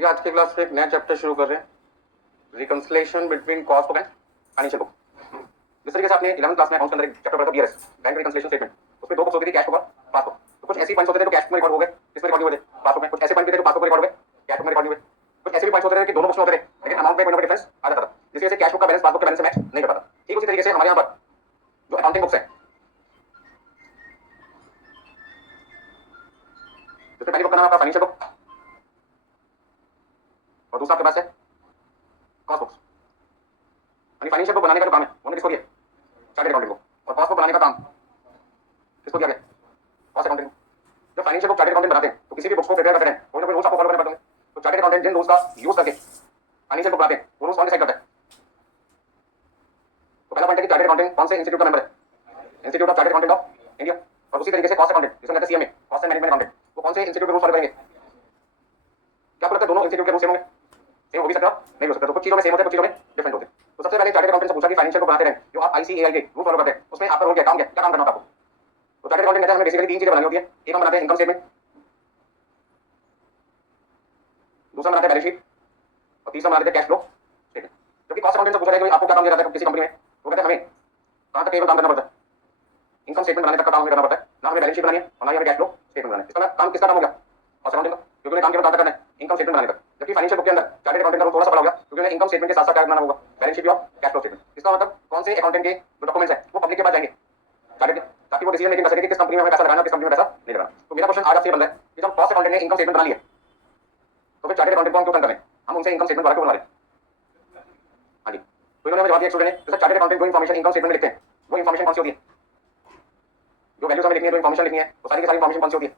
देखिए आज की क्लास में एक नया चैप्टर शुरू कर रहे हैं, reconciliation between cost book and financial book. जिस तरीके से आपने 11th क्लास में अकाउंट्स के अंदर एक चैप्टर पढ़ा था बीआरएस, बैंक रिकंसिलिएशन स्टेटमेंट, उसमें दो बुक्स होती थी, कैश बुक और पास बुक। तो कुछ ऐसे पॉइंट्स होते थे जो कैश में रिकॉर्ड हो गए, किसमें रिकॉर्ड नहीं हुए थे, पास बुक में। कुछ ऐसे पॉइंट भी थे जो पास बुक में रिकॉर्ड हुए, कैश बुक में रिकॉर्ड नहीं हुए। कुछ ऐसे भी पॉइंट्स होते थे कि दोनों बुक्स में होते थे, लेकिन अमाउंट में कोई ना कोई डिफरेंस आ जाता था, जिसकी वजह से कैश बुक का बैलेंस पास बुक के बैलेंस से मैच नहीं कर पाता। ठीक उसी तरीके से हमारे यहाँ पर जो अकाउंटिंग बुक्स है, जिसमें पहली बुक का नाम आपका फाइनेंशियल बुक और दूसरा आपके पास है कॉस्ट बुक्स। फाइनेंशियल बुक बनाने का जो काम है वो किसको दिया, चार्टर्ड अकाउंटेंट को। और कॉस्ट बुक बनाने का काम किसको दिया गया, कॉस्ट अकाउंटेंट को। जब फाइनेंशियल बुक चार्टर्ड अकाउंटेंट बनाते हैं तो किसी भी बुक्स को प्रिपेयर करते हैं, कोई ना कोई रूल्स आपको फॉलो करने पड़ते हैं। तो चार्टर्ड अकाउंटेंट जिन रूल्स का यूज करके फाइनेंशियल बुक बनाते हैं वो रूल्स कौन डिसाइड करता है। तो पहला पॉइंट है कि चार्टर्ड अकाउंटेंट कौन से इंस्टीट्यूट का मेंबर है, institute of chartered accountant of India. और उसी तरीके से कॉस्ट अकाउंटेंट जिसको कहते हैं CMA, cost and management accountant, वो कौन से इंस्टीट्यूट के रूल्स फॉलो करेंगे। क्या आपको लगता है दोनों इंस्टीट्यूट के रूल्स सेम होंगे, सेम हो भी सकता है, नहीं हो सकता। तो कुछ चीजों में सेम होते हैं, कुछ चीजों में डिफरेंट होते हैं। तो सबसे पहले चार्टर्ड अकाउंटेंट से पूछा कि फाइनेंशियल बुक बनाते हैं जो आप आईसीएआई के रूल फॉलो करते हैं, उसमें आपका रोल क्या, काम क्या, क्या काम करना होता है आपको। तो चार्टर्ड अकाउंटेंट कहते हैं हमें बेसिकली तीन चीजें बनानी होती है। एक हम बनाते हैं इनकम स्टेटमेंट, दूसरा बनाते हैं बैलेंस शीट और तीसरा बनाते हैं कैश फ्लो स्टेटमेंट। जबकि कॉस्ट अकाउंटेंट से पूछा जाए कि आपको क्या काम दिया जाता है किसी कंपनी में, वो कहते हैं हमें कहां तक केवल काम करना पड़ता है, इनकम स्टेटमेंट बनाने तक का काम हमें करना पड़ता है, ना हमें बैलेंस शीट बनानी है और ना ही हमें कैश फ्लो स्टेटमेंट बनाना है। इसका काम किसका काम हो गया, कॉस्ट अकाउंटेंट का, क्योंकि उन्हें काम केवल काम करना है इनकम स्टेटमेंट बनाने तक। जबकि फाइनेंशियल बुक के अंदर चार्टर्ड अकाउंटेंट का रोल थोड़ा सा बड़ा हो गया, क्योंकि उन्हें इनकम स्टेटमेंट के साथ साथ क्या बनाना होगा, बैलेंस शीट और कैश फ्लो स्टेटमेंट। इसका मतलब कौन से अकाउंटेंट के जो डॉक्यूमेंट्स है वो पब्लिक के पास जाएंगे, चार्टर्ड के, ताकि वो डिसीजन मेकिंग कर सके कि किस कंपनी में हमें पैसा लगाना है, किस कंपनी में पैसा नहीं लगाना। तो मेरा क्वेश्चन आज आपसे बन रहा है कि जब कॉस्ट अकाउंटेंट ने इनकम स्टेटमेंट बना लिया तो फिर चार्टर्ड अकाउंटेंट को हम क्यों करते हैं, हम उनसे इनकम स्टेटमेंट क्यों बना रहे हैं। हाँ जी, तो इन्होंने जवाब दिया स्टूडेंट ने, जैसे चार्टर्ड अकाउंटेंट जो इन्फॉर्मेशन इनकम स्टेटमेंट में लिखते हैं वो इन्फॉर्मेशन कौन सी होती है, जो वैल्यूज हमें लिखनी है, जो इन्फॉर्मेशन लिखनी है, वो सारी की सारी इन्फॉर्मेशन कौन सी होती है,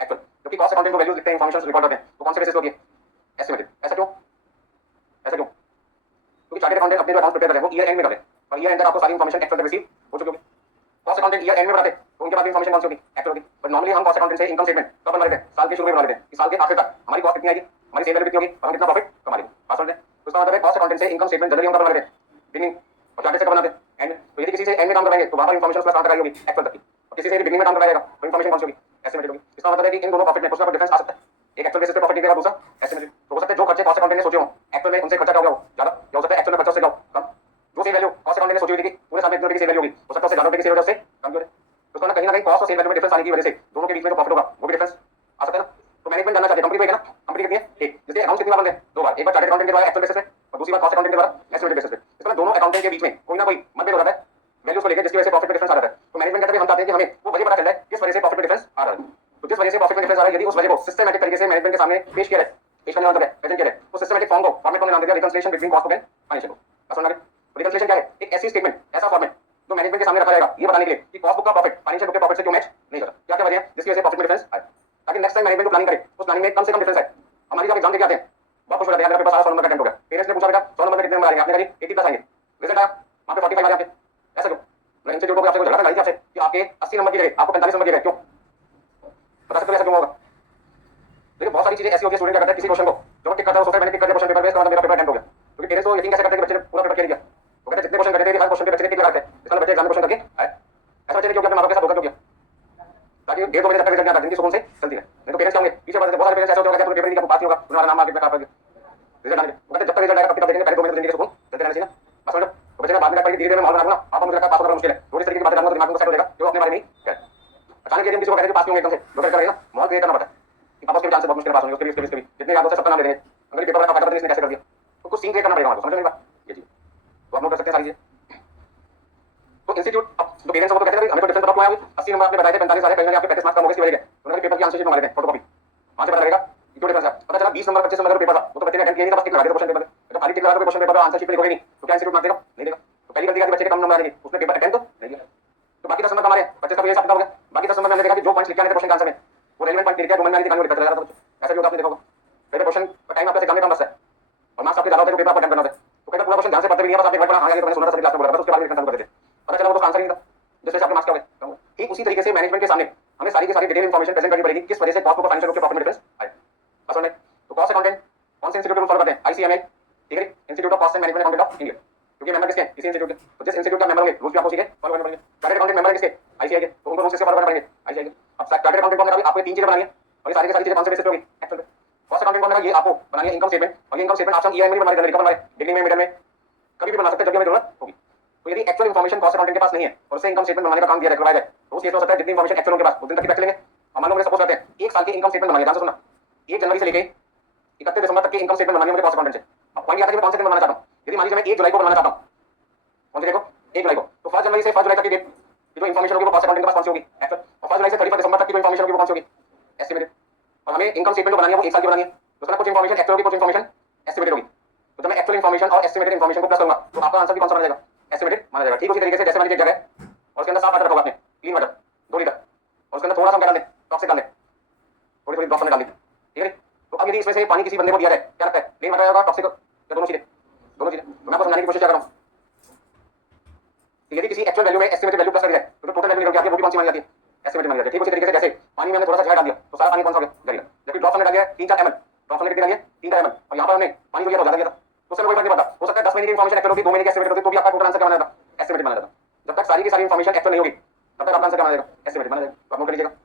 एक्चुअल। जबकि कॉस्ट अकाउंटेंट जो वैल्यूज लिखते हैं, इन्फॉर्मेशन रिकॉर्ड होते हैं, तो कौन से बेसिस पे होती है, एस्टिमेटेड। ऐसा क्यों, ऐसा क्यों, क्योंकि चार्टर्ड अकाउंटेंट अपने जो अकाउंट प्रिपेयर करते हैं वो ईयर एंड में करते हैं, और ईयर एंड तक आपको सारी इन्फॉर्मेशन एक्चुअल में रिसीव हो चुकी होगी। कॉस्ट अकाउंटेंट ईयर एंड में बनाते हैं तो उनके पास इन्फॉर्मेशन कौन सी होगी, एक्चुअल होगी। बट नॉर्मली हम कॉस्ट अकाउंटेंट से इनकम स्टेटमेंट कब बना लेते हैं, साल के शुरू में बना लेते हैं कि साल के आखिर तक हमारी कॉस्ट कितनी आएगी, हमारी सेल वैल्यू कितनी होगी, हम कितना प्रॉफिट कमा लेंगे, पास कर लें। तो इसका मतलब है कॉस्ट अकाउंटेंट से इनकम स्टेटमेंट जनरली हम कब बना लेते हैं, बिगिनिंग, और चार्टर्ड से कब बनाते हैं, एंड। तो यदि किसी से एंड में काम करवाएंगे तो वहां पर इन्फॉर्मेशन प्लस कहां तक आई होगी, एक्चुअल तक की। और किसी से बिगिनिंग में काम करवाएगा तो इन्फॉर्मेशन कौन सी होगी, एस्टिमेटेड होगी। इसका मतलब है कि इन दोनों प्रॉफिट में कुछ ना कुछ डिफरेंस आ सकता है, एक एक्चुअल बेसिस पे प्रॉफिट निकलेगा, दूसरा एस्टिमेटेड। तो हो सकता है जो खर्चे कॉस्ट अकाउंटेंट ने सोचे हो एक्चुअल में उनसे खर्चा क्या होगा ज्यादा, या हो सकता है एक्चुअल में खर्चा से क्या कम। जो सेल वैल्यू कॉस्ट अकाउंटेंट ने सोची हुई थी कि पूरे साल में इतने रुपए की सेल वैल्यू होगी, हो सकता है उससे ज्यादा रुपए की सेल वैल्यू से कम हो जाए। तो उसका कहीं ना कहीं कॉस्ट और सेल वैल्यू में डिफरेंस आने की वजह से दोनों के बीच में जो प्रॉफिट होगा वो भी डिफरेंस आ सकता है ना। तो मैनेजमेंट जानना चाहिए कंपनी को, है ना, कंपनी कितनी है, एक, जैसे अकाउंट कितनी बार बन गए, दो बार, एक बार चार्टर्ड अकाउंटेंट के द्वारा एक्चुअल बेसिस पे और दूसरी बार कॉस्ट अकाउंटेंट के द्वारा एस्टिमेटेड बेसिस पे। इसमें दोनों अकाउंटेंट के बीच में कोई ना कोई मतभेद हो जाता है वैल्यूज को लेकर, जिसकी वजह से प्रॉफिट में डिफरेंस आ जाता है। तो मैनेजमेंट कहते हैं हम चाहते हैं कि हमें वो वजह पता चल जाए किस वजह से प्रॉफिट में डिफरेंस आ रहा है। तो जिस वजह से प्रॉफिट में डिफरेंस आ रहा है, यदि उस वजह को सिस्टमैटिक तरीके से मैनेजमेंट के सामने पेश किया जाए, पेश करने का मतलब है प्रेजेंट किया जाए, तो सिस्टमैटिक फॉर्म को फॉर्मेट को नाम दिया reconciliation between cost book and financial book. समझ गए, रिकंसिलिएशन क्या है, एक ऐसी स्टेटमेंट, ऐसा फॉर्मेट जो मैनेजमेंट के सामने रखा जाएगा ये बताने के लिए कि कॉस्ट बुक का प्रॉफिट फाइनेंशियल बुक के प्रॉफिट से क्यों मैच नहीं करता, क्या क्या वजह है जिसकी वजह से प्रॉफिट में डिफरेंस आए, ताकि नेक्स्ट टाइम मैनेजमेंट को प्लानिंग करे उस प्लानिंग में कम से कम डिफरेंस आए। हमारी जब एग्जाम देके आते हैं बहुत खुश हो जाते हैं, आपके पास 100 नंबर का अटेम्प्ट हो गया, पेरेंट्स ने पूछा बेटा 100 नंबर में कितने नंबर आएंगे, आपने कहा 80 प्लस आएंगे, रिजल्ट आया वहां पे 45 आ गए आपके, ऐसा क्यों। इंस्टीट्यूट को आपसे कोई झगड़ा लगा आपसे कि आपके 80 नंबर की जगह आपको 45 नंबर दिए गए, क्यों, बता सकते हो ऐसा क्यों होगा। देखिए बहुत सारी चीजें ऐसी होती है, स्टूडेंट क्या करता है किसी क्वेश्चन को जब टिक करता है, सोचता है मैंने टिक कर दिया क्वेश्चन पेपर में, इसका मतलब मेरा पेपर अटेम्प्ट हो गया। क्योंकि पेरेंट्स तो यकीन कैसे करते हैं कि बच्चे ने पूरा पेपर क्लियर किया, वो कहते हैं जितने क्वेश्चन करते थे हर क्वेश्चन पे बच्चे ने टिक लगा के, इसका बच्चे एग्जाम में क्वेश्चन करके आए। ऐसा बच्चे ने क्यों किया, अपने मां बाप के साथ धोखा क्यों किया, ताकि 1.5-2 महीने तक रिजल्ट आता है, जिंदगी सुकून से चलती है। नहीं तो पेरेंट्स क्या होंगे पीछे पड़ते, बहुत सारे पेरेंट्स ऐसे होते हैं पेपर नहीं किया, पास नहीं होगा, तुम्हारा नाम आगे में खराब कर दिया रिजल्ट आने में, वो कहते जब तक रिजल्ट आएगा तब तक देखेंगे, पहले 2 महीने जिंदगी सुकून चलते रहना चाहिए ना, बस समझो। तो बच्चे ने बाद में पढ़ के धीरे धीरे माहौल बनाऊंगा, आपको मुझे लगता है पास होना मुश्किल है, थोड़ी तरीके की बातें करूंगा तो दिमाग में सेट हो जाएगा, जो अपने बारे में ही कहे। अचानक यदि किसी को कहते हैं पास नहीं होंगे एकदम से, जो करेगा ना माहौल क्रिएट करना पड़ता है कि पापा उसके चांस बहुत मुश्किल पास होंगे, उसके भी जितने याद होते सब नाम ले देंगे, अगर पेपर का फायदा पता नहीं इसने कैसे कर दिया, तो कुछ सीन क्रिएट करना पड़ेगा आपको, समझ में बात ये चीज। तो आप नोट कर सकते हैं सारी चीजें। तो इंस्टीट्यूट अब जो पेरेंट्स को कहते हैं हमें तो डिफरेंस पता क्यों आया, 80 नंबर आपने बताए थे, 45 आ रहे, कहीं ना आपके 35 मार्क्स कम हो गए, इसकी वजह क्या, उन्होंने पेपर की आंसर शीट मंगा लेते हैं फोटोकॉपी, वहां से पता लगेगा क्यों डिफरेंस है। पता चला 20 नंबर 25 नंबर का पेपर था, वो तो बच्चे ने अटेम्प्ट किया नहीं था, बस टिक लगा दिया क्वेश्चन पेपर में, तो खाली टिक लगा के क्वेश्चन पेपर आंसर शीट पे लिखोगे नहीं तो क्या इंस्टीट्यूट मार्क्स देगा, नहीं देगा। तो पहली गलती क्या बच्चे के कम नंबर आएंगे, उसने पेपर अटेम्प्ट तो नहीं किया, तो बाकी 10 नंबर हमारे 25 का तो ये सब हो गया। बाकी 10 नंबर में हमने देखा कि जो पॉइंट्स लिखे आए थे क्वेश्चन के आंसर में वो रेलेवेंट पॉइंट लिखा, जो मन में आ रही थी कहानी दिक्कत लगा रहा था बच्चों, ऐसा भी होता आपने देखा होगा। पहले क्वेश्चन का टाइम आपका एग्जाम में कम बचता है और मार्क्स आपके ज्यादा होते हैं, पेपर आपको अटेम्प्ट करना होता है, तो कई बार पूरा क्वेश्चन ध्यान से पढ़ते भी नहीं है, बस आपने पढ़ा हाँ ये तो मैंने सुना था सभी क्लास में बोला था, उसके बाद रिकंसिल कर देते, पता चला वो तो आंसर ही नहीं था, जिससे आपके मार्क्स क्या हो गए। ठीक उसी तरीके से मैनेजमेंट के सामने हमें सारी की सारी डिटेल इन्फॉर्मेशन प्रेजेंट करनी पड़ेगी किस वजह से कॉस्ट बुक और फाइनेंशियल बुक के प्रॉफिट में डिफरेंस आए। असल में तो कॉस्ट अकाउंटेंट कौन से इंस्टीट्यूट को फॉलो करते हैं, आईसीएमए, ठीक है, institute of cost and management accounting of India, क्योंकि मेंबर किसके इसी इंस्टीट्यूट के, तो जिस इंस्टीट्यूट का मेंबर होंगे रूल्स भी आपको सीखे फॉलो करने पड़ेंगे। चार्टर्ड अकाउंटेंट मेंबर किसके, आईसीआई के, तो उनको रूल्स से फॉलो करना पड़ेंगे आईसीआई के। अब चार्टर्ड अकाउंटेंट को आपको 3 चीजें बनानी है और ये सारी की सारी चीजें कौन से बेसिस पे होगी, एक्चुअल पे। कॉस्ट अकाउंटिंग कौन बनाएगा? ये आपको बनानी है इनकम स्टेटमेंट, और ये इनकम स्टेटमेंट आप ईआई में बना रहे, रिकवर वाले डिग्री में, मिडिल में, कभी भी बना सकते हैं जब हमें जरूरत होगी। तो यदि एक्चुअल इन्फॉर्मेशन कॉस्ट अकाउंटिंग के पास नहीं है और उसे इनकम स्टेटमेंट बनाने का काम दिया है, तो उस केस हो सकता है जितनी इन्फॉर्मेशन एक्चुअल के पास उस दिन तक ही रख लेंगे। और मान लो मुझे सपोज करते हैं 1 साल की इनकम स्टेटमेंट बनानी है, ध्यान से सुनना, 1 जनवरी से लेके 31 दिसंबर तक की इनकम स्टेटमेंट बनानी है मुझे कॉस्ट अकाउंटेंट से। अब पॉइंट आता है कि मैं कौन से दिन बनाना चाहता हूँ। यदि मान लीजिए मैं 1 जुलाई को बनाना चाहता हूँ, कौन से देखो 1 जुलाई को, तो 1 जनवरी से 1 जुलाई तक की डेट जो इन्फॉर्मेशन होगी वो कॉस्ट अकाउंटिंग के पास कौन सी होगी? एक्चुअल। और 1 जुलाई से 31 दिसंबर तक की जो इन्फॉर्मेशन होगी वो कौन सी होगी? एस्टिमेटेड। और हमें इनकम स्टेटमेंट जो बनानी है वो 1 साल की बनानी है, तो उसमें कुछ इन्फॉर्मेशन एक्चुअल होगी, कुछ इन्फॉर्मेशन एस्टिमेटेड होगी। तो जब मैं एक्चुअल इन्फॉर्मेशन और एस्टिमेटेड इन्फॉर्मेशन को प्लस करूंगा तो आपका आंसर भी कौन सा बन जाएगा? एस्टिमेटेड माना जाएगा। ठीक उसी तरीके से जैसे मैंने जगह है और उसके अंदर 7 वाटर रखा आपने, 3 वाटर 2 लीटर, और उसके अंदर थोड़ा सा क्या डाल दें? टॉक्सिक डाल दें, थोड़ी थोड़ी ड्रॉप्स डाल दी, ठीक है। तो अब यदि इसमें से पानी किसी बंदे को दिया जाए, क्या लगता है प्लेन वाटर होगा टॉक्सिक या दोनों चीजें? दोनों चीजें। तो मैं आपको समझाने की कोशिश कर रहा हूं, यदि किसी एक्चुअल वैल्यू में एस्टिमेटेड वैल्यू प्लस कर दिया जाए तो टोटल वैल्यू निकल के आती है, वो भी कौन सी मानी जाती है? एस्टिमेटेड मानी जाती है। ठीक उसी तरीके से जैसे पानी में हमने थोड़ा सा जहर डाल दिया तो सारा पानी कौन सा हो गया? जहरीला। जबकि ड्रॉप्स हमने डाल दिया 3-4 ml, ड्रॉप्स हमने कितने डाल दिए? 3-4 ml, और यहाँ पर हमने पानी जो दिया तो ज्यादा दिया था, तो उससे कोई फर्क नहीं पड़ता। हो सकता है 10 महीने की इन्फॉर्मेशन एक्चुअल होती, 2 महीने की एस्टिमेटेड होती, तो भी आपका टोटल आंसर क्या माना जाता? एस्टिमेटेड माना जाता। जब तक सारी की सारी इन्फॉर्मेशन एक्चुअल नहीं होगी तब तक आपका आंसर क्या माना जाएगा? एस्टिमेटेड माना जाएगा। तो आप नोट कर लीजिएगा।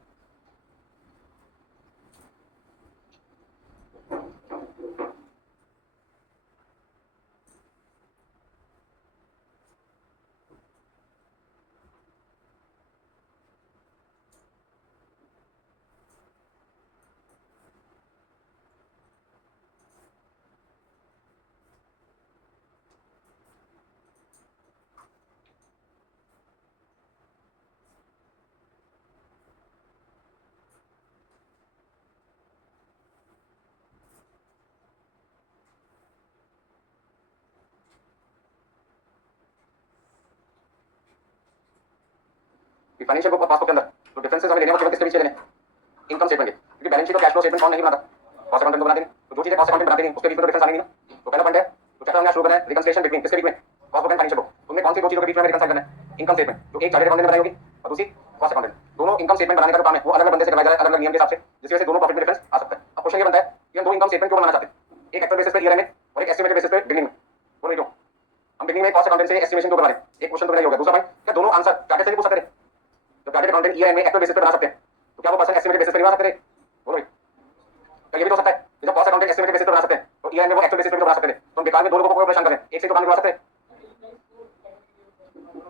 फाइनेंशियल बुक और पासबुक के अंदर तो डिफरेंसेस हमें लेने होते हैं किसके बीच लेने? इनकम स्टेटमेंट के, क्योंकि बैलेंस शीट और कैश फ्लो स्टेटमेंट कौन नहीं बनाता? कॉस्ट अकाउंटेंट को बनाते हैं। तो जो चीजें कॉस्ट अकाउंटेंट बनाते हैं उसके बीच में तो डिफरेंस आने नहीं ना। तो पहला पॉइंट है, तो चैप्टर हमने शुरू करना है रिकंसिलिएशन बिटवीन किसके बीच में? Cost book and financial book. तुमने कौन सी दो चीजों के बीच में रिकंसाइल करना है? इनकम स्टेटमेंट जो एक चार्टर्ड अकाउंटेंट ने बनाई होगी और दूसरी कॉस्ट अकाउंटेंट। दोनों इनकम स्टेटमेंट बनाने का जो काम है वो अलग अलग बंदे से करवाया जा रहा है, अलग अलग नियम के हिसाब से, जिसकी वजह से दोनों प्रॉफिट में डिफरेंस आ सकता है। अब क्वेश्चन ये बनता है कि हम दो इनकम स्टेटमेंट क्यों बनाना चाहते हैं? एक एक्चुअल बेसिस पे ईयर में और एक एस्टिमेटेड बेसिस पे बिगिनिंग में। बोलो क्यों हम बिगिनिंग में कॉस्ट अकाउंटेंट से एस्टिमेशन क्यों करवा रहे हैं? एक क्वेश्चन तो मेरा ये हो गया। दूसरा पॉइंट, क्या दोनों आंसर चार्टर्ड से भी पूछ सकते हैं? तो चार्टर्ड अकाउंटेंट ईयर में एक्चुअल बेसिस पे बना सकते हैं, तो क्या वो पर्सन एस्टिमेटेड बेसिस पे बना सकते हैं? बोलो भाई। तो ये भी हो सकता है जब कॉस्ट अकाउंटेंट एस्टिमेटेड बेसिस पे बना सकते हैं तो ईयर में वो एक्चुअल बेसिस पे भी बना सकते हैं। तो हम बेकार में दो लोगों को परेशान करें, एक से तो काम करवा सकते हैं।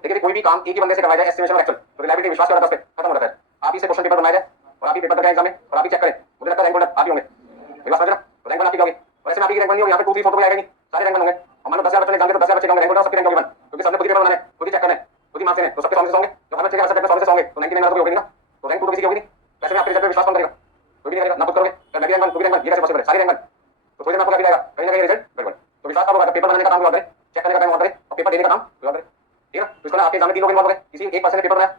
लेकिन कोई भी काम एक ही बंदे से करवाया जाए एस्टिमेशन और एक्चुअल, तो रिलायबिलिटी विश्वास के आधार पर खत्म हो जाता है। आप ही से क्वेश्चन पेपर बनाया जाए और आप ही पेपर लगाए एग्जाम में और आप ही चेक करें, मुझे लगता है रैंक होल्डर आप ही होंगे। मेरी बात समझ रहे हो? तो रैंक होल्डर आप ही होंगे, और ऐसे में आप ही की रैंक बनी होगी, यहाँ पे 2-3 4 तो आएगा नहीं, सारे रैंक होंगे। और मान लो 10,000 बच्चे एग्जाम के तो 10,000 बच्चे होंगे, रैंक होल्डर सबके रैंक होंगे 1, क्योंकि सबने खुद ही पेपर बनाना है, खुद ही चेक करना है, खुद ही मार्क्स देने, तो सबके सामने से होंगे। तो हमें चाहिए सबके सामने से होंगे तो 99 तो होगी ना, तो रैंक 2 तो किसी की होगी नहीं। ऐसे में आपके रिजल्ट पे विश्वास कौन करेगा? कोई भी नहीं करेगा ना। खुद करोगे मैं भी रैंक 1 तू भी रैंक 1, ये कैसे पॉसिबल है? सारी रैंक 1, तो थोड़ी देर में आपको क्या मिलेगा? कहीं ना कहीं रिजल्ट गड़बड़। तो विश्वास कब होगा? पेपर बनाने का काम कोई और करे, चेक करने का काम और करे, और पेपर देने का काम कोई और करे, ठीक है। तो इसको ना आपके एग्जाम में 3 लोग इन्वॉल्व हो गए, किसी एक पर्सन ने पेपर बनाया,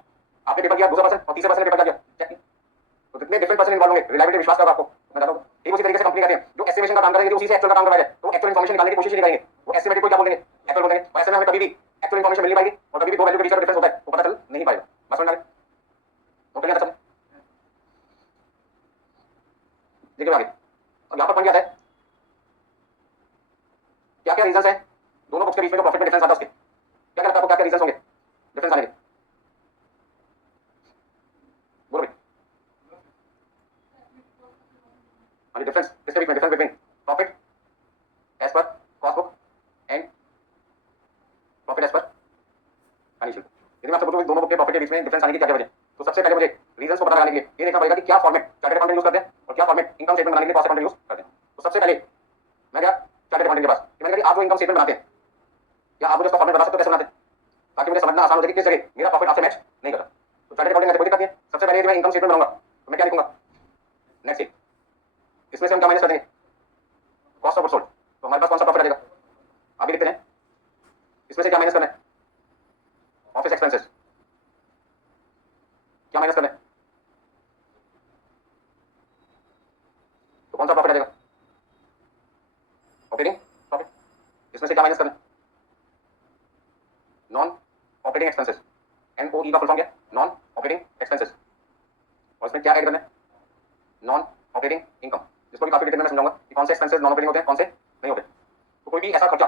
आपने पेपर किया, दूसरा पर्सन और तीसरे पर्सन ने पेपर किया, चेक किया, तो कितने डिफरेंट पर्सन इन्वॉल्व होंगे, रिलायबिलिटी विश्वास का आपको मैं बताता हूं। ठीक उसी तरीके से कंपनी कहते हैं जो एस्टिमेशन का काम करेगी उसी से एक्चुअल का काम करवाया जाए तो एक्चुअल इन्फॉर्मेशन निकालने की कोशिश नहीं करेंगे, वो एस्टिमेटेड को क्या बोलेंगे? एक्चुअल बोलेंगे। और ऐसे में हमें कभी भी एक्चुअल इन्फॉर्मेशन मिल नहीं पाएगी और कभी भी दो वैल्यू के बीच का डिफरेंस होता है वो पता चल नहीं पाएगा। बस समझ में आ गया? तो क्या समझ देखिए आगे। अब यहाँ पर पॉइंट क्या है, क्या क्या रीजंस है दोनों बुक्स के बीच में जो प्रॉफिट में डिफरेंस आता है उसके, क्या लगता है आपको क्या क्या रीजंस होंगे डिफरेंस आने के? बोलो भाई। हाँ डिफरेंस किसके बीच में? Difference between profit as per cost book and profit as per financial. यदि मैं आपसे पूछूं दोनों बुक के प्रॉफिट के बीच में डिफरेंस आने की क्या क्या वजह, तो सबसे पहले मुझे रीजंस को पता लगाने के लिए ये देखना पड़ेगा कि क्या फॉर्मेट चार्टर्ड अकाउंटेंट यूज करते हैं और क्या फॉर्मेट इनकम स्टेटमेंट बनाने के लिए कॉस्ट अकाउंटेंट यूज करते हैं। तो सबसे पहले मैं गया चार्टर्ड अकाउंटेंट के पास, मैंने कहा आप जो इनकम स्टेटमेंट बनाते हैं क्या आप मुझे उसका फॉर्मेट बता सकते हो कैसे बनाते हैं, ताकि मुझे समझना आसान हो जाए कि किस जगह मेरा प्रॉफिट आपसे मैच नहीं करता। तो चार्टर्ड अकाउंटेंट में कोई दिक्कत नहीं है। सबसे पहले यदि मैं इनकम स्टेटमेंट बनाऊंगा तो मैं क्या लिखूंगा? Next day. इसमें से हम क्या माइनस कर देंगे? Cost of goods sold. तो हमारे पास कौन सा प्रॉफिट आ जाएगा? अभी लिखते हैं। इसमें से क्या माइनस करना है? Office expenses. क्या माइनस करना है? तो कौन सा प्रॉफिट आ जाएगा? Operating profit. इसमें से क्या माइनस करना है? Non operating expenses. NOE का फुल फॉर्म क्या? Non operating expenses. और इसमें क्या ऐड करना है? नॉन ऑपरेटिंग इनकम, जिसको भी काफी डिटेल में मैं समझाऊंगा कि कौन से एक्सपेंसेस नॉन ऑपरेटिंग होते हैं कौन से नहीं होते। तो कोई भी ऐसा खर्चा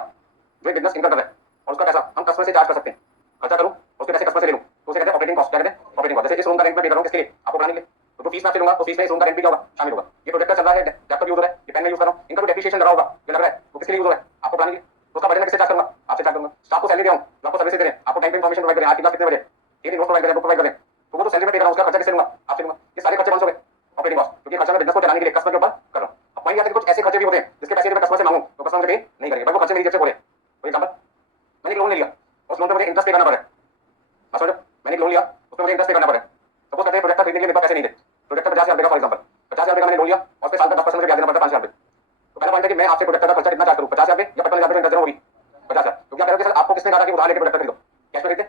जो एक बिजनेस इनकम कर रहा है और उसका पैसा हम कस्टमर से चार्ज कर सकते हैं, खर्चा करूं उसके पैसे कस्टमर से ले लूं, तो उसे कहते हैं ऑपरेटिंग कॉस्ट। क्या कहते हैं? Operating cost. जैसे इस रूम का रेंट में दे रहा हूं किसके लिए? आपको बनाने के लिए। तो फीस में आपसे लूंगा तो फीस में इस रूम का रेंट भी क्या होगा, शामिल होगा। ये प्रोजेक्टर चल रहा है, लैपटॉप यूज हो रहा है, ये पेन में यूज कर रहा हूँ, इनका तो डेप्रिसिएशन लगा होगा, ये लग रहा है वो किसके लिए यूज हो रहा है, आपको बनाने के लिए, तो उसका बजट मैं किससे चार्ज करूंगा, आपसे चार्ज करूंगा। स्टाफ को सैलरी दे रहा हूँ, जो आपको सर्विस दे रहे हैं, आपको टाइम पे इन्फॉर्मेशन प्रोवाइड करें, आज की क्लास कितने बजे, ये नोट प्रोवाइड करें, बुक प्रोवाइड करें, तो वो तो सैलरी में पे कर रहा हूँ, उसका खर्चा किससे लूंगा, आपसे लूंगा। ये सारे खर्चे कौन से हो गए, ऑपरेटिंग कॉस्ट, क्योंकि खर्चा मैं बिजनेस को चलाने के लिए कस्टमर के ऊपर कर रहा हूँ। अब पॉइंट आता है कि कुछ ऐसे खर्चे भी होते हैं जिसके पैसे मैं कस्टमर से मांगू तो कस्टमर मुझे पे नहीं करेगा, बट वो खर्चे मेरी जेब से हो रहे हैं। फॉर एग्जांपल मैंने एक लोन ले लिया, उस लोन पे मुझे इंटरेस्ट पे करना पड़ रहा है, समझो, मैंने एक लोन लिया उसमें मुझे इंटरेस्ट पे करना पड़ रहा है। सपोज करते हैं प्रोजेक्टर खरीदने के लिए मेरे पास पैसे नहीं थे, प्रोजेक्टर 50,000 का फॉर एग्जांपल, 50,000 का मैंने लोन लिया और उसके साल में 10% मुझे ब्याज देना पड़ता है 5,000 रुपए। तो पहला पॉइंट है कि मैं आपसे प्रोजेक्टर का खर्चा कितना चार्ज करूं, 50,000 रुपए या 55,000 रुपए इंटरेस्ट देना, वो भी 50,000, क्योंकि आप कह रहे हो कि सर आपको किसने कहा था कि उधार लेके प्रोजेक्टर खरीदो, कैश में खरीदते,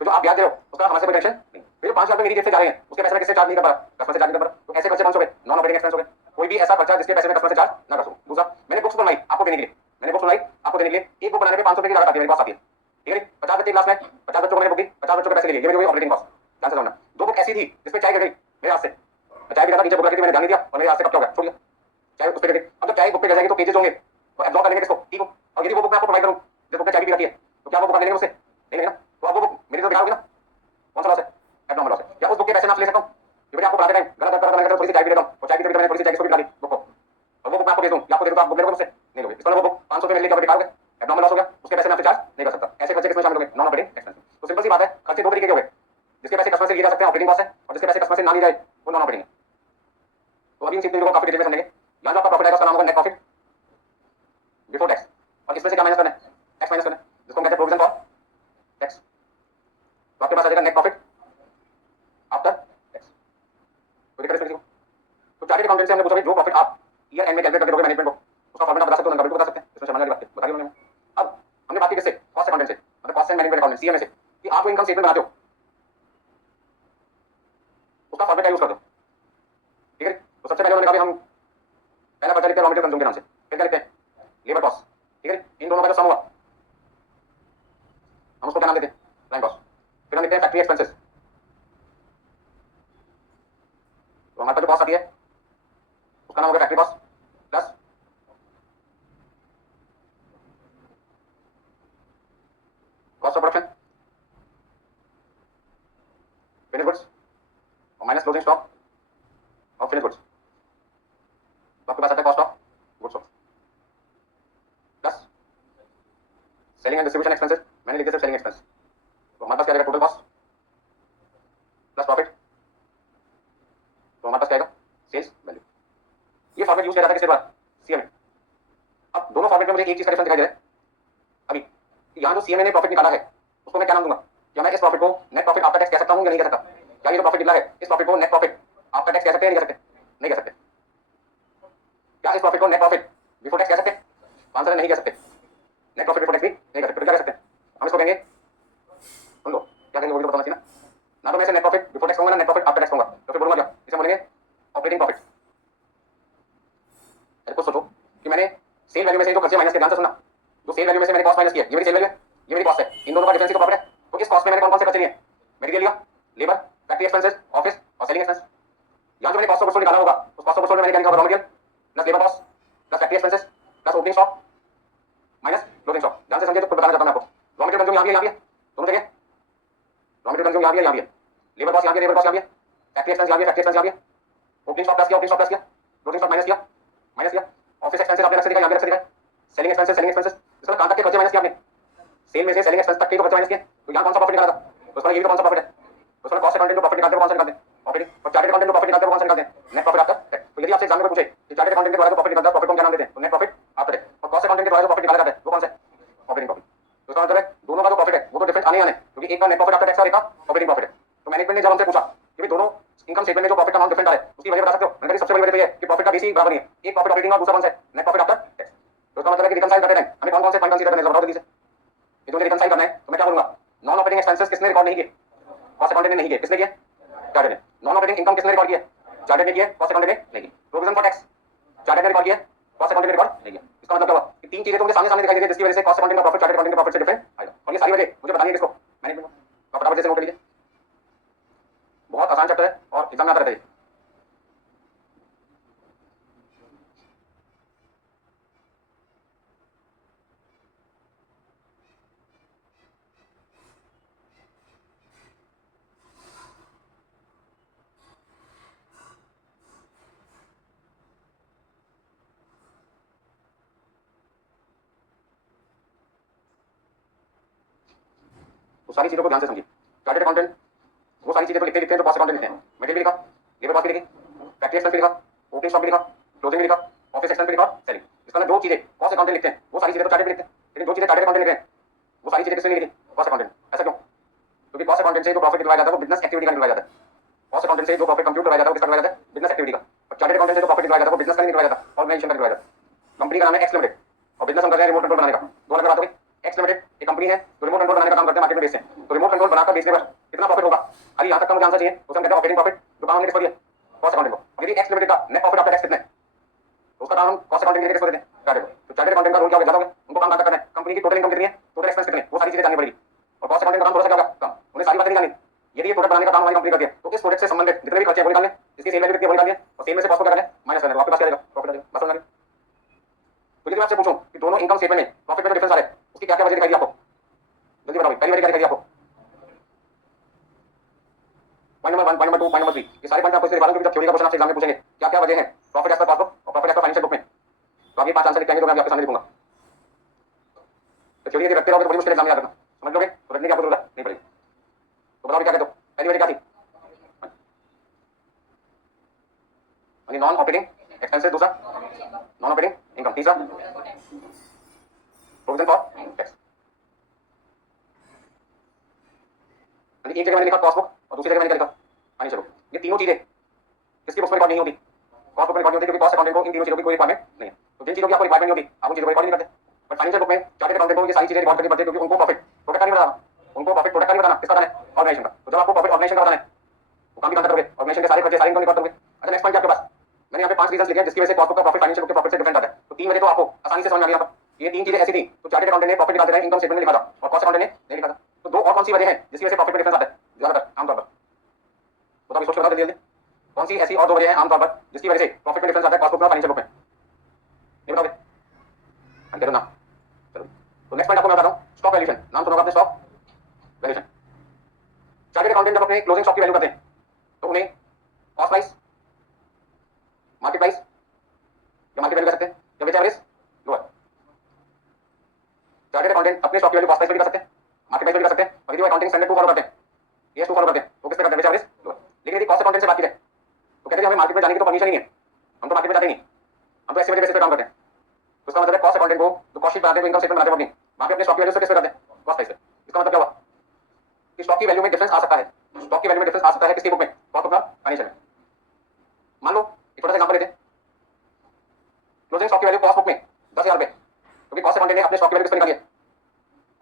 तो जो आप ब्याज दे रहे हो उसका हमारे से कोई टेंशन नहीं। फिर 5,000 रुपए मेरी जेब से जा रहे हैं, उसके पैसे में किससे चार्ज नहीं कर पा रहा, कस्टमर से चार्ज नहीं कर पा रहा, तो ऐसे खर्चे कौन से हो गए, नॉन ऑपरेटिंग एक्सपेंस हो गए। कोई भी ऐसा खर्चा जिसके पैसे में कस्टमर से चार्ज ना कर सकूं। दूसरा, मैंने बुक्स बनवाई आपको देने के लिए, मैंने बुक्स बनवाई आपको देने के लिए, एक बुक बनाने पे 500 रुपए की लागत आती है, मेरे पास आती है, ठीक है, 50 बच्चे क्लास में, 50 बच्चों को मैंने बुक दी, 50 बच्चों के पैसे ले लिए, ये मेरी हुई ऑपरेटिंग कॉस्ट, ध्यान से समझना। दो बुक ऐसी थी जिसमें चाय गिर गई मेरे हाथ से, चाय भी नीचे बुक रखी थी, मैंने ध्यान नहीं दिया और मेरे हाथ से कब क्या हो गया, छोड़ दिया, चाय उस पे गिर गई। अब जब चाय बुक पे गिर जाएगी तो पेजेस होंगे, तो एब्जॉर्ब करेंगे किसको, ठीक हो, और यदि वो बुक मैं आपको प्रोवाइड करूं जिस बुक में चाय भी रखी है, तो क्या वो बुक आप ले लेंगे मुझसे, नहीं लेंगे ना, तो अब वो बुक मेरी तो बेकार होगी ना, कौन सा लॉस है, एबनॉर्मल लॉस है। क्या उस बुक के पैसे मैं आपसे ले सकता हूं, ये बेटा आपको पढ़ाते टाइम गलत गलत मैंने थोड़ी सी चाय भी दे दूं, और चाय भी मैंने थोड़ी सी चाय की भी डाली बुक को, और वो बुक मैं आपको दे दूं, आपको दे दूं तो आप बुक ले लोगे मुझसे, नहीं लोगे। इसका वो बुक 500 रुपए मेरे लिए बेकार हो गया, एबनॉर्मल लॉस हो गया, उसके पैसे मैं आपसे चार्ज नहीं कर सकता। ऐसे खर्चे किसमें शामिल हो गए, नॉन ऑपरेटिंग एक्सपेंस। तो सिंपल सी बात है, खर्चे दो तरीके के हो गए, जिसके पैसे कस्टमर से लिए जा सकते हैं ऑपरेटिंग कॉस्ट है, और जिसके पैसे कस्टमर से ना लिए जाए वो नॉन ऑपरेटिंग है। तो अभी इन चीजों को काफी डिटेल में समझेंगे। यहाँ जो आपका प्रॉफिट है उसका नाम होगा नेट प्रॉफिट बिफोर टैक्स, और इसमें से क्या माइनस करना है, टैक्स माइनस करना है, जिसको हम कहते हैं प्रोविजन फॉर टैक्स। तो आपके पास आ जाएगा नेट प्रॉफिट आफ्टर टैक्स। तो दिक्कत इसमें किसी को, तो चार्टर्ड अकाउंटेंट से हमने पूछा जो प्रॉफिट आप ईयर एंड में कैलकुलेट करके दोगे मैनेजमेंट को, उसका फॉर्मूला बता सकते हो, बता सकते हैं, इसमें समझने की बात है, बता दी उन्होंने। अब हमने बात की किससे, कॉस्ट अकाउंटेंट से, मतलब cost and management accountant CMA से, कि आप जो इनकम स्टेटमेंट बनाते हो उसका फॉर्मेट क्या यूज करते हो, ठीक है। तो सबसे पहले उन्होंने कहा हम पहला खर्चा लिखते हैं रॉ मटेरियल कंज्यूम के नाम से, फिर क्या लिखते हैं लेबर कॉस्ट, ठीक है, इन दोनों का जो सम हुआ हम उसको क्या नाम देते हैं प्राइम कॉस्ट। फिर हम लिखते हैं फैक्ट्री एक्सपेंसेस, तो हमारे पास जो कॉस्ट आती है उसका नाम होगा factory cost plus cost of production finish goods और माइनस क्लोजिंग स्टॉक और फिनिश गुड्स, तो आपके पास आता है cost of goods sold plus selling and distribution expenses, मैंने लिख दिया सेलिंग एक्सपेंस, तो हमारे पास क्या आएगा टोटल कॉस्ट प्लस प्रॉफिट, तो हमारे पास क्या आएगा सेल्स वैल्यू। ये फॉर्मेट यूज किया जाता है किसके द्वारा, सीएमए। अब दोनों फॉर्मेट में मुझे एक चीज का डिफरेंस दिखाई दे रहा है अभी, यहाँ जो सीएमए ने प्रॉफिट निकाला है उसको मैं क्या नाम दूंगा, क्या मैं इस प्रॉफिट को नेट प्रॉफिट आफ्टर टैक्स कह सकता हूँ या नहीं कह सकता, क्या ये जो प्रॉफिट निकला है इस प्रॉफिट को नेट प्रॉफिट आफ्टर टैक्स कह सकते हैं नहीं कह सकते, नहीं कह सकते। क्या इस प्रॉफिट को नेट प्रॉफिट बिफोर टैक्स कह सकते हैं, आंसर है नहीं कह सकते, नेट प्रॉफिट बिफोर टैक्स भी नहीं कह सकते, तो क्या कह सकते हैं हम इसको कहेंगे, सुन लो क्या कहेंगे वो भी तो बताना चाहिए ना तो मैं इसे नेट प्रॉफिट बिफोर टैक्स कहूंगा ना नेट प्रॉफिट आफ्टर टैक्स कहूंगा, तो फिर बोलूंगा क्या, इसे बोलेंगे ऑपरेटिंग प्रॉफिट। कुछ सोचो कि मैंने सेल वैल्यू में से जो खर्चे माइनस किए, ध्यान से सुनना, जो सेल वैल्यू में से मैंने कॉस्ट माइनस किया, ये मेरी सेल वैल्यू है, ये मेरी कॉस्ट है, इन दोनों का डिफरेंस का प्रॉफिट है। तो इस कॉस्ट में मैंने कौन कौन से खर्चे लिए, मटेरियल लिया, लेबर, फैक्ट्री एक्सपेंसेस, ऑफिस और सेलिंग एक्सपेंस। यहाँ जो मैंने कॉस्ट ऑफ गुड्स निकाला होगा उस कॉस्ट ऑफ गुड्स में मैंने क्या लिखा होगा, raw material plus labour cost plus factory expenses plus opening stock minus closing stock. ध्यान से समझिए तो बताना चाहता हूं मैं आपको, रॉ मटेरियल कंज्यूम यहाँ भी है, यहाँ भी है, दोनों जगह रॉ मटेरियल कंज्यूम यहाँ भी है, यहाँ भी है, लेबर कॉस्ट यहाँ भी है, लेबर कॉस्ट यहाँ भी है, फैक्ट्री एक्सपेंस यहाँ भी है, फैक्ट्री एक्सपेंस यहाँ भी है, ओपनिंग स्टॉक प्लस किया, ओपनिंग स्टॉक प्लस किया, क्लोजिंग स्टॉक माइनस किया, माइनस किया, ऑफिस एक्सपेंसेस आपने रख दिया, यहाँ भी रख दिया, सेलिंग एक्सपेंसेस, सेलिंग एक्सपेंसेस, इसमें कहां तक के खर्चे माइनस किया आपने, सेल में से सेलिंग एक्सपेंस तक के जो खर्चे माइनस किए, तो यहाँ कौन सा प्रॉफिट निकाला था, उसमें ये भी कौन सा प्रॉफिट है, उसमें कॉस्ट अकाउंटेंट जो प्रॉफिट निकालते हैं कौन सा निकालते हैं ऑपरेटिंग, और चार्टर्ड अकाउंटेंट जो प्रॉफिट निकालते हैं कौन सा निकालते हैं नेट प्रॉफिट आफ्टर टैक्स। तो यदि आपसे एग्जाम में पूछे कि चार्टर्ड अकाउंटेंट के द्वारा जो प्रॉफिट निकलता है प्रॉफिट को क्या नाम देते हैं, तो नेट प्रॉफिट आफ्टर टैक्स, और कॉस्ट अकाउंटेंट के द्वारा जो प्रॉफिट निकाला जाता है वो कौन सा है ऑपरेटिंग प्रॉफिट। तो इसका मतलब है दोनों का जो प्रॉफिट है वो तो डिफरेंट आने आने, क्योंकि एक का नेट प्रॉफिट आफ्टर टैक्स और एक का ऑपरेटिंग प्रॉफिट है। तो मैनेजमेंट ने जब हमसे पूछा कि भाई दोनों इनकम स्टेटमेंट में जो प्रॉफिट का अमाउंट डिफरेंट आ रहा है उसकी वजह बता सकते हो, मैंने कहा सबसे बड़ी वजह तो ये है कि प्रॉफिट का बेस ही बराबर नहीं है, एक प्रॉफिट ऑपरेटिंग और दूसरा कौन सा है नेट प्रॉफिट आफ्टर टैक्स। तो इसका मतलब है कि रिकंसाइल करते टाइम हमें कौन कौन से पॉइंट कंसीडर करने हैं बताओ जल्दी से, ये जो रिकंसाइल करना है तो मैं क्या बोलूंगा, नॉन ऑपरेटिंग एक्सपेंसेस किसने रिकॉर्ड नहीं किए, कॉस्ट अकाउंटेंट ने नहीं किए, किसने किया चार्टर्ड ने। नॉन ऑपरेटिंग इनकम किसने रिकॉर्ड किया, चार्टर्ड ने किया, कॉस्ट अकाउंटेंट ने नहीं किया। प्रोविजन फॉर टैक्स चार्टर्ड ने रिकॉर्ड किया, कॉस्ट अकाउंटेंट ने रिकॉर्ड नहीं किया। इसका मतलब क्या हुआ कि तीन चीजें तो मुझे सामने सामने दिखाई दे रही है जिसकी वजह से कॉस्ट अकाउंटिंग का प्रॉफिट चार्टर्ड अकाउंटिंग के प्रॉफिट से डिफरेंट आएगा, और ये सारी वजह मुझे बतानी है किसको, मैनेजमेंट को। फटाफट से नोट कर लीजिए, बहुत आसान चैप्टर है और एग्जाम में आता रहता है। सारी चीजों को ध्यान से समझिए। चार्टेड अकाउंटेंट वो सारी चीजें तो लिखते हैं जो कॉस्ट अकाउंटेंट लिखते हैं। मटेरियल भी लिखा, लेबर कॉस्ट भी लिखी, फैक्ट्री एक्सपेंस भी लिखा, ओपनिंग स्टॉक भी लिखा, क्लोजिंग भी लिखा, ऑफिस एक्सपेंस भी लिखा, सेलिंग। इसका मतलब जो चीजें कॉस्ट अकाउंटेंट लिखते हैं वो सारी चीजें तो चार्टेड भी लिखते हैं, लेकिन जो चीजें चार्टेड अकाउंटेंट लिख रहे हैं वो सारी चीजें किसने लिखी? Cost accountant. ऐसा क्यों? क्योंकि कॉस्ट अकाउंटेंट से जो प्रॉफिट निकलवाया जाता है वो बिजनेस एक्टिविटी का निकलवाया जाता है। कॉस्ट अकाउंटेंट से जो प्रॉफिट कंप्यूट करवाया जाता है वो किसका निकलवाया जाता है? बिजनेस एक्टिविटी का। और चार्टेड अकाउंटेंट से जो प्रॉफिट निकलवाया जाता है वो बिजनेस का नहीं निकलवाया जाता, ऑर्गेनाइजेशन का निकलवाया जाता है। कंपनी का नाम है एक्स लिमिटेड और बिजनेस हम कर रहे हैं रिमोट कंट्रोल बनाने का। दो अलग बात होगी। एक्स लिमिटेड एक कंपनी है जो रिमोट कंट्रोल बनाने का काम करते हैं, मार्केट में बेचते हैं। तो रिमोट कंट्रोल बनाकर बेचने पर कितना प्रॉफिट होगा, खाली यहाँ तक का मुझे आंसर चाहिए। उसे हम कहते हैं ऑपरेटिंग प्रॉफिट, जो काम हमने किसको दिया? कॉस्ट अकाउंटेंट को। यदि एक्स लिमिटेड का नेट प्रॉफिट आफ्टर टैक्स कितना है तो उसका काम हम कॉस्ट अकाउंटिंग के लिए किसको देते हैं? चार्टेड को। तो चार्टेड अकाउंटेंट का रोल क्या होगा? जानोगे उनको काम करना है, कंपनी की टोटल इनकम कितनी है, टोटल एक्सपेंस कितने हैं, वो सारी चीजें जाननी पड़ेगी। और कॉस्ट अकाउंटिंग का काम थोड़ा सा क्या होगा? कम, उन्हें सारी बातें नहीं जाननी। यदि ये प्रोडक्ट बनाने का काम हमारी कंपनी करती है तो इस प्रोडक्ट से संबंधित जितने भी खर्चे हैं वो निकालने, इसकी सेल वैल्यू कितनी है वो निकालनी है, और सेल में से कॉस्ट को क्या करना है? माइनस करना है। आपके पास क्या आएगा? प्रॉफिट आ जाएगा। बस समझ में आ गया? तो यदि मैं आपसे पूछूं कि दोनों इनकम स्टेटमेंट में प्रॉफिट में जो डिफरेंस आ रहा है उसकी क्या क्या वजह दिखाई दी आपको? जल्दी बताओ, पहली वजह क्या दिखाई दी आपको? Point number 1, point number 2, point number 3, ये सारे पॉइंट आपको इसलिए निकालूं क्योंकि जब थ्योरी का क्वेश्चन आपसे एग्जाम में पूछेंगे क्या क्या वजह है प्रॉफिट एज पर पासबुक और profit as per financial book में, तो आप ये 5 आंसर लिखेंगे तो मैं आपके सामने लिखूंगा। तो थ्योरी यदि रखते रहोगे तो बड़ी मुश्किल एग्जाम में याद रखना। समझ लोगे? तो रखने की आपको जरूरत नहीं पड़ेगी। तो बताओ क्या कहते हो? पहली वजह क्या थी? नॉन ऑपरेटिंग एक्सपेंसेस, दूसरा नॉन ऑपरेटिंग इनकम, तीसरा प्रोविजन फॉर टैक्स। एक जगह मैंने लिखा कॉस्ट बुक और दूसरी जगह मैंने लिखा फाइनेंशियल बुक। ये तीनों चीजें किसकी बुक में रिकॉर्ड नहीं होती? कॉस्ट बुक में रिकॉर्ड नहीं होती क्योंकि कॉस्ट अकाउंटेंट को इन तीनों चीजों की कोई रिक्वायरमेंट नहीं है। तो जिन चीजों की आपको रिक्वायरमेंट नहीं होती आप उन चीजों को रिकॉर्ड नहीं करते। बट फाइनेंशियल बुक में चार्टेड अकाउंटेंट को ये सारी चीजें रिकॉर्ड करनी पड़ती है क्योंकि उनको प्रॉफिट प्रोडक्ट का नहीं बताना, उनको प्रॉफिट प्रोडक्ट का नहीं बताना, किसका बताना है? ऑर्गेनाइजेशन का। तो जब आपको प्रॉफिट ऑर्गेनाइजेशन का बताना है तो काम भी कहां करोगे? ऑर्गेनाइजेशन के सारे खर्चे सारे इनकम रिकॉर्ड करोगे। अच्छा नेक्स्ट पॉइंट आपके पास मैंने यहाँ पे 5 रीजन लिखे हैं जिसकी वजह से कॉस्ट बुक का प्रॉफिट फाइनेंशियल बुक के प्रॉफिट से डिफरेंट आता है। तो 3 वजह तो आपको आसानी से समझ में आ गई। यहाँ पर ये 3 चीजें ऐसी थी तो चार्टेड अकाउंटेंट ने प्रॉफिट निकालते हैं इनकम स्टेटमेंट में लिखा था और कॉस्ट अकाउंटेंट ने नहीं लिखा था। तो दो और कौन सी वजह है जिसकी वजह से प्रॉफिट में डिफरेंस आता है ज्यादातर आमतौर पर? बताओ, सोच के बता जल्दी। कौन सी ऐसी और दो वजह है आमतौर पर जिसकी वजह से प्रॉफिट में डिफरेंस आता है कॉस्ट बुक में और फाइनेंशियल बुक में? ये बताओगे? कह दो ना। चलो तो नेक्स्ट पॉइंट आपको मैं बताता हूँ, स्टॉक वैल्यूएशन। नाम सुना होगा आपने, स्टॉक वैल्यूएशन। चार्टेड अकाउंटेंट जब अपने क्लोजिंग स्टॉक की वैल्यू करते हैं तो उन्हें कॉस्ट प्राइस, मार्केट प्राइस या मार्केट वैल्यू कर सकते हैं या which ever is lower. Chartered accountant अपने स्टॉक की वैल्यू कॉस्ट प्राइस भी कर सकते हैं, मार्केट प्राइस भी कर सकते हैं, और यदि वो अकाउंटिंग स्टैंडर्ड को फॉलो करते हैं, एएस 2 फॉलो करते हैं तो किस पे करते हैं? Which ever is lower. लेकिन यदि कॉस्ट अकाउंटेंट से बात की जाए तो कहते हैं हमें मार्केट में जाने की तो परमिशन ही नहीं है, हम तो मार्केट में जाते नहीं, हम तो एस्टिमेट बेसिस पे काम करते हैं। तो इसका मतलब है कॉस्ट अकाउंटेंट को जो कॉस्ट शीट बनाते हैं, इनकम स्टेटमेंट बनाते हैं अपनी, वहां पे अपने स्टॉक की वैल्यू से किस पे करते हैं? कॉस्ट प्राइस पे। इसका मतलब क्या हुआ कि स्टॉक की वैल्यू में डिफरेंस आ सकता है, स्टॉक की वैल्यू में डिफरेंस आ सकता है किसकी बुक में? कॉस्ट बुक और फाइनेंशियल में। मान लो एक छोटा सा एग्जांपल लेते हैं, क्लोजिंग स्टॉक की वैल्यू कॉस्ट बुक में 10,000 रुपए, क्योंकि कॉस्ट अकाउंटेंट ने अपने स्टॉक की वैल्यू किस पे निकाली है?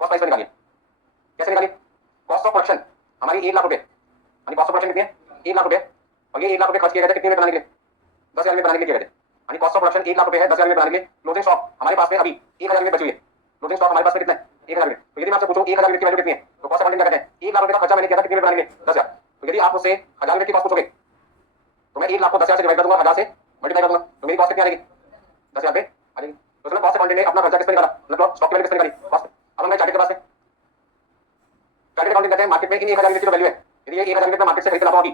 कॉस्ट प्राइस पे निकाली है। कैसे निकाली? कॉस्ट ऑफ प्रोडक्शन हमारी 1 लाख रुपए, यानी कॉस्ट ऑफ प्रोडक्शन कितनी है? 1 लाख रुपए, और ये 1 लाख रुपए खर्च किए गए थे कितने में बनाने के लिए? 10,000 में बनाने के लिए किए गए थे। यानी कॉस्ट ऑफ प्रोडक्शन 1 लाख रुपए है 10,000 में बनाने के लिए। क्लोजिंग स्टॉक हमारे पास में अभी 1,000 यूनिट बची हुई है। क्लोजिंग स्टॉक हमारे पास में कितना है? 1,000 यूनिट। तो यदि मैं आपसे पूछूं 1,000 यूनिट की वैल्यू कितनी है तो कॉस्ट अकाउंटिंग क्या कहते हैं? 1 लाख रुपए का खर्चा मैंने किया था कितने में बनाने के लिए? 10,000। तो यदि आप मुझसे 1,000 यूनिट की कॉस्ट पूछोगे तो मैं 1 लाख को 10,000 से डिवाइड कर दूंगा, 1,000 से मल्टीप्लाई कर दूंगा, तो मेरी कॉस्ट कितनी आ जाएगी? 10,000 पे आ जाएगी। तो इसमें कॉस्ट अकाउंटेंट ने अपना खर्चा किस पे निकाला? मतलब स्टॉक की वैल्यू किस पे निकाली? कॉस्ट। अब मैं चार्टेड के पास में चार्टेड अकाउंटिंग कहते हैं मार्केट में इन 1,000 यूनिट की वैल्यू है, यदि ये 1,000 यूनिट में मार्केट से खरीदना होगी,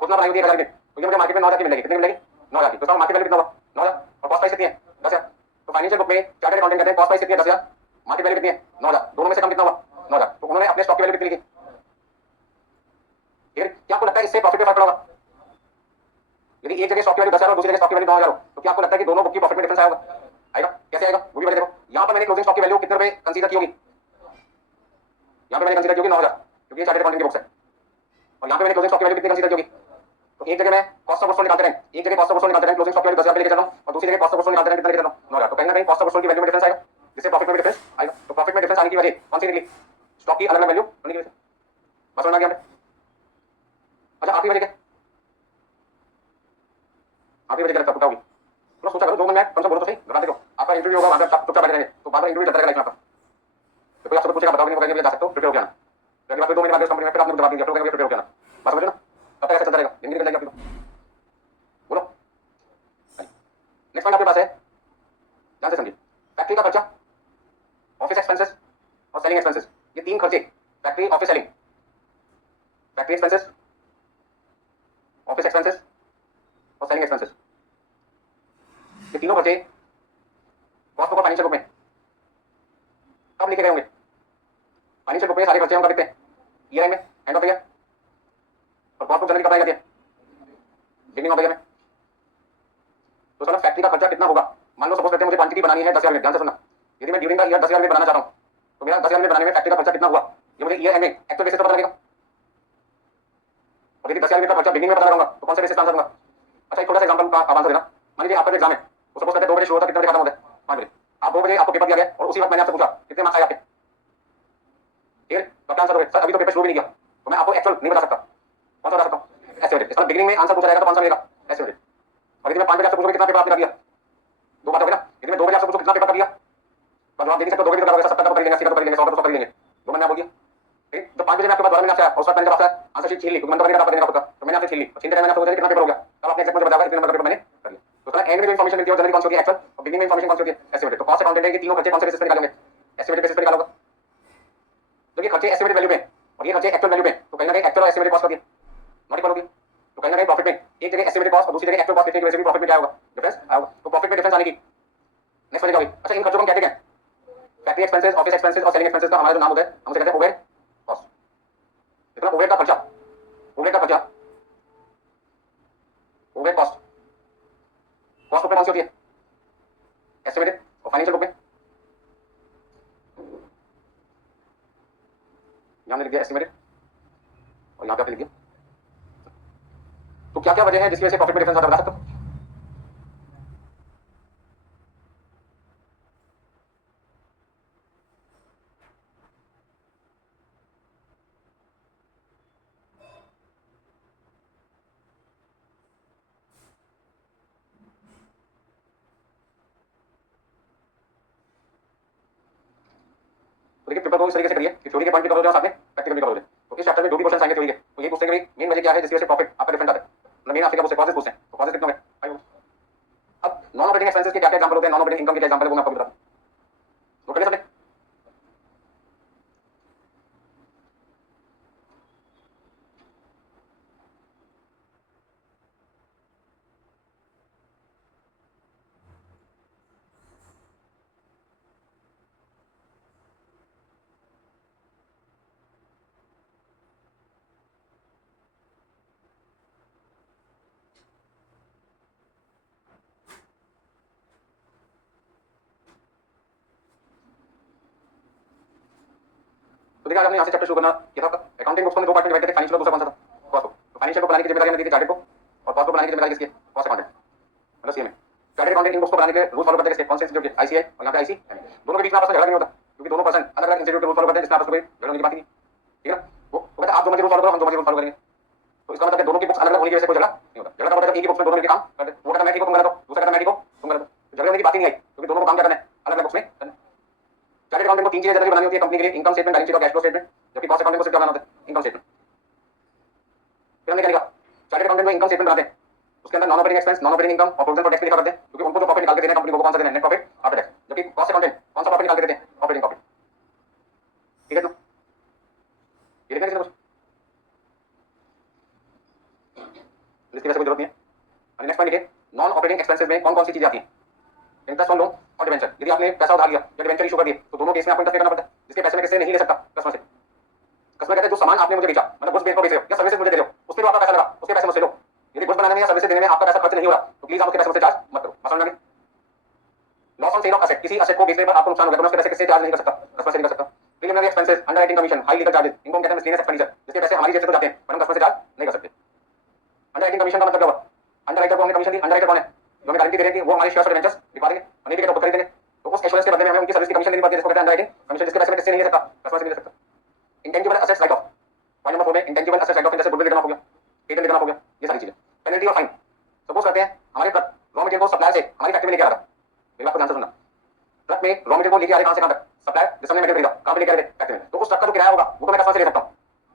खुद ना बनाई होगी 1,000 यूनिट, तो ये मुझे मार्केट में 9,000 की मिलेगी। कितनी मिलेगी? 9,000 की। तो मार्केट वैल्यू कितना हुआ? 9,000, और कॉस्ट प्राइस कितनी है? 10,000। तो फाइनेंशियल बुक में चार्टेड अकाउंटेंट कहते हैं कॉस्ट प्राइस कितनी है? 10,000, मार्केट वैल्यू कितनी है? 9,000, दोनों में से कम कितना हुआ? 9,000। तो उन्होंने अपने स्टॉक की वैल्यू कितनी लिखी? फिर क्या आपको लगता है इससे प्रॉफिट पे फर्क पड़ा होगा? यदि एक जगह स्टॉक की वैल्यू 10,000 और दूसरी जगह स्टॉक की वैल्यू 9,000 हो तो क्या आपको लगता है कि दोनों बुक की प्रॉफिट में डिफरेंस आएगा? आएगा। कैसे आएगा वो भी बता देखो। यहाँ पर मैंने क्लोजिंग स्टॉक की वैल्यू कितने रुपए कंसीडर की होगी? यहाँ पे मैंने कंसीडर की होगी 9,000 क्योंकि ये चार्टेड अकाउंटिंग की बुक्स है, और यहाँ पे मैंने क्लोजिंग स्टॉक की वैल्यू कितनी कंसीडर की होगी? तो एक जगह मैं कॉस्ट ऑफ गुड्स सोल्ड निकालते हैं, एक जगह कॉस्ट ऑफ गुड्स सोल्ड निकालते हैं, क्लोजिंग स्टॉक की वैल्यू 10,000 पे लेके चल रहा हूं, और दूसरी जगह कॉस्ट ऑफ गुड्स सोल्ड निकालते हैं कितना लेके चल रहा हूं? 9,000। तो कहीं ना कहीं कॉस्ट ऑफ गुड्स सोल्ड की वैल्यू में डिफरेंस आएगा, जिससे प्रॉफिट में भी डिफरेंस आएगा। तो प्रॉफिट में डिफरेंस आने की वजह कौन सी निकली? स्टॉक की अलग अलग वैल्यू होने की वजह से। बस समझ आ गया हमें? अच्छा आखिरी वजह क्या? आखिरी वजह क्या लगता है? थोड़ा सोचा करो, 2 मिनट में कम से बोलो तो सही, घबराते क्यों? आपका इंटरव्यू होगा, वहां पे आप चुपचाप बैठे रहेंगे तो बार-बार इंटरव्यू चलता रहेगा लाइफ में आपका। तो कोई आपसे पूछेगा बताओ, नहीं बताएंगे जा सकते हो, प्रिपेयर हो जाना। अगली बार फिर 2 महीने बाद कंपनी में फिर आपने जवाब दिया, प्रिपेयर हो जाना। बस समझ लो ना, तब तक ऐसे चलता रहेगा, जिंदगी निकल जाएगी आपकी। बोलो नेक्स्ट पॉइंट आपके पास है, ध्यान से समझिए। फैक्ट्री का खर्चा, ऑफिस एक्सपेंसेस और सेलिंग एक्सपेंसेस, ये 3 खर्चे factory, office, selling. Factory expenses, office expenses और सेलिंग एक्सपेंसेस, ये तीनों खर्चे कॉस्ट बुक और फाइनेंशियल बुक में कब लिखे गए होंगे? फाइनेंशियल बुक में सारे खर्चे हम कर देते हैं ईयर में एंड ऑफ द ईयर, और कॉस्ट बुक जनरली कब जाती है बिगिनिंग ऑफ द ईयर में। तो सर फैक्ट्री का खर्चा कितना होगा, मान लो सपोज करते हैं मुझे क्वांटिटी बनानी है 10,000 यूनिट, ध्यान से सुनना, यदि मैं ड्यूरिंग द ईयर 10,000 यूनिट बनाना चाहता हूं तो मेरा 10,000 यूनिट बनाने में फैक्ट्री का खर्चा कितना हुआ ये मुझे ईयर एंड में एक्चुअल बेसिस पर पता लगेगा। और यदि 10,000 यूनिट का खर्चा बिगिनिंग में पता लगाऊंगा तो कौन से बेसिस पर आंसर दूंगा। अच्छा एक छोटा सा एग्जांपल का आंसर देना, मान लीजिए आपका एग्जाम है तो सपोज करते हैं 2 बजे शुरू होता है, कितने बजे खत्म होता है 5 बजे, आप 2 बजे आपको पेपर दिया गया और उसी वक्त मैंने आपसे पूछा कितने मार्क्स आए आपके, ठीक है तो क्या आंसर होगा, सर अभी तो पेपर शुरू भी नहीं किया तो मैं आपको एक्चुअल नहीं बता सकता, कौन सा बता सकता हूं एस्टिमेटेड। इसका बिगिनिंग में आंसर पूछा जाएगा तो कौन सा मिलेगा एस्टिमेटेड। और यदि मैं 5 बजे आपसे पूछूंगा कितना पेपर आपने कर दिया, दो बात हो गई ना, यदि मैं 2 बजे आपसे पूछूं कितना पेपर कर दिया तो जवाब दे नहीं सकते, 2 बजे तो करोगे 70 तो कर लेंगे, 80 तो कर लेंगे, 100 तो कर लेंगे, दो मैंने बोल दिया ठीक। तो 5 बजे मैं आपके पास दोबारा मैंने आपसे उस वक्त मैंने जब आपसे आंसर शीट छीन ली क्योंकि मैंने तो नहीं पता होता तो मैंने आपसे छीन ली, छीनते टाइम मैंने आपको कितना पेपर हो गया तब आपने एग्जैक्ट मुझे बताया इतने नंबर का पेपर मैंने कर लिया। तो उसका एंड में जो इंफॉर्मेशन मिलती है जनरली कौन सी होती है एक्चुअल, और बिगिनिंग में इंफॉर्मेशन कौन सी होती है एस्टिमेटेड। तो कॉस्ट अकाउंटेंट है कि तीनों खर्चे कौन से बेसिस पे निकालेंगे एस्टिमेटेड बेसिस पे निकालोगे। तो ये खर्चे एस्टिमेटेड वैल्यू में और ये खर्चे एक्चुअल वैल्यू में, तो कहीं ना कहीं एक्चुअल और एस्टिमेटेड कॉस्ट होती है नॉट इक्वल होती है। तो कहीं ना कहीं प्रॉफिट में एक जगह एस्टिमेटेड कॉस्ट और दूसरी जगह एक्चुअल कॉस्ट लिखने की वजह से भी प्रॉफिट में क्या होगा डिफरेंस आएगा। तो प्रॉफिट में डिफरेंस आने की नेक्स्ट वजह क्या होगी। अच्छा इन खर्चों को हम कहते हैं फैक्ट्री एक्सपेंसेस, ऑफिस एक्सपेंसेस और सेलिंग एक्सपेंसेस का हमारा जो नाम होता है हम उसे कहते हैं ओवरहेड कॉस्ट। इतना ओवरहेड का खर्चा, ओवरहेड का खर्चा, ओवरहेड कॉस्ट, कॉस्ट बुक में कौन सी होती है एस्टिमेटेड और फाइनेंशियल बुक में यहां लिख दिया एस्टिमेटेड और यहां पे आपने लिख दिया। तो क्या क्या वजह है जिसकी वजह से प्रॉफिट में डिफरेंस आता है बता सकते हो। तो देखिए पेपर को इस तरीके से करिए कि थ्योरी के पॉइंट भी कवर हो जाए साथ में प्रैक्टिकल भी कवर हो जाए। तो इस चैप्टर में जो भी क्वेश्चन आएंगे थ्योरी के तो ये पूछते हैं कि मेन वजह क्या है जिसकी वजह से प्रॉफिट आपका डिफरेंट आता है, मतलब मेन आपसे क्या पूछते हैं कॉजेस पूछते हैं, तो कॉजेस कितने होंगे। अब नॉन ऑपरेटिंग एक्सपेंसेस के क्या क्या एग्जांपल होते हैं, नॉन ऑपरेटिंग इनकम के क्या एग्जांपल है वो मैं आपको बता दूं। तो करिए सबने तो देखिए आज हमने यहाँ से चैप्टर शुरू करना ये था अकाउंटिंग बुक्स को दो पार्ट में डिवाइड करते, फाइनेंशियल दूसरा कौन सा था कॉस्ट बुक। तो फाइनेंशियल को बनाने की जिम्मेदारी हमने दी थी चार्टेड को और कॉस्ट बुक बनाने की जिम्मेदारी किसकी कॉस्ट अकाउंटेंट मतलब सीए में। चार्टेड अकाउंटेंट इन बुक्स को बनाने के रूल फॉलो करते हैं कौन से इंस्टीट्यूट के आईसीआई और यहाँ पे आईसी, दोनों के बीच में आपस में झगड़ा नहीं होता क्योंकि दोनों पर्सन अलग अलग इंस्टीट्यूट के रूल फॉलो करते हैं जिसमें आपस में झगड़ने की बात नहीं, ठीक है ना। वो कहते हैं आप जो मर्जी रूल फॉलो करो हम जो मर्जी रूल फॉलो करेंगे। तो इसका मतलब दोनों की बुक्स अलग अलग होने की वजह से कोई झगड़ा नहीं होता। झगड़ा कब होता है जब एक ही बुक्स में दोनों मिलकर काम करते हैं, वो कहता मैं ठीक हूं तुम गलत हो, दूसरा कहता मैं ठीक हूं तुम गलत हो, झगड़े होने की बात ही नहीं आई क्योंकि दोनों को काम क्या करना है अलग अलग बुक्स में करना है। चार्टेड अकाउंटेंट को तीन चीजें जनरली बनानी होती है कंपनी के लिए, इनकम स्टेटमेंट, बैलेंस शीट और कैश फ्लो स्टेटमेंट, जबकि कॉस्ट अकाउंटेंट को सिर्फ क्या बनाना होता है इनकम स्टेटमेंट। फिर हमने क्या लिखा चार्टेड अकाउंटेंट में इनकम स्टेटमेंट बनाते हैं उसके अंदर non operating expense, non operating income और प्रोविजन फॉर टैक्स लिखा करते हैं क्योंकि उनको जो प्रॉफिट निकाल के देना है कंपनी को कौन सा देना है नेट प्रॉफिट आफ्टर टैक्स, जबकि कॉस्ट अकाउंटेंट कौन सा प्रॉफिट निकाल के देते हैं ऑपरेटिंग प्रॉफिट, ठीक है। तो ये लिखने की कुछ लिस्ट की वैसे कोई जरूरत नहीं है। नेक्स्ट पॉइंट लिखिए नॉन ऑपरेटिंग एक्सपेंसेस में कौन कौन सी चीजें आती हैं, इंटरेस्ट ऑन लोन और डिबेंचर। यदि आपने पैसा उधार लिया या डिबेंचर इशू कर दिए तो दोनों केस में आपको इंटरेस्ट पे करना पड़ता है, जिसके पैसे में किसी नहीं ले सकता कस्टमर से। कस्टमर कहता है जो सामान आपने मुझे बेचा मतलब गुड्स बेच रहे हो या सर्विसेज मुझे दे रहे हो उसके लिए आपका पैसा लगा उसके पैसे मुझसे लो। यदि गुड्स बनाने में या सर्विसेज देने में आपका पैसा खर्च नहीं हो रहा तो प्लीज आप उसके पैसे मुझसे चार्ज मत करो। समझ में आ गया। Loss on sale of asset, किसी एसेट को बेचने पर आपको नुकसान हो गया तो मैं उसके पैसे किससे चार्ज नहीं कर सकता कस्टमर से नहीं कर सकता। Preliminary expenses, underwriting commission, high legal charges, इनको हम कहते हैं मिसलेनियस एक्सपेंडिचर, जिसके पैसे हमारी जेब से तो जाते हैं पर हम कस्टमर से चार्ज नहीं कर सकते। अंडरराइटिंग कमीशन का मतलब क्या हुआ, अंडरराइटर को हमने कमीशन दी, अंडरराइटर कौन है जो हमें गारंटी दे रहे हैं कि वो हमारे शेयर्स और डिबेंचर्स दिखा देंगे और नहीं दिखे तो खरीदेंगे। तो उस एश्योरेंस के बदले में हमें उनकी सर्विस की कमीशन देनी पड़ती है जिसको कहते हैं अंडरराइटिंग कमीशन, जिसके पैसे में किससे नहीं ले सकता कस्टमर से नहीं ले सकता। Intangible assets right of, point number 4 में इंटेंजिबल एसेट्स राइट ऑफ जैसे गुडविल रिटर्न ऑफ हो गया, पेटेंट रिटर्न ऑफ हो गया, ये सारी चीजें। पेनल्टी और फाइन, सपोज करते हैं हमारे ट्रक रॉ मटेरियल को सप्लायर से हमारी फैक्ट्री में लेके आ रहा था, मेरी बात को ध्यान से सुनना, ट्रक में रॉ मटेरियल को लेके आ रहे कहां से कहां तक सप्लायर जिसने मटेरियल खरीदा कहां पे लेके आ रहे फैक्ट्री में, तो उस ट्रक का जो किराया होगा वो तो मैं कस्टमर से ले सकता हूं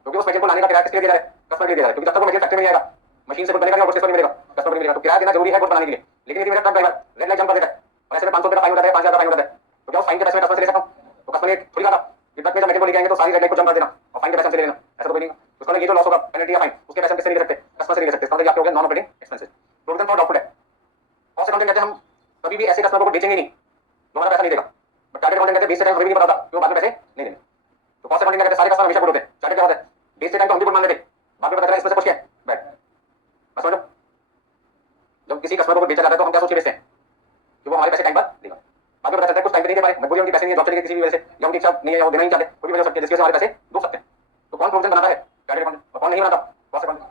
क्योंकि उस मटेरियल को लाने का किराया किसके लिए दे रहा है कस्टमर के लिए दे रहा है क्योंकि जब तक वो मटेरियल फैक्ट्री में नहीं आएगा मशीन से कुछ बनेगा नहीं और किसको नहीं मिलेगा कस्टमर को नहीं मिलेगा। तो किराया देना जरूरी है गुड्स बनाने के लिए। लेकिन यदि मेरा truck driver red light jump कर देता है और ऐसे में 500 रुपए का फाइन होता है 5000 का फाइन होता है तो क्या उस फाइन के पैसे में कस्टमर से ले सकता हूं। तो कस्टमर ने थोड़ी कहा कि ट्रक में जब मटेरियल को लेके आएंगे तो सारी रेड लाइट को जंप कर देना और फाइन के पैसे से ले लेना, ऐसा तो कोई नहीं। उसका ये जो लॉस होगा पेनल्टी या फाइन उसके पैसे हम किससे नहीं ले सकते कस्टमर से नहीं ले सकते। इसका मतलब आपके हो गया non operating expenses. Provision for doubtful debt, cost accounting कहते हैं हम कभी भी ऐसे कस्टमर को बेचेंगे नहीं जो हमारा पैसा नहीं देगा, बट चार्टेड अकाउंटिंग कहते हैं बेच से टाइम हमें भी नहीं पता था कि वो बाद में पैसे नहीं देंगे। तो तो कॉस्ट अकाउंटिंग में कहते हैं सारे कस्टमर हमेशा गुड होते हैं, चार्टेड क्या होता है बेस से टाइम तो हम भी गुड मान लेते, बाद में पता चला इसमें से कुछ क्या है बैड। बस समझो, जब किसी कस्टमर को बेचा जाता है तो हम क्या सोच के बेचते हैं कि वो हमारे पैसे टाइम पर देगा, बाद में पता चलता है कुछ टाइम पे नहीं दे पाए, मजबूरी उनकी पैसे नहीं है, जॉब चली गई किसी भी वजह से, या उनकी इच्छा नहीं है या वो देना नहीं चाहते, कोई भी वजह हो सकती है जिसकी वजह से हमारे पैसे डूब सकते हैं। तो कौन प्रोविजन बनाता है चार्टेड अकाउंटेंट, और कौन नहीं बनाता कॉस्ट अकाउंटेंट।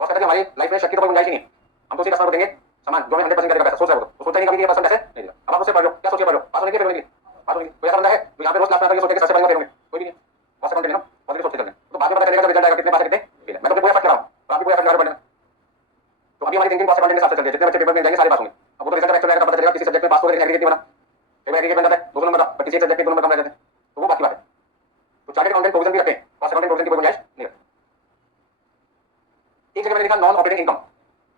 कॉस्ट कहते हैं हमारी लाइफ में शक की तो कोई गुंजाइश ही नहीं, हम तो उसी कस्टमर को देंगे सामान जो हमें 100% करेगा पैसा, सोच रहे हो तो सोचता नहीं कभी कि ये पर्सन पैसे नहीं देगा। अब आप उससे पढ़ लो, क्या सोचिए पढ़ लो, पास होने के लिए पास होने कोई ऐसा बंदा है जो यहाँ पे रोज क्लास में आता है सोचते कि सबसे पहले फेल कोई भी नहीं, कॉस्ट अकाउंटेंट है ना, पॉजिटिव सोचते चलते हैं, तो बाद में पता चलेगा जब रिजल्ट आएगा कितने पास कितने फेल है। मैं तो पूरा एफर्ट कर रहा हूँ, तो आप भी पूरा एफर्ट कर रहे हैं, तो अभी हमारी थिंकिंग कॉस्ट अकाउंटेंट के साथ चल रही है, जितने बच्चे पेपर में जाएंगे सारे पास होंगे। अब वो तो रिजल्ट एक्चुअल आएगा पता चलेगा किसी सब्जेक्ट में पास हो गए एग्रीगेट नहीं बना, पेपर एग्रीगेट बन जाता है 2 नंबर का, पर किसी एक सब्जेक्ट में 2 नंबर कम रह जाते हैं, तो वो बात की बात है। तो चार्टेड अकाउंटेंट प्रोविजन भी रखते हैं, कॉस्ट अकाउंटेंट प्रोविजन की कोई गुंजाइश नहीं रखते। एक जगह मैंने लिखा non operating income,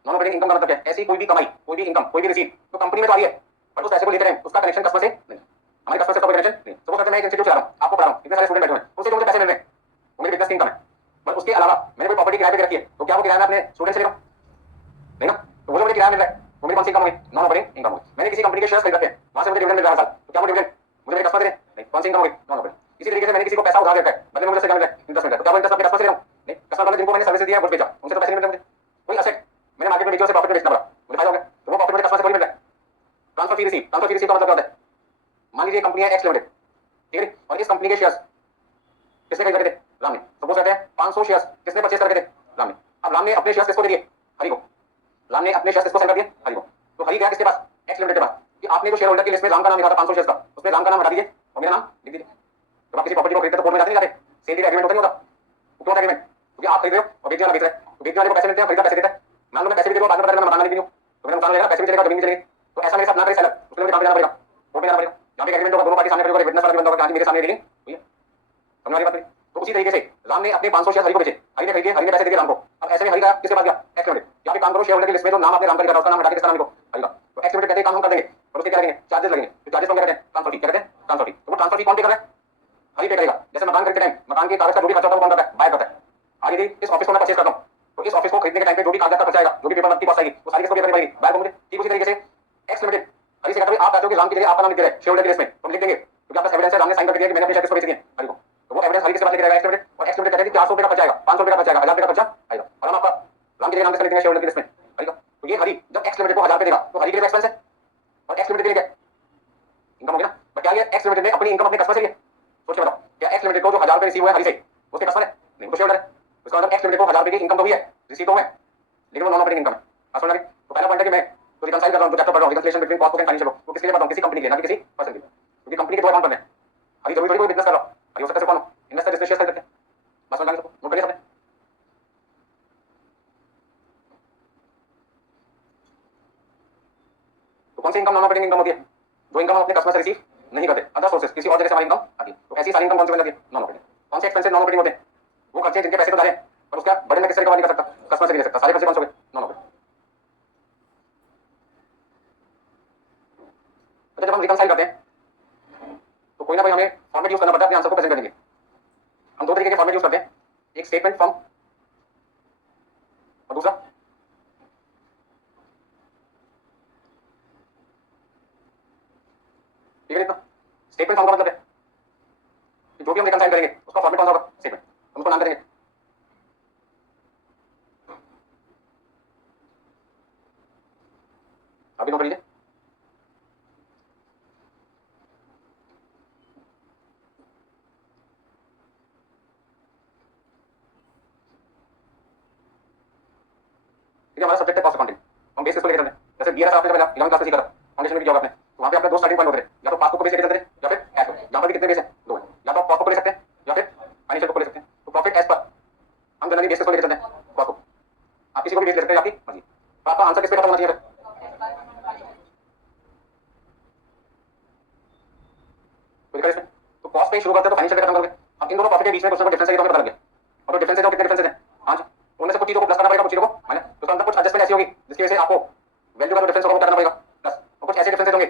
non operating income का मतलब क्या है, ऐसी कोई भी कमाई, कोई भी इनकम, कोई भी रिसीव तो कंपनी में तो आ रही है, पर उस पैसे को लेते हैं उसका कनेक्शन कस्टमर से नहीं, हमारे कस्टमर से कोई कनेक्शन नहीं। सपोज करते हैं मैं एक इंस्टीट्यूट चला रहा हूं, आपको पढ़ा रहा हूं, इतने सारे स्टूडेंट बैठे हुए हैं, उनसे जो मुझे पैसे मिल रहे हैं वो मेरी बिजनेस की इनकम है, पर उसके अलावा मैंने कोई प्रॉपर्टी किराए पे रखी है, तो क्या वो किराया मैं अपने स्टूडेंट से ले रहा हूं, नहीं ना, तो वो जो मुझे किराया मिल रहा है वो मेरी कौन सी इनकम होगी, नॉन ऑपरेटिंग इनकम होगी। मैंने किसी कंपनी के शेयर्स खरीद रखे हैं, वहां से मुझे डिविडेंड मिल रहा है हर साल, तो क्या वो डिविडेंड मुझे मेरे कस्टमर दे रहे हैं, नहीं, कौन सी इनकम होगी, नॉन ऑपरेटिंग। इसी तरीके से मैंने किसी को पैसा उधार दिया है, बदले में मुझे सजा मिल रहा है, इंटरेस्ट मिल रहा है, तो क्या वो इंटरेस्ट अपने कस्टमर से ले रहा हूं, नहीं, कस्टमर वाले जिनको मैंने सर्विस दिया है, बेचा, उनसे तो पैसे नहीं मिल रहे मुझे, कोई असेट मैंने मार्केट में बेचा, उसे प्रॉफिट में बेचना पड़ा, मुझे फायदा हो गया, तो वो प्रॉफिट मुझे कस्टमर से थोड़ी मिल रहा है। Transfer fee receive, transfer fee receive का मतलब क्या होता है, मान लीजिए कंपनी है एक्स लिमिटेड, ठीक है, और इस कंपनी के शेयर्स किसने खरीद रखे थे, राम ने, सपोज करते हैं 500 शेयर्स किसने परचेज करके थे, राम ने। अब राम ने अपने शेयर्स किसको दे दिए, हरि को, राम ने अपने शेयर्स किसको सेल कर दिए, हरि को, तो हरि गया किसके पास, एक्स लिमिटेड के पास, कि आपने जो शेयर होल्डर की लिस्ट में राम का नाम लिखा था 500 शेयर्स का, उसमें राम का नाम हटा दीजिए और मेरा नाम लिख दीजिए। तो आप किसी प्रॉपर्टी को खरीदते तो कोर्ट में जाते नहीं जाते, सेल डीड एग्रीमेंट होता नहीं होता, वो क्यों एग्रीमेंट, क्योंकि आप खरीद रहे हो और बेचने वाला बेच रहा है, तो बेचने वाले को पैसे मिलते हैं, खरीदा पैसे देता है। मान लो मैं पैसे भी दे दूं, बाद में पता चला मैं मकान मालिक भी हूं, तो मेरा नुकसान हो जाएगा, पैसे भी चलेगा, जमीन भी चलेगी, तो ऐसा मेरे साथ ना करे सेलर, उसके लिए मुझे कहां जाना पड़ेगा, कोर्ट में जाना पड़ेगा, जहां पे एग्रीमेंट होगा दोनों पार्टी सामने खड़े होकर विटनेस वाला भी बंदा होगा, आज मेरे सामने डीलिंग हुई है, समझ आ रही बात है। तो उसी तरीके से राम ने अपने 500 शेयर हरि को बेचे, हरि ने खरीदे, हरि ने पैसे दे दिए राम को। अब ऐसे में हरि का किसके पास गया, एक्स लिमिटेड, यहाँ पे काम करो, शेयर होल्डर की लिस्ट में जो नाम आपने राम का लिखा था उसका नाम हटा के किसका नाम लिखो, हरि का, तो एक्स लिमिटेड कहते हैं काम हम कर देंगे, और उसके क्या लगेंगे, चार्जेस लगेंगे, तो चार्जेस क्या कहते हैं, ट्रांसफर फी, क्या कहते हैं ट्रांसफर फी, तो वो ट्रांसफर फी कौन पे कर रहा है, हरि पे करेगा। जैसे मकान खरीदते टाइम मकान के कागज का जो भी खर्चा होता है वो कौन करता है, बाय करता है। आगे भी इस ऑफिस को मैं परचेज करता हूं, तो इस ऑफिस को खरीदने के टाइम पे जो भी कागज का खर्चा आएगा, जो भी पेपर वर्क की कॉस्ट आएगी, वो सारी किसको पे करनी पड़ेगी, बाय को मुझे। ठीक उसी तरीके से एक्स लिमिटेड हरि से कहता है आप चाहते हो कि राम की जगह आपका नाम लिख दे रहे हैं शेयर होल्डर की लिस्ट में, तो हम लिख देंगे, क्योंकि आपका एविडेंस है राम ने साइन करके दिया कि मैंने अपने शेयर किसको बेच दिए, हरि को, तो वो एविडेंस हरि किसके पास लेके जाएगा, एक्स लिमिटेड, और एक्स लिमिटेड कहता है कि 400 रुपए का खर्चा आएगा, 500 रुपए का खर्चा आएगा, 1000 रुपए का खर्चा आएगा, और हम आपका राम की जगह नाम किसका लिख देंगे, शेयर होल्डर की लिस्ट में, हरि का। तो ये हरि जब एक्स लिमिटेड को 1000 रुपए देगा तो हरि के लिए एक्सपेंस है, और एक्स लिमिटेड के लिए क्या इनकम होगी ना। बट क्या ये एक्स लिमिटेड ने अपनी इनकम अपने कस्टमर से लिए, सोच के बताओ, क्या एक्स लिमिटेड को जो 1000 रुपए रिसीव हुए हरि से उसके कस्टमर है, नहीं, वो शेयर होल्डर है, इसका मतलब एक्स लिमिटेड को 1000 रुपए की इनकम तो हुई है, रिसीव तो है, लेकिन वो नॉन ऑपरेटिंग इनकम है। आप समझ रहे। तो पहला पॉइंट है कि मैं तो रिकंसाइल कर रहा हूं, जो चैप्टर पढ़ रहा हूं, reconciliation between cost and financial, वो किसके लिए पढ़ रहा हूं, किसी कंपनी के लिए, ना कि किसी पर्सन के लिए, क्योंकि कंपनी के दो अकाउंट बनने हैं। अभी जरूरी थोड़ी कोई बिजनेस कर रहा हूं, अभी हो सकता है कौन इन्वेस्टर जिसने शेयर खरीद रखे हैं, बस समझ लो, नोट करिए सबने। तो कौन सी इनकम नॉन ऑपरेटिंग इनकम होती है, जो इनकम हम अपने कस्टमर से रिसीव नहीं करते, अदर सोर्सेस किसी और जगह से हमारी इनकम आती है, तो ऐसी सारी इनकम कौन सी बन जाती है, नॉन ऑपरेटिंग। कौन से एक्सपेंसेस नॉन ऑपरेटिंग होते हैं, वो खर्चे जिनके पैसे तो जा रहे हैं पर उसका बर्डन में किससे रिकवर नहीं कर सकता, कस्टमर से नहीं ले सकता, सारे खर्चे कौन से हुए, नॉन ऑपरेटिंग। अच्छा जब हम रिकंसाइल करते हैं तो कोई ना कोई हमें फॉर्मेट यूज करना पड़ता है अपने आंसर को प्रेजेंट करने के लिए। हम दो तरीके के फॉर्मेट यूज करते हैं, एक स्टेटमेंट फॉर्म और दूसरा ठीक है। इतना स्टेटमेंट फॉर्म का मतलब है कि जो भी हम रिकंसाइल करेंगे उसका फॉर्मेट कौन सा होगा, स्टेटमेंट, हम उसको नाम करेंगे। अभी नोट लीजिए, हमारा सब्जेक्ट है कॉस्ट अकाउंटिंग, हम बेस किसको लेकर चलते हैं, जैसे बीआरएस आपने जब 11वीं क्लास में सीखा था, फाउंडेशन में किया होगा आपने, तो वहां पे आपने दो स्टार्टिंग पॉइंट होते हैं, या तो पासबुक को बेस लेकर चलते हैं या फिर कैश फ्लो। यहां पर भी कितने बेस हैं, दो हैं, या तो आप कॉस्ट को ले सकते हैं या फिर फाइनेंशियल को ले सकते हैं। तो प्रॉफिट एज पर हम जनरली बेस किसको लेकर चलते हैं, कॉस्ट को। आप किसी को भी बेस ले सकते हैं, आपकी मर्जी। तो आपका आंसर किस पे खत्म होना चाहिए, फिर तो कॉस्ट पे शुरू करते हैं तो फाइनेंशियल पे खत्म करोगे। अब इन दोनों प्रॉफिट के बीच में कुछ ना कुछ डिफरेंस है, तो हमें पता लग गया। और तो डिफरेंस है, कितने डिफरेंस हैं, 5, उनमें से कुछ चीजों को प्लस करना पड़ेगा, कुछ चीजों को माइनस, तो उसका अंदर कुछ एडजस्टमेंट ऐसी होगी जिसकी वजह से आपको वैल्यू का जो डिफरेंस होगा वो करना पड़ेगा प्लस, और कुछ ऐसे डिफरेंसेस होंगे,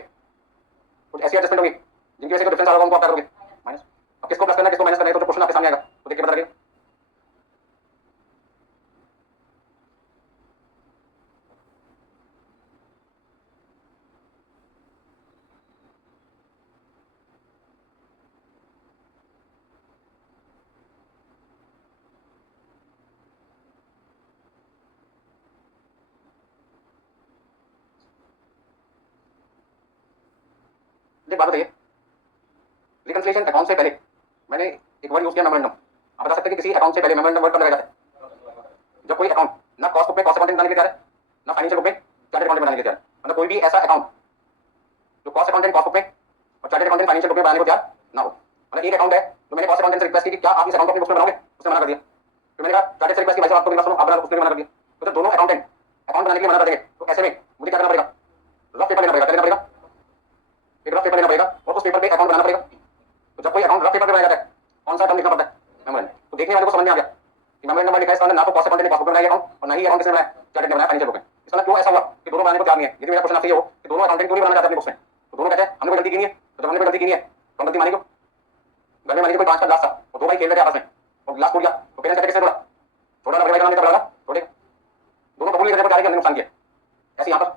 कुछ ऐसी एडजस्टमेंट होगी जिनकी वजह से डिफरेंस आ रहा होगा उनको आप करोगे माइनस। अब किसको प्लस करना है किसको माइनस करना है, तो जो क्वेश्चन आपके सामने आएगा तो देख के पता लगेगा। बात बताइए, रिकंसिलिएशन अकाउंट से पहले मैंने एक वर्ड यूज किया मेमोरेंडम। आप बता सकते हैं कि किसी अकाउंट से पहले मेमोरेंडम वर्ड कब लगाया जाता है? जब कोई अकाउंट ना कॉस्ट बुक में कॉस्ट अकाउंटेंट बनाने के लिए तैयार है, ना फाइनेंशियल बुक में चार्टर्ड अकाउंटेंट बनाने के लिए तैयार है। मतलब कोई भी ऐसा अकाउंट जो कॉस्ट अकाउंटेंट कॉस्ट बुक में और चार्टर्ड अकाउंटेंट फाइनेंशियल बुक में बनाने को तैयार ना हो। मतलब एक अकाउंट है जो मैंने कॉस्ट अकाउंटेंट से रिक्वेस्ट की कि क्या आप इस अकाउंट को अपनी बुक्स में बनाओगे, उसने मना कर दिया। फिर मैंने कहा चार्टर्ड से रिक्वेस्ट की भाई साहब आपको मेरी बात सुनो, आप बना, उसने भी मना कर दिया। तो जब दोनों अकाउंटेंट अकाउंट बनाने के लिए मना कर देंगे तो ऐसे में मुझे क्या करना पड़ेगा? रफ पेपर लेना पड़ेगा, क्या लेना पड़ेगा? एक रफ पेपर लेना पड़ेगा और उस पेपर पे अकाउंट बनाना पड़ेगा। तो जब कोई अकाउंट रफ पेपर पे बनाया जाता है, कौन सा टर्म लिखना पड़ता है? मेमोरेंडम। तो देखने वाले को समझ में आ गया कि मेमोरेंडम में लिखा है इसका ना तो कॉस्ट अकाउंटेंट ने कॉस्ट बुक में बनाया अकाउंट और ना ही अकाउंट किसने बनाया, चार्टर्ड ने बनाया फाइनेंशियल बुक में। इसका मतलब क्यों ऐसा हुआ कि दोनों बनाने को तैयार नहीं है? यदि मेरा क्वेश्चन आपसे ये हो कि दोनों अकाउंटेंट क्यों नहीं बनाना चाहते अपनी बुक्स में, तो दोनों कहते हैं हमने कोई गलती की नहीं है। तो जब हमने कोई गलती की नहीं है तो हम गलती मानेंगे। घर में मान लीजिए कोई 5 का ग्लास था और दो भाई खेल रहे थे आपस में और ग्लास टूट गया, तो पेरेंट्स कहते किसने तोड़ा? छोटा ना बड़े भाई का नाम लेकर बड़ा तोड़े। दोनों कबूल नहीं करते कि हमने नुकसान किया। ऐसे यहाँ पर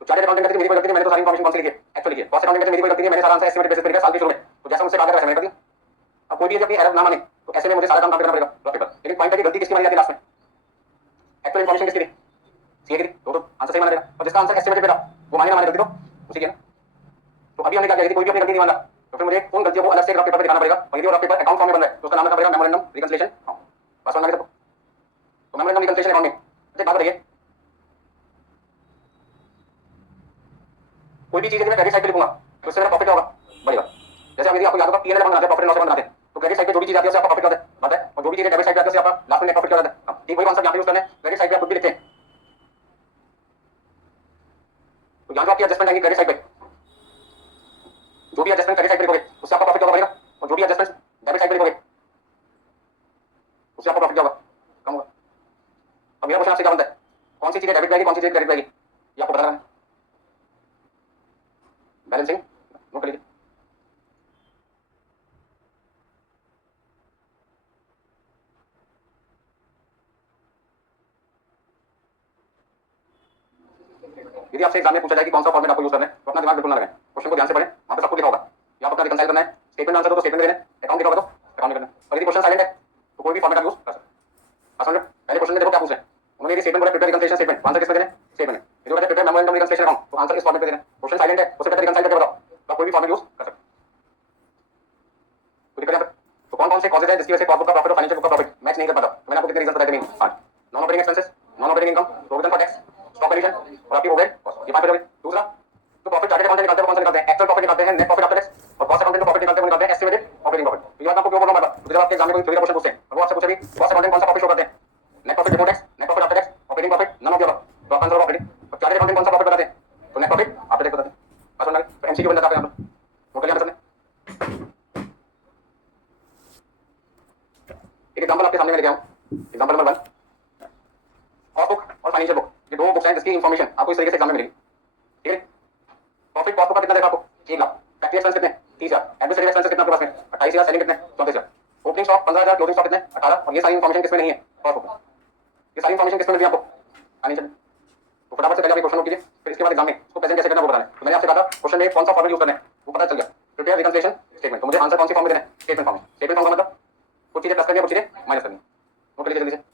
तो चार्टर्ड अकाउंटेंट कहते मेरी कोई गलती नहीं, मैंने तो सारी इन्फॉर्मेशन कौन सी लिखी है, एक्चुअली लिखी है। कॉस्ट अकाउंटेंट कहते मेरी कोई गलती नहीं, मैंने सारा आंसर एस्टिमेटेड बेसिस पे लिखा साल के शुरू में, तो जैसा मुझसे कहा गया वैसे मैंने कर दिया। अब कोई भी यदि अपनी एरर ना माने तो ऐसे में मुझे सारा काम करना पड़ेगा रफ पेपर। लेकिन पॉइंट है कि गलती किसकी मानी जाती है लास्ट में? एक्चुअल इन्फॉर्मेशन किसकी थी? सीए की थी। तो आंसर सही माना जाएगा और जिसका आंसर एस्टिमेटेड पे था वो माने ना माने गलती तो उसी की है ना। तो अभी हमने क्या किया, यदि कोई भी अपनी गलती नहीं मान रहा तो फिर मुझे उन गलतियों को अलग से रफ पेपर पे दिखाना पड़ेगा और यदि वो रफ पेपर अकाउंट फॉर्म में बन रहा है तो उसका नाम रखना पड़ेगा मेमोरेंडम रिकंसिलिएशन। बस समझ में आ गया सबको? तो मेमोरेंडम रिकंसिलिएशन अकाउंट में मुझे बात बताइए, कोई भी चीज यदि मैं क्रेडिट साइड पे लिखूंगा तो इससे मेरा प्रॉफिट क्या होगा? बढ़ेगा। जैसे अब यदि आपको याद होगा पीएनएल अकाउंट बनाते हैं, प्रॉफिट एंड लॉस अकाउंट बनाते हैं, तो क्रेडिट साइड पे जो भी चीज आती है उससे आपका प्रॉफिट क्या होता है और जो भी चीज डेबिट साइड पे आती है उससे आपका लास्ट में नेट प्रॉफिट क्या होता है। ठीक वही कॉन्सेप्ट यहां पे यूज करना है। क्रेडिट साइड पे आप कुछ भी लिखते हैं तो यहां जो आपकी एडजस्टमेंट आएंगे क्रेडिट साइड पे, जो भी एडजस्टमेंट क्रेडिट साइड पे लिखोगे उससे आपका प्रॉफिट क्या बढ़ेगा और जो भी एडजस्टमेंट डेबिट साइड पे लिखोगे उससे आपका प्रॉफिट क्या होगा? कम होगा। अब मेरा क्वेश्चन आपसे क्या बनता है, कौन सी चीजें डेबिट जाएगी, कौन सी चीजें क्रेडिट जाएगी, ये आपको बताना है। बैलेंसिंग नोट कर लीजिए। यदि आपसे एग्जाम में पूछा जाए कि कौन सा फॉर्मेट आपको यूज करना है तो अपना दिमाग बिल्कुल ना लगाएं, क्वेश्चन को ध्यान से पढ़ें, वहां पे सब कुछ लिखा होगा। या आप अपना रिकंसाइल करना है, स्टेटमेंट आंसर दो तो स्टेटमेंट देना है, अकाउंट लिखा होगा तो अकाउंट में करना है। और यदि क्वेश्चन साइलेंट है तो कोई भी फॉर्मेट आप यूज कर सकते हैं। समझ लो पहले क्वेश्चन में देखो क्या पूछ रहे हैं उन्होंने, यदि स्टेटमेंट बोला प्रिपेयर रिकंसिलिएशन स्टेटमेंट, आंसर किसमें देना है? स्टेटमेंट में। यदि कहते हैं प्रिपेयर मेमोरेंडम रिकंसिलिएशन अकाउंट तो आंसर इस फॉर्मेट पे देना है। क्वेश्चन साइलेंट है उसे कहते हैं रिकंसाइल करके बताओ, तो कोई भी फॉर्मेट यूज कर सकते हैं। तो दिक्कत यहाँ पर तो कौन कौन से कॉजेज है जिसकी वजह से कॉस्ट बुक का प्रॉफिट और फाइनेंशियल बुक का प्रॉफिट मैच नहीं कर पाता। तो मैंने आपको कितने रीजन बताए थे मेन 5। Non operating expenses, non operating income, provision for tax, stock valuation और आपकी ओवरहेड कॉस्ट, ये 5 हो गए। दूसरा तो प्रॉफिट चार्टर्ड अकाउंटेंट निकालते हैं कौन सा निकालते हैं? एक्चुअल प्रॉफिट निकालते हैं, नेट प्रॉफिट आफ्टर टैक्स। और कॉस्ट अकाउंटेंट प्रॉफिट निकालते हैं वो निकालते हैं एस्टिमेटेड ऑपरेटिंग प्रॉफिट। तो ये बात आपको क्यों बोल रहा हूं बार-बार, तो जब आपके एग्जाम में कोई थ्योरी का क्वेश्चन पूछते हैं और वो आपसे पूछे भी कॉस्ट अकाउंटेंट कौन सा प्रॉफिट शो करते हैं, net profit before tax, net profit after tax, operating profit, none of the above, तो आप आंसर ऑफ ऑपरेटिंग। और चार्टर्ड अकाउंटेंट कौन सा प्रॉफिट बताते हैं? तो नेट प्रॉफिट आफ्टर टैक्स बताते हैं। बस समझ में आ गया? तो एमसीक्यू बन जाता है यहां पर, नोट कर लिया सबने। एक एग्जांपल आपके सामने मैं लेके आऊं, एग्जांपल नंबर 1, कॉस्ट बुक और फाइनेंशियल बुक, ये दो बुक्स हैं जिसकी इन्फॉर्मेशन आपको इस तरीके से एग्जाम में मिलेगी। ठीक है, प्रॉफिट कॉस्ट बुक का कितना देखा आपको? 1 लाख। फैक्ट्री एक्सपेंस कितने? 30,000। एडमिनिस्ट्रेटिव एक्सपेंस कितना आपके पास में? 28,000। सेलिंग कितने? 34,000। ओपनिंग स्टॉक 15,000, क्लोजिंग स्टॉक कितने? 18। और ये सारी इन्फॉर्मेशन किसमें नहीं है? कॉस्ट बुक में। ये सारी इन्फॉर्मेशन किसमें मिल रही है आपको? फाइनेंशियल। तो फटाफट से पहले आप क्वेश्चन नोट कीजिए, फिर इसके बाद एग्जाम में इसको प्रेजेंट कैसे करना है वो बताना है। तो मैंने आपसे कहा था क्वेश्चन में कौन सा फॉर्मेट यूज करना है वो पता चल गया, प्रिपेयर रिकंसिलिएशन स्टेटमेंट। तो मुझे आंसर कौन सी फॉर्म में देना है? स्टेटमेंट फॉर्म में। स्टेटमेंट फॉर्म का मतलब कुछ चीजें प्लस करनी है, कुछ चीजें माइनस करनी है। नोट कर लीजिए जल्दी से।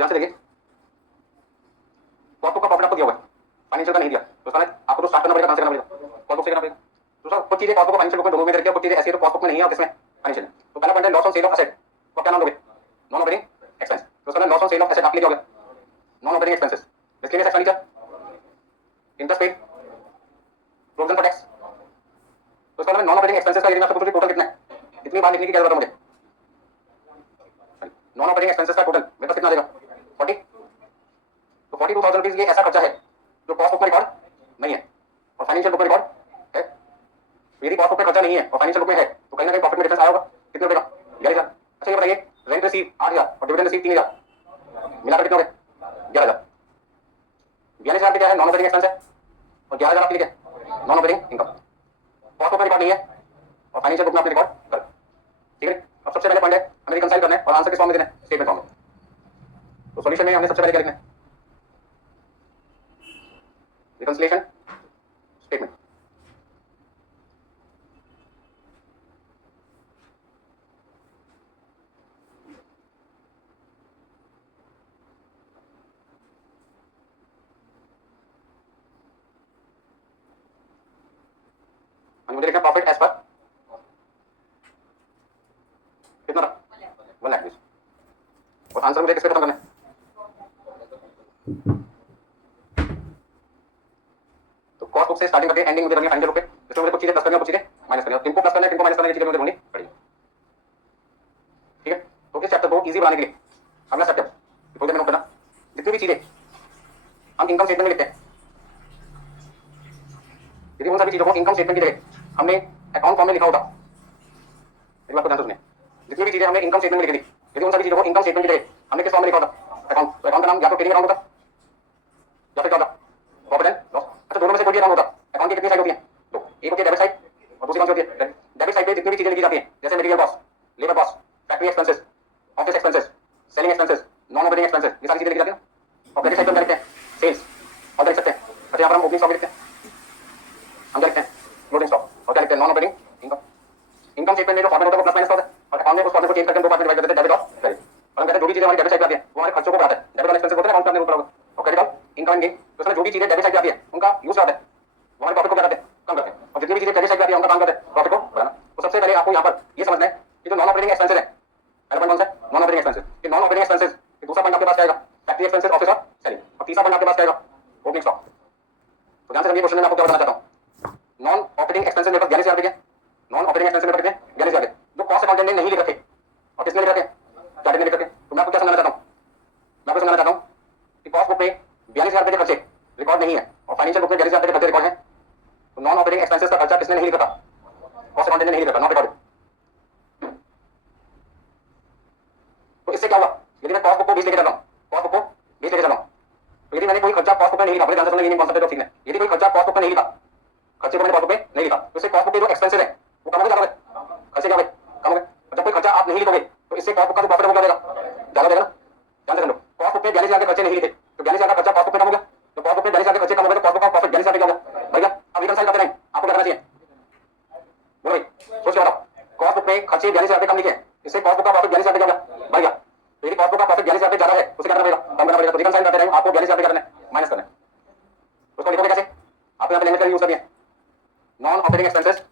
ध्यान से देखिए, कॉस्ट बुक का प्रॉफिट आपको दिया हुआ है, फाइनेंशियल का नहीं दिया, तो उसका आपको तो स्टार्ट करना पड़ेगा, कहां से करना पड़ेगा, कॉस्ट बुक से करना पड़ेगा। दूसरा, कुछ चीजें कॉस्ट बुक और फाइनेंशियल बुक में दोनों में करके, कुछ चीजें ऐसी तो कॉस्ट बुक में नहीं है और किसमें, फाइनेंशियल। तो पहला पॉइंट है loss on sale of asset, तो क्या नाम दोगे, नॉन ऑपरेटिंग एक्सपेंस। तो उसका loss on sale of asset आप लिख दोगे नॉन ऑपरेटिंग एक्सपेंसेस, इसलिए expenditure, interest paid, provision for tax. तो उसका नॉन ऑपरेटिंग एक्सपेंसेस का यदि मैं आपसे पूछूं टोटल कितना है, कितनी बार लिखने की क्या जरूरत है मुझे, नॉन ऑपरेटिंग एक्सपेंसेस का टोटल मेरे पास कितना आ जाएगा, 40। तो 42,000 रुपीज ये ऐसा खर्चा है जो कॉस्ट बुक में रिकॉर्ड नहीं है और फाइनेंशियल बुक में रिकॉर्ड है। यदि कॉस्ट बुक में खर्चा नहीं है और फाइनेंशियल बुक में है तो कहीं ना कहीं प्रॉफिट में डिफरेंस आया होगा, कितने रुपए का, 11,000। अच्छा ये बताइए, रेंट रिसीव 8,000 और डिविडेंड रिसीव 3,000, मिलाकर कितने हो गए, 11,000। 42,000 क्या है, नॉन ऑपरेटिंग एक्सपेंस है और 11,000 आपके लिए non operating income. Cost book में रिकॉर्ड नहीं है और फाइनेंशियल बुक में आपने रिकॉर्ड कर, ठीक है। अब सबसे पहले पॉइंट है हमें रिकंसाइल करना है और आंसर किस फॉर्म में देना है, स्टेटमेंट फॉर्म में। तो सॉल्यूशन में हमने सबसे पहले क्या लिखना है, रिकंसिलिएशन स्टेटमेंट। मुझे लिखना प्रॉफिट एज पर कितना था, 1 लाख 20, और आंसर मुझे किस पे खत्म करना है, तो कॉस्ट बुक से स्टार्टिंग करके एंडिंग मुझे करनी है फाइनल बुक पे। इसमें मुझे कुछ चीजें प्लस करनी है, कुछ चीजें माइनस करनी है, इनको प्लस करना है, इनको माइनस करना है, चीजें मुझे ढूंढनी पड़ेगी, ठीक है। तो इस चैप्टर को इजी बनाने के लिए अगला स्टेप थोड़ी देर में नोट करना, जितनी भी चीजें हम इनकम स्टेटमेंट में लिखते हैं, यदि उन सभी चीजों को इनकम स्टेटमेंट की जगह हमने अकाउंट फॉर्म में लिखा होता, एक बार को ध्यान से सुनिए, जितनी भी चीजें हमने इनकम स्टेटमेंट में लिखी थी, यदि उन सभी चीजों को इनकम स्टेटमेंट की जगह हमने किस फॉर्म में लिखा होता, अकाउंट, तो अकाउंट का नाम या तो ट्रेडिंग अकाउंट होता या फिर क्या होता, प्रॉफिट एंड लॉस। अच्छा दोनों में से कोई भी अकाउंट होता, अकाउंट की कितनी साइड होती है, दो, एक होती है डेबिट साइड और दूसरी कौन सी होती है, डेबिट साइड पे जितनी भी चीजें लिखी जाती हैं जैसे material cost, labour cost, factory expenses, office expenses, selling expenses, non operating expenses, ये सारी चीजें लिखी जाती हैं। और क्रेडिट साइड पे हम लिखते हैं सेल्स, और लिख सकते हैं, अच्छा यहाँ पर हम ओपनिंग स्टॉक लिखते हैं, हम क्या लिखते हैं क्लोजिंग स्टॉक, और क्या लिखते हैं non operating income. Income statement में जो फॉर्मेट होता है वो प्लस माइनस का होता है और अकाउंट में उस फॉर्मेट को चेंज करके दो पार्ट में डिवाइड कर देते हैं, डेबिट और क्रेडिट। और हम कहते हैं जो भी चीजें हमारी डेबिट साइड पे आती है वो हमारे खर्चों को बढ़ाता है, डेबिट वाले एक्सपेंसेस होते हैं अकाउंट में अपने ऊपर होगा, और क्रेडिट और इनकम एंड गेन, तो उसमें जो भी चीजें डेबिट साइड पे आती है उनका यूज करते हैं, वो हमारे प्रॉफिट को क्या करते हैं, कम करते हैं, और जितनी भी चीजें क्रेडिट साइड पे आती है उनका काम करते हैं प्रॉफिट को बढ़ाना। तो सबसे पहले आपको यहाँ पर ये समझना है कि जो नॉन ऑपरेटिंग एक्सपेंसेस है, पहला पॉइंट कौन सा है, नॉन ऑपरेटिंग एक्सपेंसेस। कि नॉन ऑपरेटिंग एक्सपेंसेस, दूसरा पॉइंट आपके पास क्या आएगा, फैक्ट्री एक्सपेंसेस, ऑफिस और सेलिंग, और तीसरा पॉइंट आपके पास क्या आएगा, ओपनिंग स्टॉक। तो ध्यान से समझिए, क्वेश्चन में मैं आपको क्या बताना चाहता हूँ, नॉन ऑपरेटिंग एक्सपेंसेस मेरे पास 42,000 रुपए, नॉन ऑपरेटिंग एक्सपेंसेस मेरे पास कितने, 42,000, जो कॉस्ट अकाउंटेंट ने नहीं लिख रखे और किसने लिख रखे, चार्टेड ने लिख रखे। तो मैं आपको क्या समझाना चाहता हूँ, मैं आपको समझाना चाहता हूँ कि कॉस्ट बुक पे 42,000 रुपए के खर्चे रिकॉर्ड नहीं है और फाइनेंशियल बुक में 42,000 रुपए के खर्चे रिकॉर्ड है। तो नॉन ऑपरेटिंग एक्सपेंसेस का खर्चा किसने नहीं लिखा था, कॉस्ट अकाउंटेंट ने नहीं लिखा था, नॉट रिकॉर्डेड। तो इससे क्या हुआ, यदि मैं कॉस्ट बुक को 20 लेके चल रहा हूँ, कॉस्ट बुक को 20 लेके चल रहा हूँ, तो यदि मैंने कोई खर्चा कॉस्ट बुक में नहीं लिखा, बड़े ध्यान से सुनना, ये कॉन्सेप्ट है तो ठीक है, यदि कोई खर्चा कॉस्ट बुक में नहीं लिखा, खर्चे को मैंने कॉस्ट बुक में नहीं लिखा, तो इससे कॉस्ट बुक के जो एक्सपेंसेस है वो कम हो गए, ज्यादा हो गए, खर्चे क्या हो गए, कम हो गए। जब कोई खर्चा आप नहीं लिखोगे तो इससे कॉस्ट बुक का जो प्रॉफिट होगा ज्यादा देगा ना। ध्यान से सुनो, कॉस्ट बुक में 42,000 के खर्चे नहीं लिखे तो 42,000 का खर्चा कॉस्ट बुक में कम हो गया, तो कॉस्ट बुक में 42,000 के खर्चे कम हो गए तो कॉस्ट बुक का प्रॉफिट 42,000 क्या हो गया, बढ़ गया। अब रिकंसाइल करते रहें, आपको क्या करना चाहिए, बोलो भाई सोच के बताओ, कॉस्ट बुक में खर्चे 42,000 कम लिखे, इससे कॉस्ट बुक का प्रॉफिट 42,000 क्या हो गया, बढ़ गया। तो यदि कॉस्ट बुक का प्रॉफिट 42,000 ज्यादा है तो उसे क्या करना पड़ेगा, कम करना पड़ेगा। तो रिकंसाइल करते रहें, आपको 42,000 करना है, माइनस करना है। उसको लिखोगे कैसे, आपको यहाँ पे लैंग्वेज का यूज करनी है, non operating expenses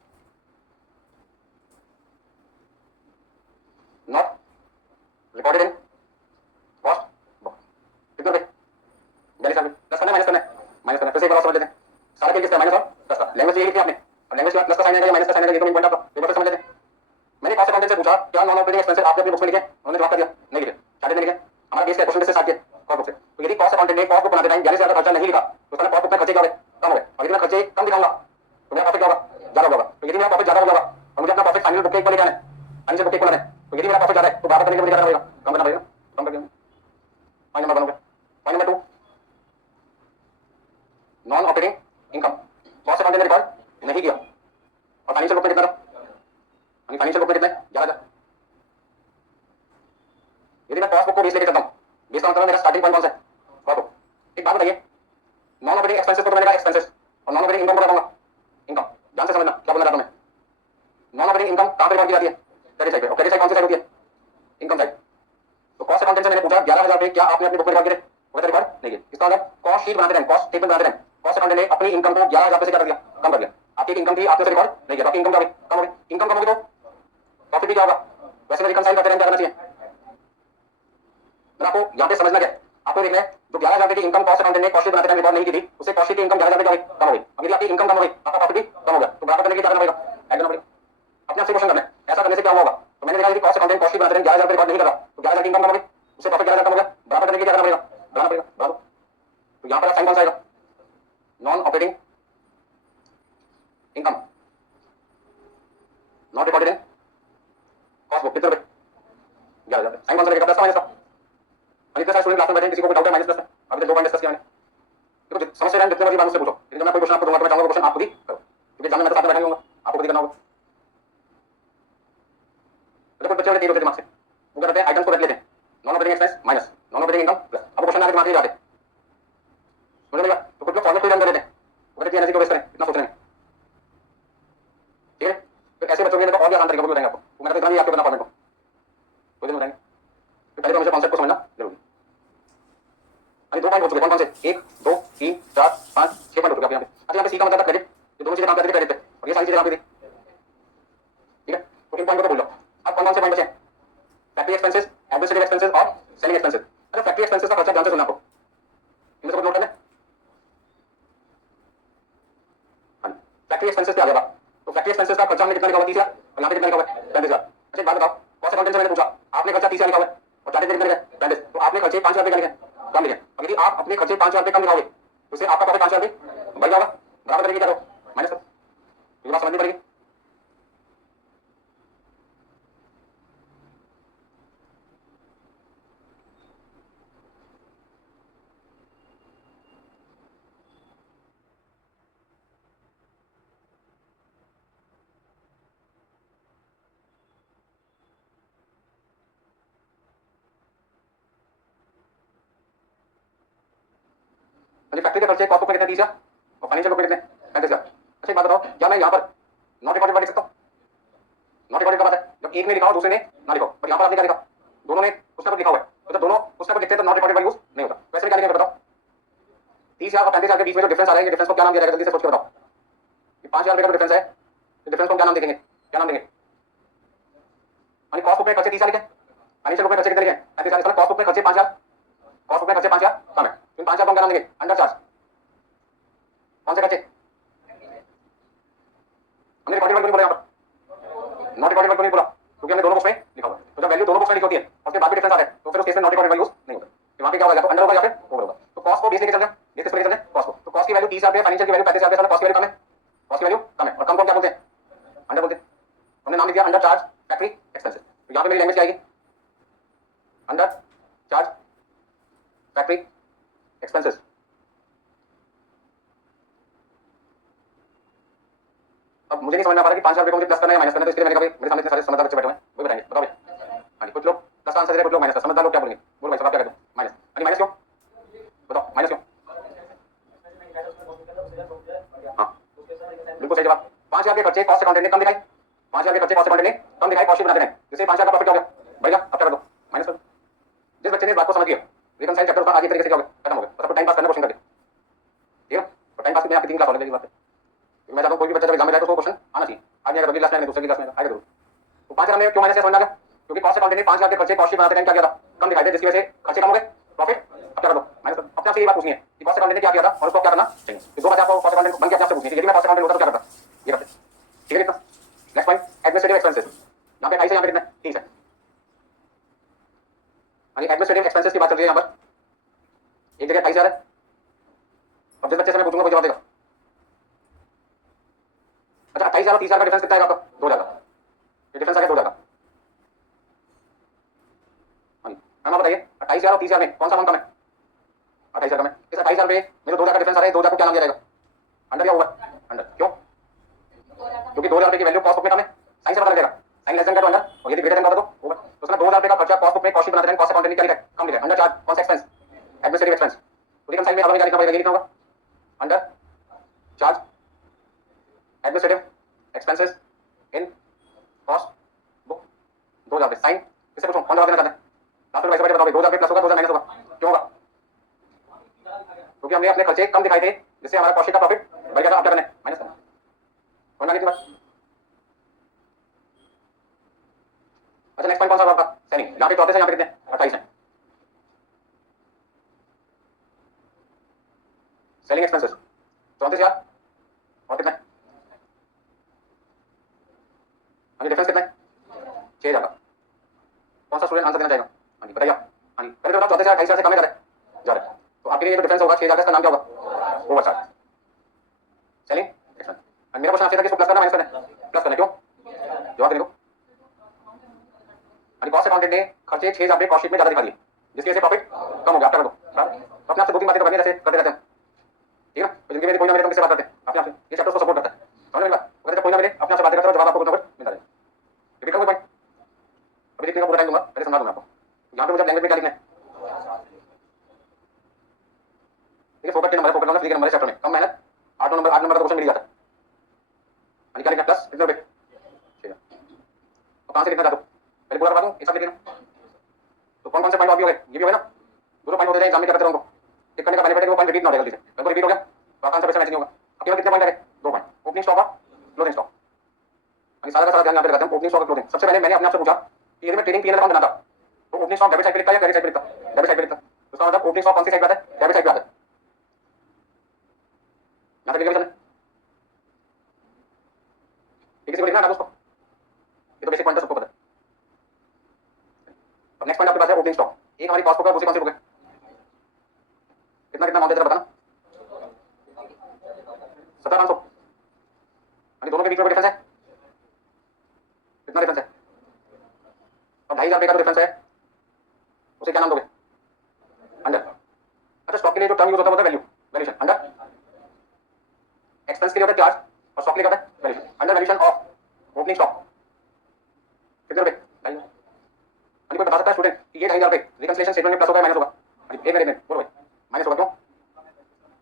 not recorded in cost book, कितने रुपए, 42,000 प्लस करना है, माइनस करना है, माइनस करना है। फिर से एक बार समझ लेते हैं, सारा खेल किसका, माइनस और प्लस का। लैंग्वेज ये लिखी आपने, और लैंग्वेज के बाद प्लस का साइन आएगा या माइनस का साइन आएगा, ये तो इंपॉर्टेंट आपका, एक बार समझ लेते हैं। मैंने कॉस्ट अकाउंटेंट से पूछा क्या नॉन ऑपरेटिंग एक्सपेंसेस आपने अपनी बुक्स में लिखे, उन्होंने जवाब कर दिया नहीं लिखे, चार्टेड ने लिखे। हमारा केस है क्वेश्चन से स्टार्ट किया कॉस्ट बुक से, तो यदि कॉस्ट अकाउंटेंट ने कॉस्ट बुक बनाते टाइम 42,000 का खर्चा नहीं लिखा तो उसका कॉस्ट बुक में खर्चे क्या हो गए, कम हो गए, और यदि मैं खर्चे कम दिखाऊंगा तो मेरा प्रॉफिट क्या होगा, ज्यादा होगा। तो यदि मेरा प्रॉफिट ज्यादा होगा और मुझे अपना प्रॉफिट फाइनल बुक के ऊपर ले जाना है, फाइनल बुक के ऊपर लाना है, तो यदि मेरा प्रॉफिट ज्यादा है तो बराबर करने के लिए क्या करना पड़ेगा, कम करना पड़ेगा, कम कर देंगे। पॉइंट नंबर 1 हो गया। Point number 2, non operating income, cost accountant ने रिकॉर्ड नहीं किया और फाइनेंशियल बुक में कितना था, फाइनेंशियल बुक में कितना है, 11,000। यदि मैं कॉस्ट बुक को 20 लेके चलता हूँ, 20 का मतलब मेरा स्टार्टिंग पॉइंट कौन सा है, कॉस्ट बुक। एक बात बताइए, नॉन ऑपरेटिंग एक्सपेंसेस को तो मैंने कहा एक्सपेंसेस, और नॉन ऑपरेटिंग इनकम को बताऊंगा इनकम। ध्यान से समझना क्या बोलना चाहता हूं मैं, नॉन ऑपरेटिंग इनकम कहां पे रिकॉर्ड की जाती है, क्रेडिट साइड पे, और क्रेडिट साइड कौन सी साइड होती है, इनकम साइड। तो कॉस्ट अकाउंटेंट से मैंने पूछा 11,000 रुपए क्या आपने अपनी बुक में रिकॉर्ड किए? वो रिकॉर्ड नहीं है। इसका मतलब कॉस्ट शीट बनाते टाइम, कॉस्ट स्टेटमेंट बनाते टाइम कॉस्ट अकाउंटेंट ने अपनी इनकम को 11,000 से क्या कर दिया? कम कर दिया। आपकी इनकम थी, आपने उसे रिकॉर्ड नहीं किया, आपकी इनकम क्या होगी? कम होगी। इनकम कम होगी तो प्रॉफिट भी क्या होगा? वैसे में रिकंसाइल करते टाइम क्या करना चाहिए? आपको यहाँ पे समझना क्या, आपको देखना है जो 11,000 की इनकम कॉस्ट अकाउंटेंट ने कॉस्ट शीट बनाते टाइम रिकॉर्ड नहीं की थी, उससे कॉस्ट शीट की इनकम 11,000 कम हो गई। अब यदि आपकी इनकम कम हो गई, आपका प्रॉफिट भी कम हो गया, तो बराबर करने के लिए क्या करना पड़ेगा? ऐड करना पड़ेगा। अपने आप से क्वेश्चन करना है, ऐसा करने से क्या होगा? तो मैंने देखा कि कॉस्ट अकाउंटेंट कॉस्ट शीट बनाते टाइम 11,000 रिकॉर्ड नहीं कर रहा, तो 11,000 की इनकम कम हो गई, उससे प्रॉफिट 11,000 कम हो गया, बराबर करने के लिए क्या करना पड़ेगा? बढ़ाना पड़ेगा। बढ़ा दो। तो यहाँ पर साइन कौन सा आएगा? Non operating income not recorded in cost book. कितने रुपए? 11,000। साइन कौन सा लगेगा? प्लस का माइनस का? इतने सारे स्टूडेंट क्लास में बैठे हैं, किसी को कोई डाउट है माइनस प्लस में? अभी तक 2 पॉइंट डिस्कस किया मैंने। देखो समझ से जितने मर्जी बात मुझसे पूछो, लेकिन जब मैं कोई क्वेश्चन आपको दूंगा तो मैं चाहूंगा क्वेश्चन आप खुद ही करो, क्योंकि एग्जाम में मैं तो साथ में बैठा नहीं होगा, आपको खुद ही करना होगा। देखो बच्चे वाले 3 होते दिमाग से, वो क्या करते हैं? आइटम्स को रख लेते हैं, non operating expense minus non operating income plus. अब क्वेश्चन आगे दिमाग में जाते हैं, मुझे लगा तो कुछ लोग फॉर्मूला कोई रन कर देते हैं, वो कहते हैं एनर्जी को वेस्ट करें इतना सोचने में। ठीक है, फिर ऐसे बच्चों के लिए तो और भी आसान तरीका भी बताएंगे आपको, तो मैंने तो इतना ही आपको करना फॉर्मेट को कोई दिन बताएंगे। तो पहले तो मुझे कॉन्सेप्ट को समझना जरूरी। अभी 2 पॉइंट हो चुके, कौन कौन से? 1 2 3 4 5 6 पॉइंट हो चुके आप यहाँ पे। अच्छा यहाँ पे सी का मतलब क्रेडिट, ये दोनों चीजें काम करती है क्रेडिट पे, और ये सारी चीजें काम करती है। ठीक है, तो इन पॉइंट को तो भूल जाओ। अब कौन कौन से पॉइंट बचे हैं? फैक्ट्री एक्सपेंसेस, एडमिनिस्ट्रेटिव एक्सपेंसेस और सेलिंग एक्सपेंसेस। अच्छा फैक्ट्री एक्सपेंसेस का खर्चा ध्यान से सुनना आपको, इनमें से कुछ नोट कर लें। हाँ, फैक्ट्री एक्सपेंसेस क्या आ गया? तो फैक्ट्री एक्सपेंसेस का खर्चा हमने कितना लिखा हुआ? 30,000, और यहाँ पे कितना लिखा हुआ है? 35,000। अच्छा एक बात बताओ, कॉस्ट अकाउंटेंट से मैंने पूछा आपने खर्चा 30,000 लिखा हुआ है और चार्जेस कितने लिखे? 35। तो आपने खर्चे 5,000 रुपए लिखे, कम लिखे। अब यदि आप अपने खर्चे 5,000 रुपए कम लिखाओगे, तो इससे आपका प्रॉफिट 5,000 रुपए बढ़ जाएगा, बराबर करेंगे क्या करो? माइनस करो। ये बात समझनी पड़ेगी। फैक्ट्री के खर्चे कॉस्ट बुक में कितने? 30,000 और फाइनेंशियल बुक में कितने? 35,000। अच्छा एक बात बताओ, क्या मैं यहाँ पर नॉट रिकॉर्डेड वर्ड लिख सकता हूँ? नॉट रिकॉर्डेड का बात है जब एक ने लिखा हो दूसरे ने ना लिखो, पर यहाँ पर आपने क्या लिखा? दोनों ने कुछ ना कुछ लिखा हुआ है, तो जब दोनों कुछ ना कुछ लिखते हैं तो नॉट रिकॉर्डेड वर्ड यूज नहीं होता। वैसे क्या लिखेंगे बताओ? 30,000 और 35,000 के बीच में जो डिफरेंस आ रहा है, ये डिफरेंस को क्या नाम दिया जाएगा? जल्दी से सोच के बताओ। ये 5,000 रुपए का डिफरेंस है, तो डिफरेंस को क्या नाम देंगे? क्या नाम देंगे? कॉस्ट बुक में खर्चे 30,000 लिखे, फाइनेंशियल बुक में खर्चे कितने लिखे? 35,000। कॉस्ट बुक में खर्चे 5,000, कॉस्ट बुक में खर्चे 5,000 कम है, तो 5,000 को क्या नाम देंगे? Under charge. कौन से खर्चे? हमने रिकॉर्डेड वर्ड क्यों बोला यहाँ पर? नॉट रिकॉर्डेड वर्ड क्यों नहीं बोला? क्योंकि हमने दोनों बुक्स में लिखा हुआ है, तो जब वैल्यू दोनों बुक्स में लिखी होती है और उसके बाद भी डिफरेंस आता है, तो फिर उस केस में नॉट रिकॉर्डेड वर्ड यूज नहीं होता। तो वहां पे क्या होगा? या तो अंडर होगा या फिर ओवर होगा। तो कॉस्ट को बेस लेके चलते हैं, बेस किस पे लेके चलते हैं? कॉस्ट को। तो कॉस्ट की वैल्यू 30,000 है, फाइनेंशियल की वैल्यू 35,000 है, कॉस्ट की वैल्यू कम है, कॉस्ट की वैल्यू कम है, और कम को क्या बोलते हैं? अंडर बोलते हैं। हमने नाम लिख दिया अंडर चार्ज फैक्ट्री एक्सपेंसेस। तो यहाँ पे मेरी लैंग्वेज क्या आएगी? Under charge factory expenses. अब मुझे नहीं समझ में आ पा रहा कि 5,000 रुपए को मुझे प्लस करना है या माइनस करना है, तो इसके लिए मैंने कहा भाई मेरे सामने इतने सारे समझदार बच्चे बैठे हुए हैं, वो बताएंगे। बताओ भाई। हाँ जी, कुछ लोग प्लस का आंसर दे रहे हैं, कुछ लोग माइनस का। समझदार लोग क्या बोलेंगे? बोलो भाई साहब, आप क्या कहते हो? माइनस। अरे माइनस क्यों? बताओ माइनस क्यों? हाँ बिल्कुल सही जवाब। 5,000 के खर्चे कॉस्ट अकाउंटेंट ने कम दिखाई, 5,000 के खर्चे कॉस्ट अकाउंटेंट ने कम दिखाई, कॉस्ट शीट बनाते हैं, जिससे 5,000 का प्रॉफिट हो गया, बढ़ गया। अब क्या कर दो? माइनस कर दो। जिस बच्चे ने इस बात को समझ लिया, रिकंसाइल चैप्टर उसका आगे तरीके से क्या हो गया? खत्म हो गया। बस आपको टाइम पास करना, क्वेश्चन करके। ठीक है, और टाइम पास की मैं आपकी 3 क्लास होने बात है। मैं चाहता हूँ कोई भी बच्चा जब एग्जाम में जाए तो उसको क्वेश्चन आना चाहिए। आज नहीं अगर अगली क्लास में, दूसरी क्लास में आएगा जरूर। तो 5,000 में क्यों माइनस है समझ में आ गया? क्योंकि कॉस्ट अकाउंटेंट ने 5,000 के खर्चे कॉस्ट शीट बनाते टाइम क्या किया था? कम दिखाई थे, जिसकी वजह से खर्चे कम हो गए, प्रॉफिट। अब क्या कर दो? माइनस कर दो। अपने आप से ये बात पूछनी है कि कॉस्ट अकाउंटेंट ने क्या किया था और उसको क्या करना चाहिए। तो 2 बातें आपको कॉस्ट अकाउंटेंट बन के अपने आप से पूछनी है। यदि मैं कॉस्ट अकाउंटेंट होता तो क्या करता? ये करते। ठीक है, कितना? Next point administrative expenses. यहाँ पे 28 है, यहाँ पे कितना? 30 है। एडमिनिस्ट्रेटिव एक्सपेंसेस की बात चल रही है यहाँ पर। एक जगह 28,000 है। अब जिस बच्चे से मैं पूछूंगा वो जवाब देगा। अच्छा 28,000 और 30,000 का डिफरेंस कितना है आपका? 2,000 का। ये डिफरेंस आ गया 2,000 का। हाँ जी मैम बताइए, 28,000 और 30,000 में कौन सा अमाउंट कम है? 28,000 कम है। इस 28,000 में मेरे 2,000 का डिफरेंस आ रहा है, 2,000 को क्या नाम दिया जाएगा? अंडर या ओवर? अंडर। क्यों? क्योंकि 2,000 रुपए की वैल्यू कॉस्ट बुक में कम है, साइन से पता लगेगा। साइन लेस देन का तो अंडर, और यदि ग्रेटर देन का तो ओवर। तो उसमें 2,000 रुपए का खर्चा कॉस्ट बुक में कॉस्ट शीट बनाते टाइम कॉस्ट अकाउंटेंट ने क्या लिखा है? कम लिखा है, अंडर चार्ज। कौन सा एक्सपेंस? Administrative expense. तो रिकंसाइल में हमें क्या लिखना पड़ेगा? ये लिखना होगा अंडर चार्ज एडमिनिस्ट्रेटिव एक्सपेंसेस इन कॉस्ट बुक 2,000 रुपए। साइन किससे पूछूं? कौन जवाब देना चाहते हैं? लास्ट में वैसे बैठे बताओ। कम दिखाई थे जिससे हमारा कॉस्ट का प्रॉफिट बढ़ गया था, अब क्या करना है, माइनस करना है। समझ आ गई थी बात? अच्छा नेक्स्ट पॉइंट कौन सा आपका, सेलिंग। यहाँ पे 34 है, यहाँ पे कितने, 28 है। सेलिंग एक्सपेंसेस 34,000 और कितना है, हाँ जी, डिफरेंस कितना है, 6,000 का। कौन सा स्टूडेंट आंसर देना चाहेगा, हाँ जी बताइए आप। हाँ जी पहले तो बताओ 34,000 28,000 से कम है ज़्यादा है, तो आपके लिए ये जो डिफरेंस होगा 6,000 का नाम क्या होगा, ओवर चार्ज। Selling expense. मेरा क्वेश्चन आपसे था कि इसको प्लस करना माइनस करना, प्लस करना, क्यों, जवाब देने को। कॉस्ट अकाउंटेंट ने खर्चे 6,000 कॉस्ट शीट में ज्यादा दिखा दिए, जिसकी वजह से प्रॉफिट कम हो गया, क्या कर दो। तो अपने आपसे दो तीन बातें तो करनी है, जैसे करते रहते हैं, ठीक है। तो जिंदगी में कोई ना मिले तो किससे बात करते हैं, अपने आपसे। ये चैप्टर उसको सपोर्ट करता है, समझ में बात। अगर कोई ना मिले अपने आपसे बात करते रहो, जवाब आपको कुछ ना कुछ मिलता रहेगा। रिपीट करो पॉइंट, अभी लिखने का पूरा टाइम दूंगा, पहले समझा दूंगा आपको। यहाँ पे मुझे लैंग्वेज में क्या लिखना है, ठीक है। फोकट के नंबर, फोकट नंबर फ्री के नंबर चैप्टर में, कम मेहनत, 8 नंबर का क्वेश्चन मिल जाता है। क्या लिखना है, प्लस कितने रुपए, ठीक है। तो कहाँ से लिखना चाहते हो, पहले पूरा करवा दूँ, एक साथ लिख लेना। तो कौन कौन से पॉइंट और भी हो गए, ये भी हो गए ना, दो पॉइंट होते हैं एग्जाम में, क्या करते रहो, टिक करने का बेनिफिट है कि वो पॉइंट रिपीट ना हो जल्दी से, तो रिपीट हो गया तो आपका आंसर वैसे मैच नहीं होगा। अब केवल कितने पॉइंट रहे, दो पॉइंट, ओपनिंग स्टॉक और क्लोजिंग स्टॉक। सारा का सारा ध्यान यहाँ पे लगाते हैं, ओपनिंग स्टॉक और क्लोजिंग। सबसे पहले मैंने अपने आपसे पूछा कि यदि मैं ट्रेडिंग पीएनएल अकाउंट बनाता तो ओपनिंग स्टॉक डेबिट साइड पे लिखता या क्रेडिट साइड पे लिखता, डेबिट साइड पे लिखता। उसका मतलब ओपनिंग स्टॉक कौन सी साइड पे आता है, डेबिट साइड पे आता है। यहाँ तक क्लियर है, किसी को लिखना है उसको, ये तो बेसिक पॉइंट है, सबको पता है। अब नेक्स्ट पॉइंट आपके पास है ओपनिंग स्टॉक। एक हमारी कॉस्ट बुक है, दूसरी कौन सी बुक है, कितना कितना अमाउंट है जरा बताना, 17,500। दोनों के बीच में डिफरेंस है, कितना डिफरेंस है, अब 2,500 का डिफरेंस है, उसे क्या नाम दोगे, अंडर। अच्छा स्टॉक के लिए जो टर्म यूज होता है वो वैल्यू, वैल्यूशन, अंडर। एक्सपेंस के लिए होता है चार्ज, और स्टॉक के लिए होता है valuation, under valuation of opening stock. कितने रुपए, 2,500। कोई बता सकता है स्टूडेंट कि ये 2,500 रिकंसिलिएशन स्टेटमेंट में प्लस होगा या माइनस होगा, एक मिनट बोलो भाई, माइनस होगा, क्यों,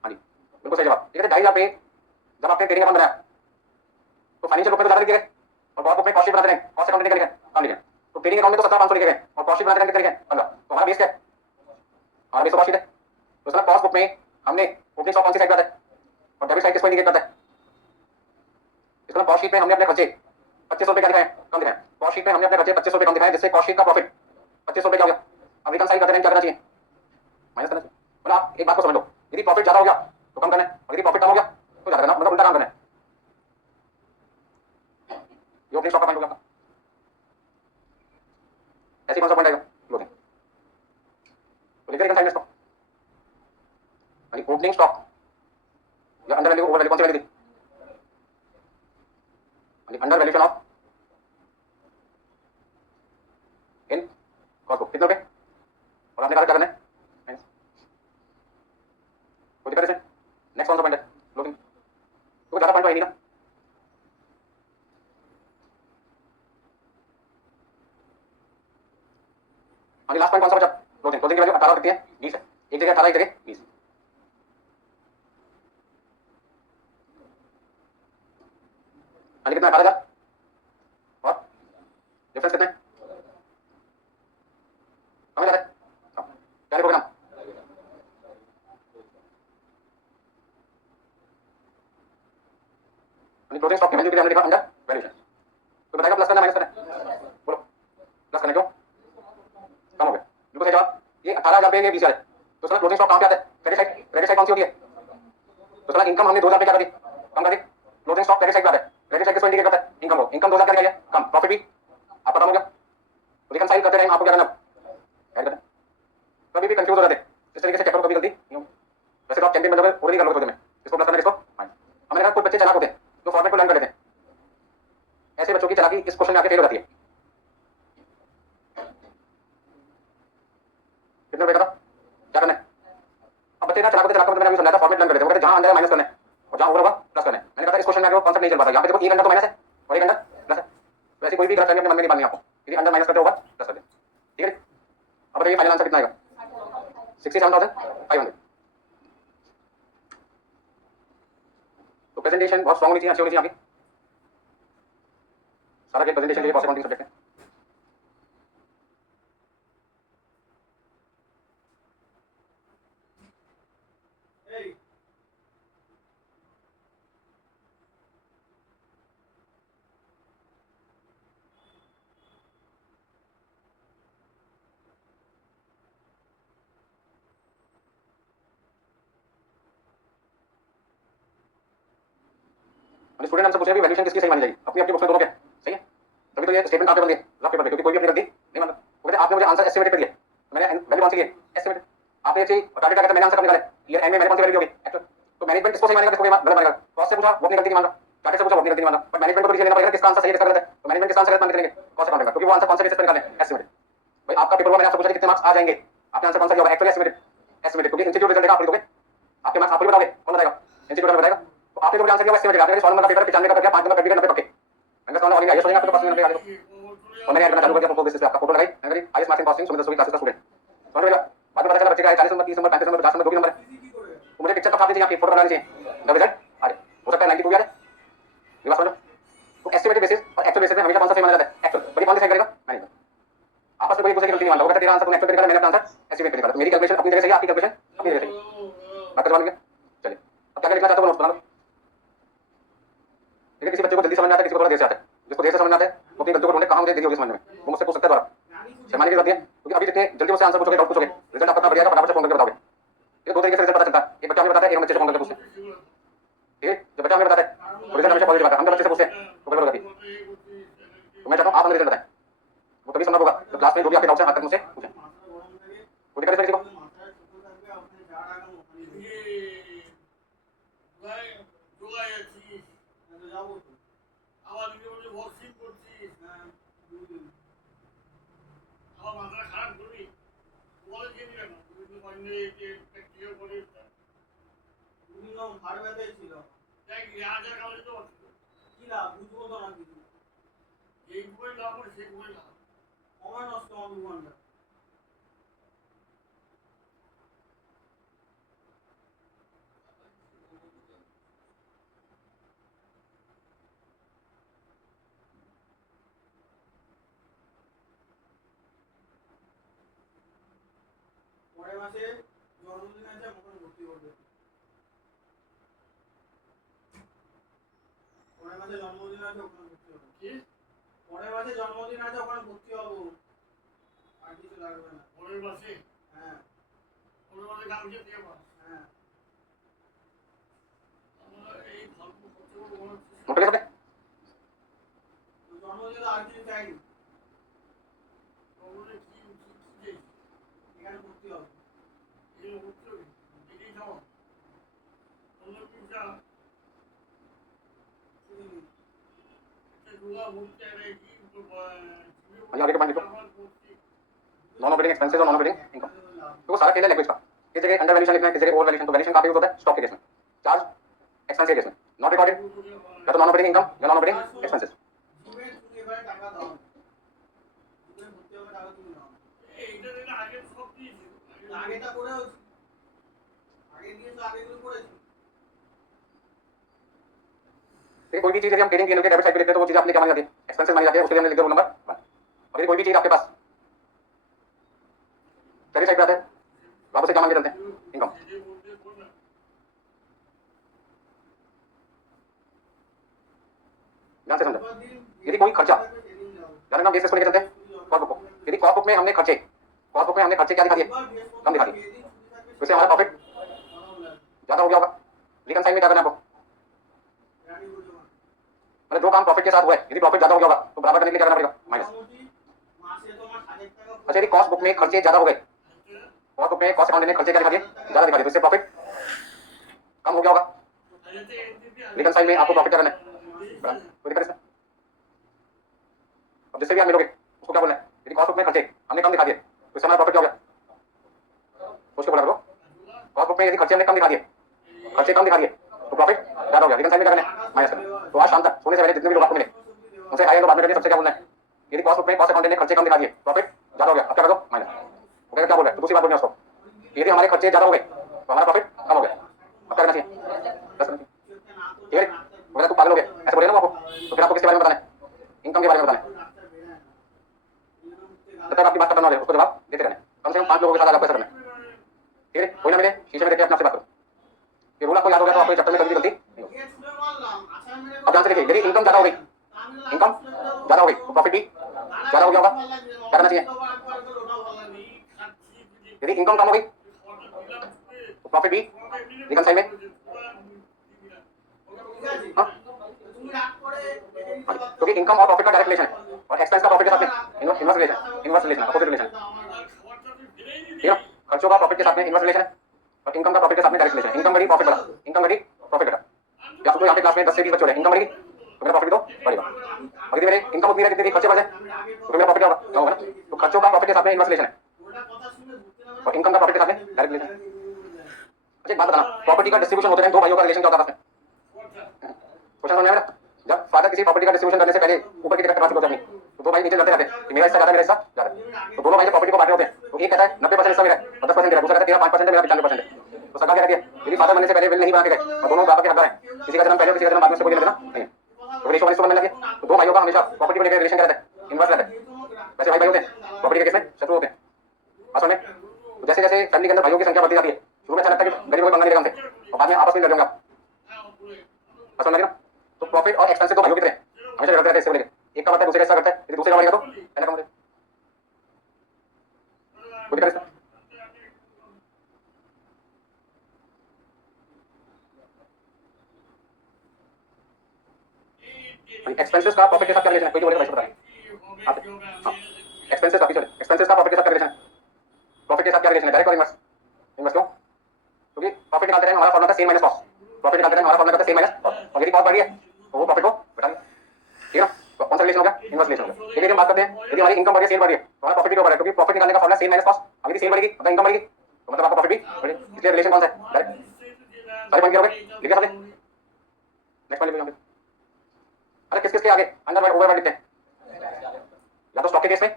हाँ जी बिल्कुल सही जवाब। ठीक है, 2,500 जब आपने ट्रेडिंग अकाउंट बनाया तो फाइनेंशियल बुक में तो ज्यादा लिखे गए, और बहुत बुक में कॉस्ट शीट बनाते हैं, कॉस्ट अकाउंट लिखे कम लिखे। तो ट्रेडिंग अकाउंट में तो 17,500 लिखे गए, और कॉस्ट शीट बनाते हैं कितने लिखे, 15। तो हमारा बेस क्या है, हमारा बेस कॉस्ट शीट है। तो सर कॉस्ट बुक में हमने ओपनिंग स्टॉक कौन सी साइड पे आता है, और डेबिट साइड किसको इंडिकेट करता है। इसको कॉस्ट शीट में हमने अपने खर्चे 2,500 क्या दिखाए, कम दिखाए। कॉस्ट शीट में हमने अपने खर्चे 2,500 कम दिखाए, जिससे कॉस्ट शीट का प्रॉफिट 2,500 क्या हो गया। अब रिकंसाइल करते हैं क्या करना चाहिए, माइनस करना चाहिए। मतलब आप एक बात को समझ लो, यदि प्रॉफिट ज्यादा हो गया तो कम करना है, और यदि प्रॉफिट कम हो गया तो ज्यादा करना, मतलब उल्टा काम करना है। ये ओपनिंग स्टॉक का पॉइंट हो गया, ऐसे कौन सा पॉइंट आएगा, क्लोजिंग। तो लिख रिकंसाइल स्टॉक, ओपनिंग स्टॉक या अंडर वैल्यू, ओवर वैल्यू, कौन सी वैल्यू थी, under valuation of in cost book, कितने रुपए, और आपने कहा क्या करना है, माइनस। कोई दिक्कत है, नेक्स्ट कौन सा पॉइंट है, क्लोजिंग। तो ज्यादा पॉइंट तो है नहीं ना। हाँ लास्ट पॉइंट कौन सा बचा, क्लोजिंग। क्लोजिंग की वैल्यू 18 कितनी है, 20 है। एक जगह 18, एक जगह 20। हाँ कितना, 18,000, और डिफरेंस कितना है, समझ आ रहा है। हाँ, क्या लिखोगे नाम, क्लोजिंग स्टॉक की वैल्यू के लिए हमने लिखा अंडर वैल्यूशन। तो बताएगा प्लस करना माइनस करना, बोलो प्लस करना, क्यों, कम हो गया, बिल्कुल सही जवाब। ये 18,000 ये 20,000 है। तो सर क्लोजिंग स्टॉक कहाँ पे आता है, क्रेडिट साइड। क्रेडिट साइड कौन सी होती है, तो सर इनकम हमने 2,000 क्या कर दी, कम कर दी। क्लोजिंग स्टॉक क्रेडिट साइड पे आता है, क्रेडिट साइड किसको इंडिकेट करता है, इनकम को। इनकम 2,000 क्या दिखाई है, कम, प्रॉफिट भी आपका कम हो गया। तो रिकंसाइल करते टाइम आपको क्या करना, ऐड करना। कभी भी कंफ्यूज हो जाते इस तरीके से, चैप्टर को कभी गलती नहीं होगी। वैसे तो आप चैंपियन बनोगे, ऑलरेडी कर लोगे में, इसको प्लस करना, इसको माइनस। हमने कहा कुछ बच्चे चालाक होते हैं जो फॉर्मेट को लर्न कर लेते हैं, ऐसे बच्चों की चालाकी इस क्वेश्चन में आके फेल हो जाती है। कितने रुपए का था, क्या करना है। अब बच्चे ना चालाक होते, चालाक मतलब मैंने अभी समझाया था, फॉर्मेट लर्न कर लेते हैं। वो कहते हैं जहां अंदर है माइनस करना है, और जहां ओवर होगा प्लस करना है। मैंने कहा इस क्वेश्चन में आगे वो कॉन्सेप्ट नहीं चल पाता। यहाँ पे देखो एक अंदर तो माइनस है और एक अंदर प्लस है, वैसे कोई भी गलत फहमी अपने मन में नहीं पानी आपको। यदि अंदर माइनस करते होगा प्लस करते, ठीक है। अब बताइए फाइनल आंसर कितना आएगा, 67,500। तो प्रेजेंटेशन बहुत स्ट्रांग होनी चाहिए, अच्छी होनी चाहिए आपकी। सारा के प्रेजेंटेशन के लिए कॉस्ट अकाउंटिंग सब्जेक्ट है। अभी स्टूडेंट हमसे पूछ रहे हैं वैल्यूएशन किसकी सही मानी जाएगी, अपनी अपनी बुक में दोनों क्या सही है, तभी तो ये स्टेटमेंट आपने बन दिए रफ पेपर पे, क्योंकि कोई भी अपनी गलती नहीं मानता। वो कहते आपने मुझे आंसर एस्टिमेटेड कर दिया, तो मैंने वैल्यू कौन सी है एस्टिमेटेड, आपने ये चीज टारगेट क्या मैंने आंसर कब निकाला ईयर एंड में मैंने कौन सी वैल्यू होगी एक्चुअल, तो मैनेजमेंट किसको सही मानेगा किसको गलत मानेगा, कॉस्ट से पूछा वो अपनी गलती नहीं मान रहा, टारगेट से पूछा वो अपनी गलती नहीं मान रहा, पर मैनेजमेंट को तो लेना पड़ेगा किसका आंसर सही है किसका गलत है, तो मैनेजमेंट किसका आंसर गलत मान के चलेंगे कॉस्ट अकाउंट का, क्योंकि वो आंसर कौन से बेसिस पर निकाले एस्टिमेटेड। भाई आपका पेपर में मैंने आपसे पूछा कितने मार्क्स आ जाएंगे, आपका आंसर कौन सा होगा एक्चुअली एस्टिमेटेड, एस्टिमेटेड क्योंकि इंस्टीट्यूट रिजल्ट देगा आप दोगे, आपके मार्क्स आप ही बताओगे कौन बताएगा इंस्टीट्यूट में बताएगा, तो आपने जो आंसर दिया एस्टिमेटेड, आपने 100 नंबर का पेपर 95 का कर दिया 5 नंबर का 90 पक्के, मैंने कहा ऑल इंडिया आईएएस हो जाएगा आपके पास नंबर आ जाएगा, और मैंने ऐड करना चालू कर दिया प्रोपोज बेसिस पे, आपका फोटो लगाई मैंने कहा आईएएस मार्किंग कॉस्टिंग सुमित दसवीं क्लासेस का स्टूडेंट, समझ में आएगा। बाद में पता चला बच्चे का 40 नंबर 30 नंबर 35 नंबर 50 नंबर जो भी नंबर है, तो मुझे पिक्चर तो छापनी चाहिए आपकी फोटो बनानी चाहिए, द रिजल्ट आ जाए, हो सकता है 92 भी आ जाए, ये बात समझो। तो एस्टिमेटेड बेसिस और एक्चुअल बेसिस में हमेशा कौन सा सही माना जाता है एक्चुअल, बड़ी कौन सही करेगा मैनेजमेंट, आपस में कोई दूसरे की गलती नहीं मानता, वो कहता तेरा आंसर तूने एक्चुअल निकाला मैंने अपना आंसर एस्टिमेट निकाला, तो मेरी कैलकुलेशन अपनी जगह सही है आपकी कैलकुलेशन अपनी जगह सही, बात करवा लेंगे। चलिए अब क्या लिखना चाहते हो नोट्स बना लो, ठीक है। किसी बच्चे को जल्दी समझ में आता है, किसी को थोड़ा देर से आता है, जिसको देर से समझ में आता है वो अपनी गलतियों को ढूंढे कहां मुझे देरी होगी समझने में, वो मुझसे पूछ सकता है दोबारा, समझने की जरूरत है क्योंकि अभी जितने जल्दी मुझसे आंसर पूछोगे डाउट पूछोगे रिजल्ट आपका बढ़िया फटाफट से फोन करके बताओगे, ये दो तरीके से रिजल्ट पता चलता है, एक बच्चा हमें बताता है एक बच्चे से फोन करके पूछते हैं, ठीक है। जब बच्चा हमें बताता है तो रिजल्ट हमेशा पॉजिटिव आता है, हम जब बच्चे से पूछते हैं तो पेपर होती है, तो मैं चाहता हूं आप हमें रिजल्ट बताएं, वो तभी संभव होगा जब क्लास में जो भी आपके डाउट्स हैं आज तक मुझसे पूछें, वो दिक्कत है किसी को পরের মাসে জন্মদিন আছে ওখানে ভর্তি করবে, পরের মাসে জন্মদিন আছে ওখানে ভর্তি হবে, কি পরের মাসে জন্মদিন আছে ওখানে ভর্তি হবো, আর কিছু লাগবে না পরের মাসে, হ্যাঁ পরের মাসে কালকে দিয়ে পাস, হ্যাঁ আমরা এই গল্প করতে করতে মনে হচ্ছে জন্মদিন আর কিছু চাইনি, জন্মদিন কি এখানে ভর্তি হবে, এখানে ভর্তি হবে এটাই যাও অন্য পিজা आगे के पॉइंट लिखो नॉन ऑपरेटिंग एक्सपेंसेस और नॉन ऑपरेटिंग इनकम, तो वो सारा खेल है लैंग्वेज का, किस जगह अंडर वैल्यूएशन लिखना है किस जगह ओवर वैल्यूएशन, तो वैल्यूएशन कहां पे यूज होता है स्टॉक के केस में, चार्ज एक्सपेंस के केस में, नॉट रिकॉर्डेड या तो नॉन ऑपरेटिंग इनकम या नॉन ऑपरेटिंग एक्सपेंसेस, জিমে তুমি এবারে টাকা দাও, জিমে ভর্তি হবে টাকা তুমি দাও, এইটা দিন আগে সব দিয়েছি, আগেটা করেও আগে দিয়ে তো আগেগুলো করেছি, कोई भी चीज यदि हम ट्रेडिंग के डेबिट साइड पे लिखते हैं तो वो चीज अपनी क्या मानी जाती है एक्सपेंसेस मानी जाती है, उसके लिए हमने लिख दिया रूल नंबर 1। और यदि कोई भी चीज आपके पास क्रेडिट साइड पे आता है वापस से क्या मान के चलते हैं इनकम, ध्यान से समझो। यदि कोई खर्चा ध्यान रखना बेसिस को लेकर चलते हैं कॉस्ट बुक को, यदि कॉस्ट बुक में हमने खर्चे क्या दिखा दिए कम दिखा दिए, तो इससे हमारा प्रॉफिट ज्यादा हो गया होगा, रिकनसाइल में क्या करना है आपको, मतलब जो काम प्रॉफिट के साथ हुआ है यदि प्रॉफिट ज्यादा हो गया होगा तो बराबर करने के लिए क्या करना पड़ेगा माइनस, अच्छा यदि कॉस्ट बुक में खर्चे ज्यादा हो गए, कॉस्ट बुक में कॉस्ट अकाउंट ने खर्चे क्या दिखा दिए ज्यादा दिखा दिए, तो इससे प्रॉफिट कम हो गया होगा, रिकनसाइल में आपको प्रॉफिट क्या करना है कोई दिक्कत इसमें, अब जिससे भी आप मिलोगे उसको क्या बोलना है, यदि कॉस्ट बुक में खर्चे हमने कम दिखा दिए तो इससे हमारा प्रॉफिट क्या हो गया, उसको बोला करो कॉस्ट बुक में यदि खर्चे हमने कम दिखा दिए तो प्रॉफिट ज्यादा हो गया, रिकनसाइल में क्या करना है माइनस करना, तो आज शाम तक सोने से पहले जितने भी लोग आपको मिले उनसे हाई तो बाद में करके सबसे क्या बोलना है, यदि कॉस्ट बुक में कॉस्ट अकाउंट ने खर्चे कम दिखा दिए प्रॉफिट ज्यादा हो गया, अब क्या करो माइनस, वो क्या बोल रहा है तो दूसरी बात बोलनी है उसको, यदि हमारे खर्चे ज्यादा हो गए तो हमारा प्रॉफिट कम हो गया, अब क्या करना चाहिए बस करना चाहिए, ठीक है। अगर तू पागल हो गया ऐसे बोले ना आपको, तो फिर आपको किसके बारे में बताना है इनकम के बारे में बताना है, जब तक आपकी बात खत्म ना हो जाए उसको जवाब देते रहना, कम से कम 5 लोगों के साथ आपको ऐसा करना है, ठीक है। कोई ना मिले शीशे में देख के अपने आप से बात करो, ये रूल आपको याद हो गया तो आपको चैप्टर में कभी गलती नहीं होगी। अब ध्यान से देखिए यदि इनकम ज्यादा हो गई तो प्रॉफिट भी ज्यादा हो गया होगा, क्या करना चाहिए, यदि इनकम कम हो गई तो प्रॉफिट भी रिकनसाइल में, हाँ क्योंकि इनकम और प्रॉफिट का डायरेक्ट रिलेशन है और एक्सपेंस का प्रॉफिट के साथ में इनवर्स रिलेशन अपोजिट रिलेशन, ठीक है। खर्चों का प्रॉफिट के साथ में इनवर्स रिलेशन है और इनकम का प्रॉफिट के साथ में डायरेक्ट रिलेशन है। इनकम बढ़ी प्रॉफिट बढ़ा, इनकम बढ़ी प्रॉफिट घटा। या सोचो यहाँ पे क्लास में 10 से 20 बच्चे हो रहे हैं, इनकम बढ़ेगी तो मेरा प्रॉफिट तो बढ़ेगा। अगर मेरे इनकम उतनी है कितनी खर्चे बढ़ जाए तो मेरा प्रॉफिट क्या होगा, कम होगा ना। तो खर्चों का प्रॉफिट के साथ में इनवर्स रिलेशन है और इनकम का प्रॉफिट के साथ में डायरेक्ट रिलेशन है। अच्छा एक बात बताना, प्रॉपर्टी का डिस्ट्रीब्यूशन होते हैं दो भाइयों का रिलेशन क्या होता है उसमें, क्वेश्चन समझ में आया मेरा? जब फादर किसी प्रॉपर्टी का डिस्ट्रीब्यूशन करने से पहले ऊपर की टिकट करा चुके होते हैं तो दो भाई नीचे लड़ते रहते हैं कि मेरा हिस्सा ज्यादा मेरा हिस्सा ज्यादा, तो दोनों भाई जब प्रॉपर्टी को बांट रहे होते हैं तो एक कहता है 90% हिस्सा मेरा है और 10% तेरा, दूसरा कहता है तेरा 5% है मेरा 95% है। तो सरकार क्या कहती है, यदि फादर बनने से पहले विल नहीं बना के गए और दोनों बराबर के हकदार हैं, किसी का जन्म पहले किसी का जन्म बाद में, से कोई लेना देना नहीं है, तो रेशो बनने लगे तो दो भाइयों का हमेशा प्रॉपर्टी को लेकर रिलेशन क्या रहता है, इनवर्स रहता है। वैसे भाई भाई होते हैं प्रॉपर्टी के केस में शत्रु होते हैं असल में। तो जैसे जैसे फैमिली के अंदर भाइयों की संख्या बढ़ती जाती है, शुरू में अच्छा लगता है कि गरीबों को पंगा नहीं लेगा हमसे और बाद में आपस में लड़ जाएंगे आप, असल में ना। तो प्रॉफिट और एक्सपेंस दो भाइयों की तरह हमेशा लड़ते रहते हैं, इससे बोलेंगे एक का बढ़ता है दूसरे का हिस्सा करता है, यदि दूसरे का बढ़ेगा तो पहले कम हो जाए, कोई दिक्कत इसमें? एक्सपेंसेस का प्रॉफिट के साथ क्या रिलेशन है, कोई बोलेगा भाई बता आप। हाँ एक्सपेंसेस का, पीछे एक्सपेंसेस का प्रॉफिट के साथ क्या रिलेशन है, प्रॉफिट के साथ क्या रिलेशन है, डायरेक्ट और इनवर्स? इनवर्स क्यों? क्योंकि प्रॉफिट निकालते हैं हमारा फॉर्मूला था सेम माइनस कॉस्ट, प्रॉफिट निकालते हैं हमारा फॉर्मूला था सेम माइनस कॉस्ट, और यदि कॉस्ट बढ़ रही है तो वो प्रॉफिट को घटा देंगे, ठीक है ना। तो कौन सा रिलेशन हो गया, इनवर्स रिलेशन हो गया। लेकिन हम बात करते हैं यदि हमारी इनकम बढ़ रही है, सेल बढ़ रही है तो हमारा प्रॉफिट क्यों बढ़ रहा है, क्योंकि प्रॉफिट निकालने का फॉर्मूला सेम माइनस कॉस्ट, अगर यदि सेल बढ़ेगी मतलब इनकम बढ़ेगी तो मतलब आपका प्रॉफिट भी बढ़ेगा, इसलिए रिलेशन कौन सा है, डायरेक्ट। सारे पॉइंट क्लियर हो गए, लिख दिया सबने? नेक्स्ट पॉइंट लिखो। अरे किस किस के आगे अंडर ओवरवर्ड लिखते हैं, या तो स्टॉक के केस में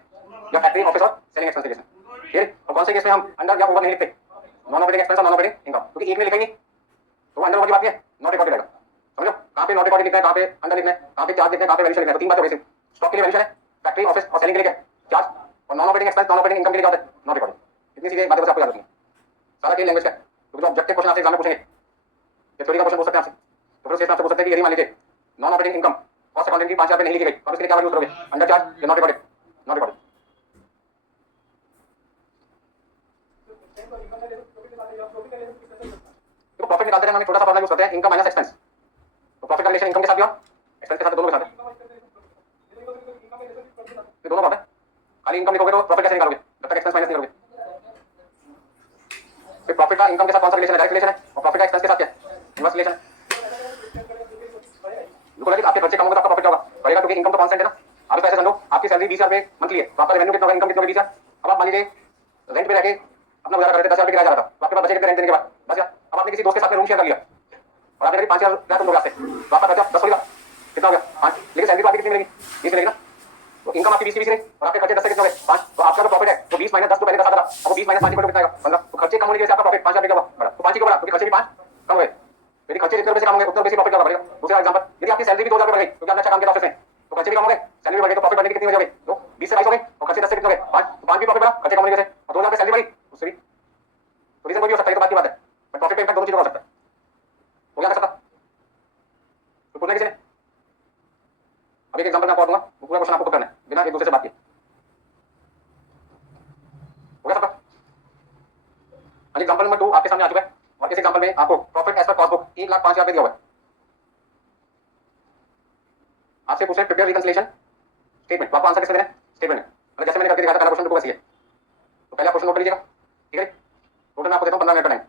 या फैक्ट्री ऑफिस और सेलिंग एक्सपेंस के केस में, ठीक है। और कौन से केस में हम अंडर या ओवर नहीं लिखते, नॉन ऑपरेटिंग एक्सपेंस और नॉन ऑपरेटिंग इनकम, क्योंकि एक में लिखेंगे तो अंडर ओवर की बात नहीं है, नॉट रिकॉर्डेड रहेगा, समझो। कहाँ पे नॉट रिकॉर्डेड लिखना है, कहाँ पे अंडर लिखना है, कहाँ पे चार्ज लिखना है, कहाँ पे वैल्यूएशन लिखना है, तो तीन बातें हो गई। स्टॉक के लिए वैल्यूएशन है, फैक्ट्री ऑफिस और सेलिंग के लिए क्या चार्ज, और non operating expense non operating income के लिए क्या होता है, नॉट रिकॉर्डेड। इतनी सीधी बातें बस आपको याद रखनी है, सारा खेल लैंग्वेज का है। तो जो ऑब्जेक्टिव क्वेश्चन आपसे एग्जाम में पूछेंगे, ये थ्योरी का क्वेश्चन पूछ सकते हैं आपसे, तो फिर उस केस में आपसे पूछ सकते हैं कि यदि मान लीजिए non operating income cost accounting की 5000 रुपये नहीं लिखी गई और उसके लिए क्या यूज करोगे, अंडर चार्ज या नॉट रिकॉर्डेड, नॉट रिकॉर्डेड। तो प्रॉफिट निकालते हैं हम एक छोटा सा फॉर्मूला यूज करते हैं, इनकम माइनस एक्सपेंस। तो प्रॉफिट का रिलेशन इनकम के साथ भी और एक्सपेंस के साथ, दोनों के साथ है, ये दोनों बात है। खाली इनकम लिखोगे तो प्रॉफिट कैसे निकालोगे जब तक एक्सपेंस माइनस नहीं करोगे। फिर प्रॉफिट का इनकम के साथ कौन सा रिलेशन है, डायरेक्ट रिलेशन है, और प्रॉफिट का एक्सपेंस के साथ क्या है, इनवर्स रिलेशन है। बिल्कुल है कि आपके खर्चे कम होंगे तो आपका प्रॉफिट क्या होगा, बढ़ेगा, क्योंकि इनकम तो कांस्टेंट है ना। आप इसको ऐसे समझो, आपकी सैलरी 20,000 रुपये मंथली है तो आपका रेवेन्यू कितना होगा, इनकम कितनी होगी, 20,000। अब आप मान लीजिए रेंट पे रहकर अपना गुजारा करते 10,000 रुपये किराया जा रहा था, तो आपके पास बचे कितने रेंट देने के बाद, 10,000। अब आपने किसी दोस्त के साथ में रूम शेयर कर लिया और आपने 5,000 रुपया तुम लोग आते तो आपका खर्चा 10 होगा, कितना हो गया 5, लेकिन सैलरी तो आपकी कितनी मिलेगी, 20 मिलेगी ना। तो इनकम आपकी 20 की 20 रही और आपके खर्चे 10 से कितने हो गए, 5। तो आपका जो प्रॉफिट है वो 20 माइनस 10 तो पहले 10 आता था, अब वो 20 माइनस 5 कितना आएगा, 15। तो खर्चे कम होने की वजह से आपका प्रॉफिट 5,000 रुपये का बढ़ा, तो 5 ही क्यों बढ़ा, क्योंकि खर्चे भी 5 कम हुए। यदि खर्चे जितने रुपये से कम होंगे उतने रुपये से प्रॉफिट क्या बढ़ेगा। दूसरा एग्जांपल, यदि आपकी सैलरी भी 2,000 रुपये बढ़ गई क्योंकि आपने अच्छा काम किया ऑफिस में, तो खर्चे भी कम हो गए, सैलरी भी बढ़ गई, तो प्रॉफिट बढ़ने की कितनी वजह हो गई, तो 20 से 22 हो गई, और खर्चे 10 से कितने हो गए, 5। तो 5 भी प्रॉफिट बढ़ा खर्चे कम होने की वजह से, और 2,000 रुपये सैलरी बढ़ी उससे भी। तो रीजन कोई भी हो सकता है, तो बात की बात है, बट प्रॉफिट पे इम्पैक्ट दोनों चीजों का हो सकता है, हो गया सकता। तो पूछना किसी ने, अब एक एग्जांपल मैं आपको दूंगा, वो पूरा क्वेश्चन आपको खुद करना है बिना एक दूसरे से बात किए, हो गया सबका। एग्जांपल नंबर 2 आपके सामने आ चुका है, और इस एग्जांपल में आपको profit as per cost book 1,05,000 रुपये दिया हुआ है। आपसे पूछ रहे हैं प्रिपेयर रिकंसिलिएशन स्टेटमेंट, तो आपको आंसर किसमें देना है, स्टेटमेंट में। मतलब जैसे मैंने करके दिखाया था, पहला क्वेश्चन बिल्कुल वैसी है, तो पहला क्वेश्चन नोट कर लीजिएगा, ठीक है। टोटल मैं आपको देता हूँ 15 मिनट का टाइम,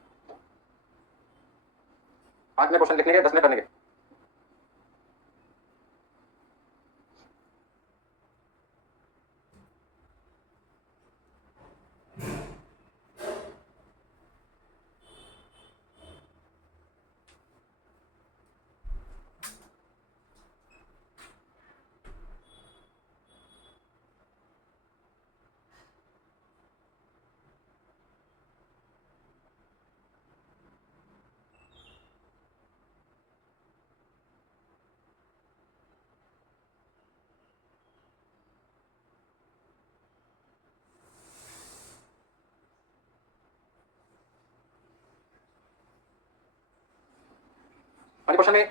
5 मिनट क्वेश्चन लिखने के, 10 मिनट करने के। क्वेश्चन में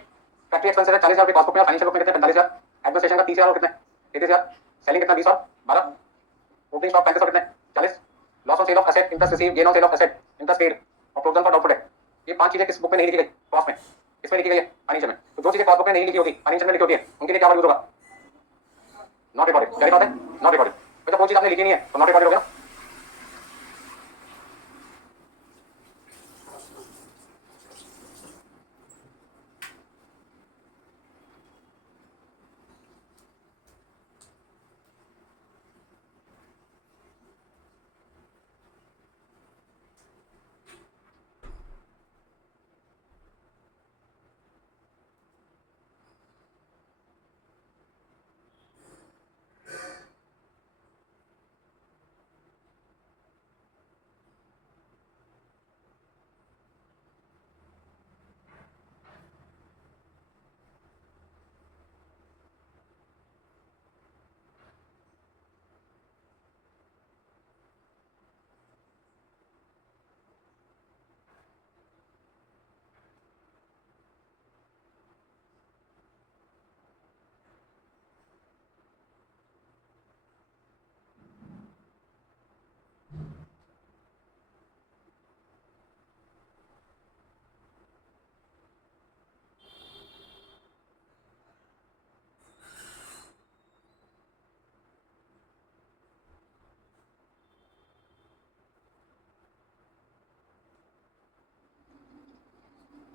फैक्ट्री एक्सपेंस है 40,000 रुपये, कॉस्ट बुक में फाइनेंशियल बुक में कितने 45,000, एडमिनिस्ट्रेशन का 30,000 और कितने 33,000, सेलिंग कितना 20 और 12, ओपनिंग स्टॉक 35 और कितने 40, loss on sale of asset, interest receive, gain on sale of asset, interest paid और प्रोविजन फॉर डाउटफुल डेट। ये 5 चीजें किस बुक में नहीं लिखी गई, कॉस्ट में, इसमें लिखी गई है फाइनेंशियल में। तो जो चीजें कॉस्ट बुक में नहीं लिखी होती, फाइनेंशियल में लिखी होती है, उनके लिए क्या यूज होगा, नॉट रिकॉर्डेड, क्या लिखा होता है? Not recorded. तो जब कोई चीज आपने लिखी नहीं है तो नॉट रिकॉर्डेड हो गया।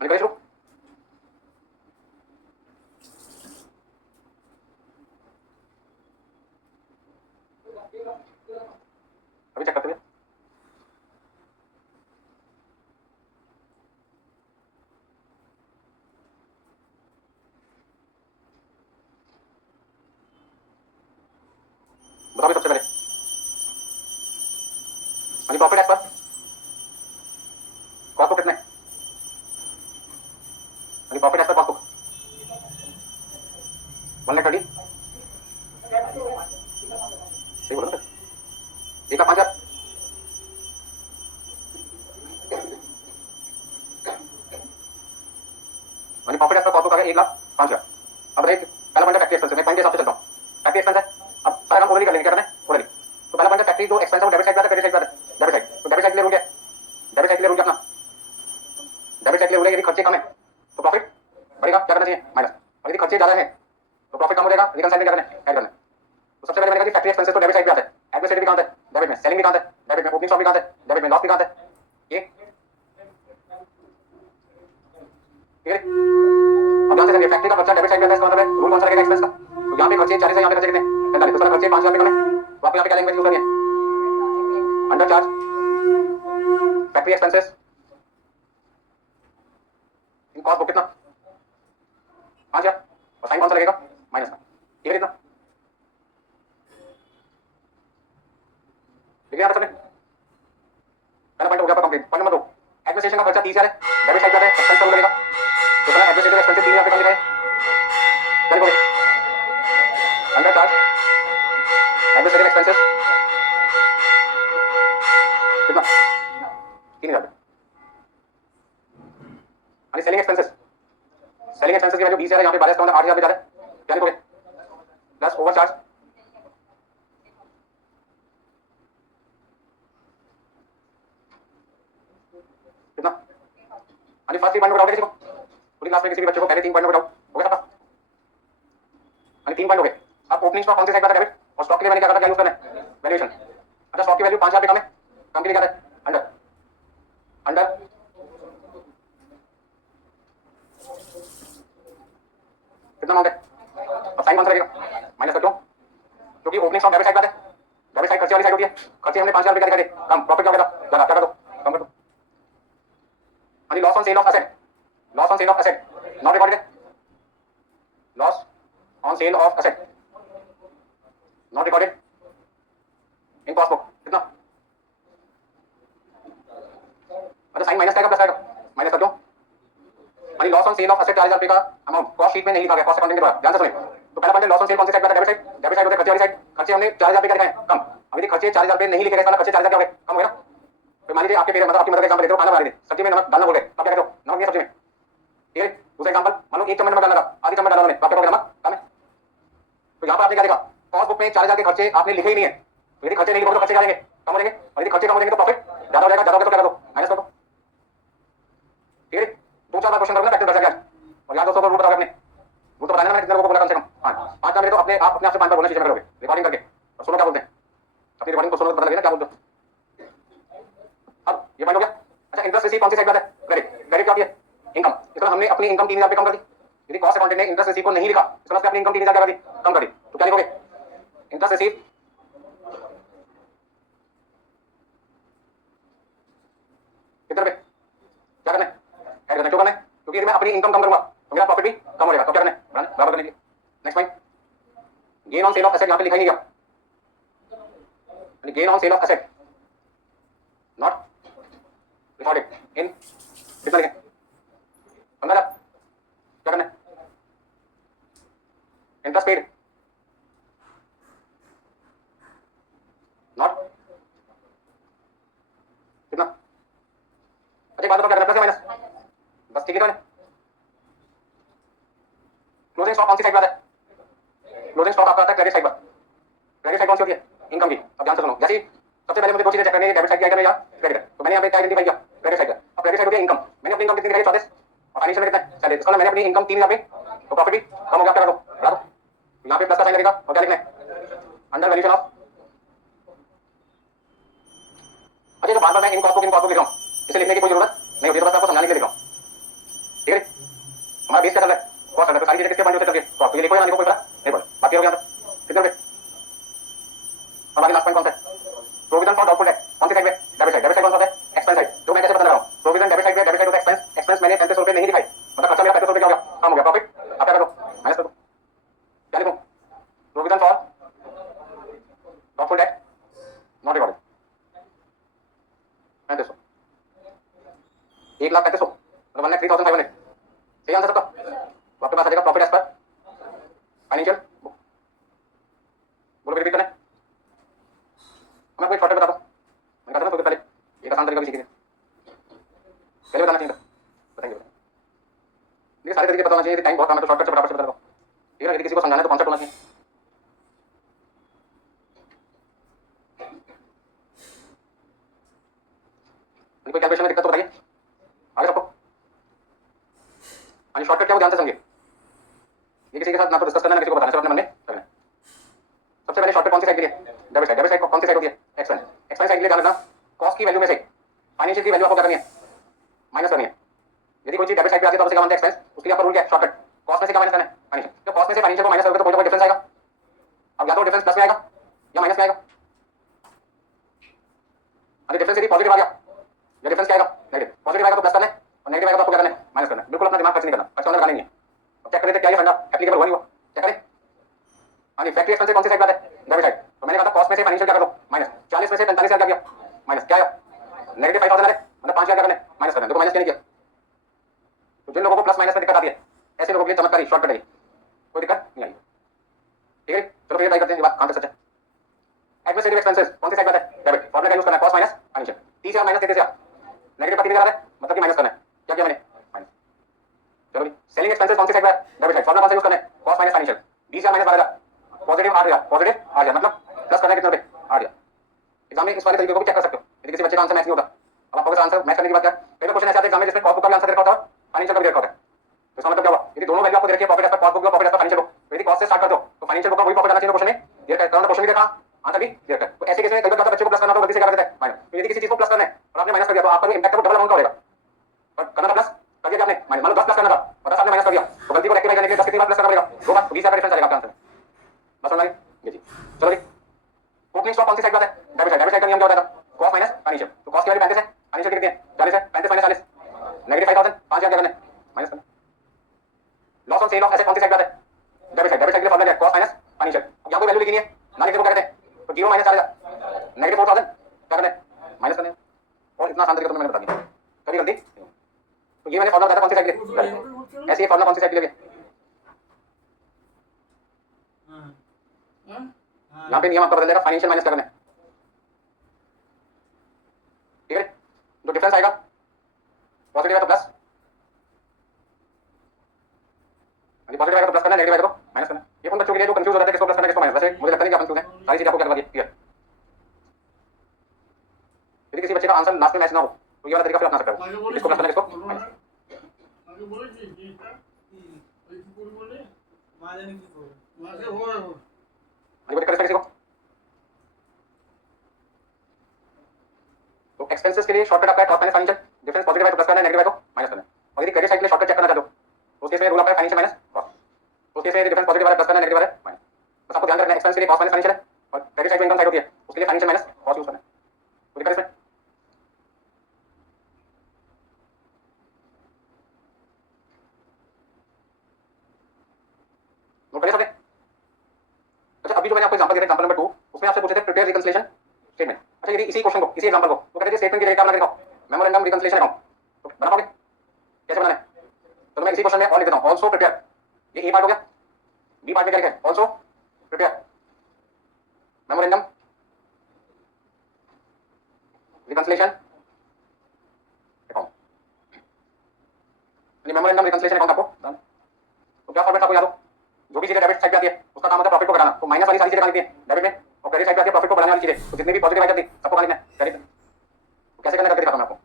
मैंने करिए शुरू। अभी चेक करते हुए बताओ सबसे पहले। हाँ जी, प्रॉफिट एक्स पर कॉस्ट बुक कितना है? हाँ जी, प्रॉफिट एक्स पर कॉस्ट बुक 130। सही बोला ना? एक का 5,000। हाँ जी, प्रॉफिट एक्स पर कॉस्ट बुक आ गया 1,05,000। अब देखिए पहला पॉइंट है फैक्ट्री एक्सपेंस। मैं पॉइंट के हिसाब से चलता हूँ। फैक्ट्री एक्सपेंस है, अब सारा काम ओरली कर लेंगे। क्या करना है? ओरली। तो पहला पॉइंट है फैक्ट्री जो एक्सपेंस है वो डेबिट साइड पे आता है, क्रेडिट साइड पे आता है? Debit side. तो डेबिट साइड के लिए रूल क्या है? डेबिट साइड के लिए रूल क्या अपना? डेबिट साइड के लिए रूल है यदि खर्चे कम है तो प्रॉफिट बढ़ेगा, क्या करना चाहिए? माइनस। और यदि खर्चे ज्यादा है तो प्रॉफिट कम हो जाएगा, रिटर्न साइड में क्या करना है? ऐड करना है। तो सबसे पहले मैंने कहा कि फैक्ट्री एक्सपेंसेस तो डेबिट साइड पे आता है, एडमिनिस्ट्रेटिव भी कहाँ है? डेबिट में। सेलिंग भी कहाँ है? डेबिट में। ओपनिंग स्टॉक भी कहाँ है? डेबिट में। लॉस भी कहाँ है? ये ठीक है। अब यहाँ से समझिए फैक्ट्री का खर्चा डेबिट साइड पे आता है, इसका मतलब है रूल कौन सा लगेगा एक्सपेंस का? तो यहाँ पे खर्चे 40 है, यहाँ पे खर्चे कितने? 45। तो सारा खर्चे 5,000 पे कम है, तो आपको यहाँ पे क्या लैंग्वेज यूज करनी है? अंडर चार्ज फैक्ट्री एक्सपेंसेस इन कॉस्ट बुक कितना? 5,000। और साइन कौन सा लगेगा? माइनस का। ठीक है, कितना लिख लिया आपने? पहला पॉइंट हो गया आपका कंप्लीट। पॉइंट नंबर 2, एडमिनिस्ट्रेशन का खर्चा 30,000 है, डेबिट साइड पे आता है, एक्सपेंस का रूल लगेगा। तो पहला एडमिनिस्ट्रेटिव एक्सपेंसेस 3,000 पे कम लिखा है, क्या लिखोगे? अंडर चार्ज एडमिनिस्ट्रेटिव एक्सपेंसेस कितना? 3,000 पे। यानी सेलिंग एक्सपेंसेस, सेलिंग एक्सपेंसेस की वैल्यू 20,000 है, यहाँ पे 12,8,000 पे जा रहा है, क्या लिखोगे? प्लस ओवर चार्ज कितना? यानी फर्स्ट 3 पॉइंट बताओगे किसी को, पूरी क्लास में किसी भी बच्चे को पहले 3 पॉइंट बताओ, हो गया सबका? यानी 3 पॉइंट हो गए। अब ओपनिंग स्टॉक कौन से साइड पे डेबिट, और स्टॉक के लिए मैंने क्या कहा था, क्या यूज करना है? वैल्यूएशन। अच्छा, स्टॉक की वैल्यू 5,000 पे कम है, कम के लिए क्या है? अंडर। अंडर कितना अमाउंट है? अब साइन कौन सा लगेगा? माइनस का। क्यों? क्योंकि ओपनिंग स्टॉक डेबिट साइड पे आता है, डेबिट साइड खर्चे वाली साइड होती है। खर्चे हमने 5,000 रुपए का दिखा दिए, कम। प्रॉफिट क्या होगा? ज्यादा। क्या कर दो? कम कर दो। यानी loss on sale of asset, loss on sale of asset not recorded है। Loss on sale of asset not recorded in cost book कितना? अच्छा, साइन माइनस का प्लस आएगा, माइनस का। क्यों? यानी loss on sale of asset 40,000 रुपए का अमाउंट कॉस्ट शीट में नहीं लिखा गया, कॉस्ट अकाउंटिंग के द्वारा। ध्यान से सुनिए। तो पहला पॉइंट लॉस ऑन सेल कौन सी साइड पे आता है? Debit side. डेबिट साइड होता है खर्चे वाली साइड। खर्चे हमने 4,000 रुपए का दिखाए, कम। अब यदि खर्चे 4,000 रुपए नहीं लिखे गए, खर्चे 4,000 क्या हो गए? कम हो गया ना? तो मान लीजिए आपके पेरेंट्स, मतलब आपकी मदर का एग्जांपल लेते हो, खाना बना रही थी, सब्जी में नमक डालना बोल रहे, आप क्या कहते हो? नमक नहीं है सब्जी में, ठीक है। दूसरा एग्जांपल, मान लो 1 चम्मच नमक डालना था, आधी चम्मच डाला मैंने, तो आप क्या कहोगे? नमक कम है। तो यहाँ पर आपने क्या देखा? कॉस्ट बुक में 4,000 के खर्चे आपने लिखे ही नहीं है, तो यदि खर्चे नहीं लिखोगे तो खर्चे क्या आएंगे? कम हो जाएंगे। और यदि खर्चे कम हो जाएंगे तो प्रॉफिट ज्यादा हो जाएगा, ज्यादा हो गया तो क्या कर दो? माइनस कर दो, ठीक है। 2-4 बार क्वेश्चन करोगे ना प्रैक्टिस कर जाएगा। और याद दोस्तों को रूल बताओगे अपने, रूल तो बताना, मैंने कितने लोगों को बोला कम से कम। पाँच मिनट तो अपने आप से 5 बार बोलना शीशे में करोगे रिकॉर्डिंग करके, और सुनो क्या बोलते हैं, अपनी रिकॉर्डिंग को सुनो तो पता लगेगा क्या बोलते हो। अब ये पॉइंट हो गया। अच्छा, इंटरेस्ट रिसीव कौन सी साइड पर है? क्रेडिट। क्रेडिट क्या है? इनकम। इसमें हमने अपनी इनकम 3000 पे कम कर दी। यदि कॉस्ट अकाउंटेंट ने इंटरेस्ट रिसीव को नहीं लिखा, इसका मतलब अपनी इनकम 3000 क्या कर दी? कम कर दी। तो क्या लिखोगे? इंटरेस्ट रिसीव कितने रुपए? क्या करना है? ऐड करना है। क्यों करना है? क्योंकि यदि मैं अपनी इनकम कम करूंगा तो मेरा प्रॉफिट भी कम हो जाएगा। तो क्या करना है? बराबर करने के लिए। Next point, gain on sale of asset यहाँ पे लिखा ही नहीं गया। Gain on sale of asset not recorded इन, कितना लिखें? समझा? क्या करना है? इंटरेस्ट पेड नॉट कितना? अच्छा, एक बात बताओ, क्या करना है? प्लस या माइनस? बस ठीक है। तो क्लोजिंग स्टॉक कौन सी साइड पर आता है? क्लोजिंग स्टॉक आपका आता है क्रेडिट साइड पर। क्रेडिट साइड कौन सी होती है? इनकम की। अब ध्यान से सुनो, जैसे सबसे पहले मुझे दो चीजें चेक करनी है, डेबिट साइड की आइटम है या क्रेडिट है। तो मैंने यहाँ पे क्या आइडेंटिफाई किया? क्रेडिट साइड का। अब क्रेडिट साइड होती है इनकम। मैंने अपनी इनकम कितनी दिखाई? 34, और फाइनेंशियल में कितना है? 40। इसका मतलब मैंने अपनी इनकम 3000 पे, तो प्रॉफिट भी कम हो गया। क्या करो? बता दो। यहाँ पे प्लस का साइन लगेगा और क्या लिखना है? Under valuation of. अच्छा, तो बार बार मैं इन कॉस्ट को लिख रहा हूँ, इसे लिखने की कोई जरूरत नहीं होती, तो बस आपको समझाने के लिए लिख रहा हूँ। ठीक है? हमारा बेस क्या चल रहा है? कॉस्ट चल रहा है। तो सारी चीजें किसके पॉइंट से चल रही है? तो ये लिखो या ना लिखो कोई फर्क नहीं पड़ता। बाकी हो गया कितने रुपए? और आगे लास्ट पॉइंट कौन सा है? प्रोविजन फॉर डाउटफुल डेट कौन सी साइड में? Debit side. डेबिट साइड कौन सा होता है? Expense side. तो मैं कैसे पता लगा रहा हूँ? प्रोविजन डेबिट साइड में, डेबिट साइड होता है एक्सपेंस। एक्सपेंस मैंने 35 रुपए नहीं दिखाई, मतलब खर्चा मेरा 35 रुपए क्या हो गया? कम हो गया। प्रॉफिट आप क्या करो? माइनस करो। क्या लिखूं? Provision for doubtful debt not recorded 3500, 1,35,000 मतलब 1,03,500। सही आंसर सबका? तो आपके पास आ जाएगा प्रॉफिट एज पर फाइनेंशियल। बोलो रिपीट करना है। मैं कोई शॉर्टकट बताता हूँ। मैं कहता हूँ पहले एक आसान तरीका भी सीखेंगे, पहले बताना चाहिए था। बताएंगे ये सारे तरीके पता होना चाहिए। टाइम बहुत कम है तो शॉर्टकट से फटाफट से बता दो। ठीक है? यदि किसी को समझाना है तो कॉन्सेप्ट होना चाहिए। कोई कैलकुलेशन में दिक्कत तो बताइए आगे सबको। हाँ, शॉर्टकट क्या वो ध्यान से समझिए। ये किसी के साथ ना तो डिस्कस करना, ना किसी को बताना, सिर्फ अपने मन में करना है। सबसे पहले शॉर्टकट कौन सी साइड के लिए? Debit side. डेबिट साइड कौन सी साइड होती है? एक्सपेंस। एक्सपेंस साइड के लिए ध्यान रखना, कॉस्ट की वैल्यू में से फाइनेंशियल की वैल्यू आपको क्या करनी है? माइनस करनी है। यदि कोई चीज डेबिट साइड पे आती है तो उससे क्या बनता है? एक्सपेंस। उसके लिए आपका रूल क्या है? शॉर्टकट। कॉस्ट में से क्या माइनस करना है? फाइनेंशियल। तो कॉस्ट में से फाइनेंशियल को माइनस करोगे तो कोई ना कोई डिफरेंस आएगा। अब या तो डिफरेंस प्लस में आएगा या माइनस में आएगा। अगर डिफरेंस यदि पॉजिटिव आ गया या डिफरेंस क्या आएगा? नेगेटिव। पॉजिटिव आएगा तो प्लस करना है और नेगेटिव आएगा तो आपको क्या करना है? माइनस करना है। बिल्कुल अपना दिमाग खर्च नहीं करना, खर्च होने लगाना नहीं है। अब चेक करें क्या ये फंडा एप्लीकेबल हुआ नहीं हुआ? चेक करें। हाँ जी, फैक्ट्री एक्सपेंस कौन सी साइड पर है? Debit side. तो मैंने कहा था कॉस्ट में से फाइनेंशियल क्या करो? माइनस। 40 में से 45,000 क्या गया? माइनस। क्या आया? नेगेटिव 5,000 है, मतलब 5,000 क्या करना है? माइनस करना है। देखो माइनस नहीं किया। तो जिन लोगों को प्लस माइनस में दिक्कत आती है, ऐसे लोगों के लिए चमत्कारी शॉर्टकट है, कोई दिक्कत नहीं आई। ठीक है? चलो फिर ट्राई करते हैं, ये बात कहां तक सच है। एडमिनिस्ट्रेटिव एक्सपेंसेस कौन सी साइड पर है? डेबिट। फॉर्मूला क्या यूज करना है? Cost minus financial. 30,000 माइनस 33,000, नेगेटिव का 3,000 है, मतलब कि माइनस करना है। क्या किया मैंने? माइनस। चलो जी, सेलिंग एक्सपेंसेस कौन सी साइड पर है? Debit side. फॉर्मूला कौन सा यूज करना है? Cost minus financial. 20,000 माइनस 12,000, पॉजिटिव 8,000, पॉजिटिव 8,000, मतलब प्लस करना है कितने रुपए? 8,000। एग्जाम में इस वाले तरीके को भी चेक कर सकते हो यदि किसी बच्चे का आंसर मैच नहीं होता। अब आपको आंसर मैच करने की बात क्या? पहले क्वेश्चन ऐसे आते हैं एग्जाम में जिसमें कॉस्ट बुक का भी आंसर दे रखा होता है, फाइनेंशियल का भी दे रखा होता है। तो इसका मतलब क्या हुआ? यदि दोनों वैल्यू आपको दे रखी है, profit as per cost book और profit as per financial book, तो यदि कॉस्ट से स्टार्ट करते हो तो फाइनेंशियल बुक का वही प्रॉफिट आना चाहिए क्वेश्चन में दे रखा है। क्वेश्चन भी देखा, आंसर भी दे रखा है। तो ऐसे केस में कई बार बच्चे को प्लस करना तो गलती से क्या कर देता है? माइनस। तो यदि किसी चीज को प्लस करना है और आपने माइनस कर दिया तो आपका जो इंपैक्ट है वो डबल अमाउंट का होगा। और करना था प्लस, कर दिया आपने माइनस, मतलब 10 प्लस करना था और 10 आपने माइनस कर दिया, तो गलती को रेक्टिफाई करने के लिए 10 कितनी बार प्लस करना पड़ेगा? 2 बार। 20,000 का डिफरेंस आएगा आपका आंसर। बस समझ में? ये जी। चलो जी, ओपनिंग स्टॉक कौन सी साइड पर है? Debit side. डेबिट साइड का नियम क्या होता है? Cost minus financial. तो कॉस्ट की वैल्यू 35 है, फाइनेंशियल कितनी है? 40 है। 35 माइनस 40, नेगेटिव 5,000, 5,000 क्या करना है? माइनस करना। Loss on sale of asset कौन सी साइड पर है? Debit side. डेबिट साइड के फॉर्मूला है कॉस्ट माइनस फाइनेंशियल। अब यहाँ कोई वैल्यू लिखनी है ना, लिखने को क्या कहते हैं? तो 0 माइनस 4,000, नेगेटिव 4,000 क्या करना है? माइनस करना है। और इतना आसान तरीका तो मैंने बता दिया, कभी गलती। तो ये मैंने फॉर्मूला बताया था कौन सी साइड के लिए? ऐसे ही फॉर्मूला कौन सी साइड के लिए? यहाँ पे नियम आपका बदल जाएगा, फाइनेंशियल माइनस करना है। ठीक है? जो डिफरेंस आएगा पॉजिटिव है तो प्लस, पॉजिटिव आएगा तो प्लस करना, नेगेटिव आएगा तो माइनस करना। ये उन बच्चों के लिए जो कंफ्यूज हो जाते हैं किसको प्लस करना किसको माइनस। वैसे मुझे लगता नहीं कि आप कंफ्यूज हैं, सारी चीजें आपको क्या करवा दी क्लियर। यदि किसी बच्चे का आंसर लास्ट में मैच ना हो तो ये वाला तरीका फिर अपना सकता है, किसको प्लस करना किसको माइनस। আগে বলেছি যে এটা ওই কি করবো বলে মা জানি কি করবে। वहां से हो रहा है। वो दिक्कत है किसी को? तो एक्सपेंसेस के लिए शॉर्टकट आपका है cost minus financial, difference positive है तो प्लस करना है, नेगेटिव है तो माइनस करना है। और यदि क्रेडिट साइड के लिए शॉर्टकट चेक करना चाहते हो तो उस केस में रूल आपका है फाइनेंशियल माइनस कॉस्ट। तो उस केस में यदि डिफरेंस पॉजिटिव है प्लस करना है, नेगेटिव है माइनस। बस आपको ध्यान रखना है एक्सपेंस के लिए कॉस्ट माइनस फाइनेंशियल है और क्रेडिट साइड में इनकम साइड होती है उसके लिए फाइनेंशियल माइनस कॉस्ट यूज करना है। तो दिक्कत इसमें नोट करिए सबने। अच्छा अभी जो मैंने आपको एग्जांपल दिया था एग्जांपल नंबर 2 उसमें आपसे पूछे थे प्रिपेयर रिकंसिलिएशन स्टेटमेंट। अच्छा यदि इसी क्वेश्चन को इसी एग्जांपल को तो कहते थे स्टेटमेंट की जगह क्या बना के दिखाओ, मेमोरेंडम रिकंसिलिएशन अकाउंट। तो बना पाओगे? कैसे बनाना है? तो मैं इसी क्वेश्चन में और लिख देता हूं आल्सो प्रिपेयर। ये ए पार्ट हो गया। बी पार्ट में क्या लिखा है? Also prepare memorandum reconciliation account. यानी मेमोरेंडम रिकंसिलिएशन अकाउंट आपको done। तो क्या फॉर्मेट आपको याद हो? जो भी चीजें डेबिट साइड पे आती है उसका काम होता है प्रॉफिट को घटाना। तो माइनस वाली सारी चीजें लिखनी है डेबिट में और क्रेडिट साइड पे आती है प्रॉफिट को बढ़ाने वाली चीजें। तो जितनी भी पॉजिटिव आइटम थी सबको लिखना है क्रेडिट। तो कैसे करना करके दिखाता हूं मैं आपको।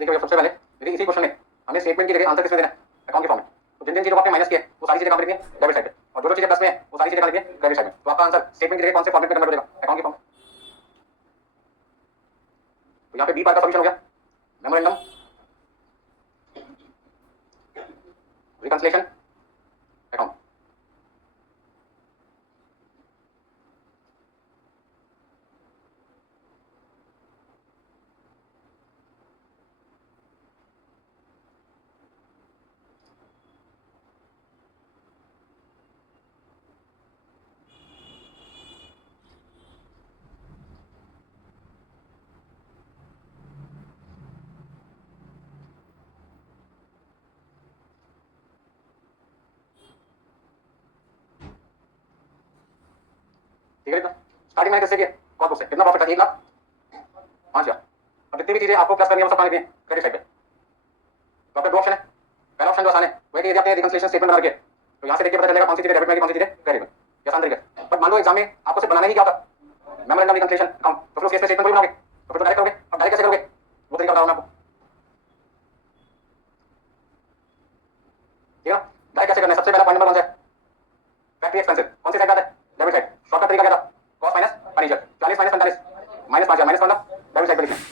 देखिए सबसे पहले यदि इसी क्वेश्चन में हमें स्टेटमेंट की जगह आंसर किसमें देना है? अकाउंट के फॉर्म में। तो जिन जिन चीजों को आपने माइनस किया वो सारी चीजें कहां पे लिखनी है? डेबिट साइड पे। और जो जो चीजें प्लस में है वो सारी चीजें कहां लिखनी है? क्रेडिट साइड में। तो आपका आंसर स्टेटमेंट की जगह कौन से फॉर्मेट में कन्वर्ट हो जाएगा? अकाउंट के फॉर्म। तो यहाँ पे बी पार्ट का सॉल्यूशन हो गया मेमोरेंडम रिकंसिलिएशन अकाउंट। ठीक है स्टार्टिंग मैंने कैसे किया? कॉस्ट बुक से कितना प्रॉफिट था? 1,05,000। अब जितनी भी चीजें आपको प्लस करनी है वो सब कहां लिखनी है? क्रेडिट साइड पे। तो आपके दो ऑप्शन है। पहला ऑप्शन जो आसान है वो है कि यदि आपने रिकंसिलिएशन स्टेटमेंट बना के तो यहाँ से देखिए पता चलेगा कौन सी चीजें डेबिट में कौन सी चीजें क्रेडिट में। ये आसान तरीका है। बट मान लो एग्जाम में आपको सिर्फ बनाना ही क्या होता? Memorandum reconciliation account. तो फिर उस केस में स्टेटमेंट कोई बनाओगे तो फिर तो डायरेक्ट करोगे। अब डायरेक्ट कैसे करोगे वो तरीका बता रहा हूं मैं आपको। ठीक है ना? डायरेक्ट कैसे करना है? सबसे पहला पॉइंट नंबर कौन सा है? Factory expenses. कौन सी साइड आता है? Debit side. शॉर्टकट तरीका क्या था? Cost minus financial. 40 माइनस 45 माइनस 5,000 माइनस कौन था? डेबिट साइड पे लिखना है।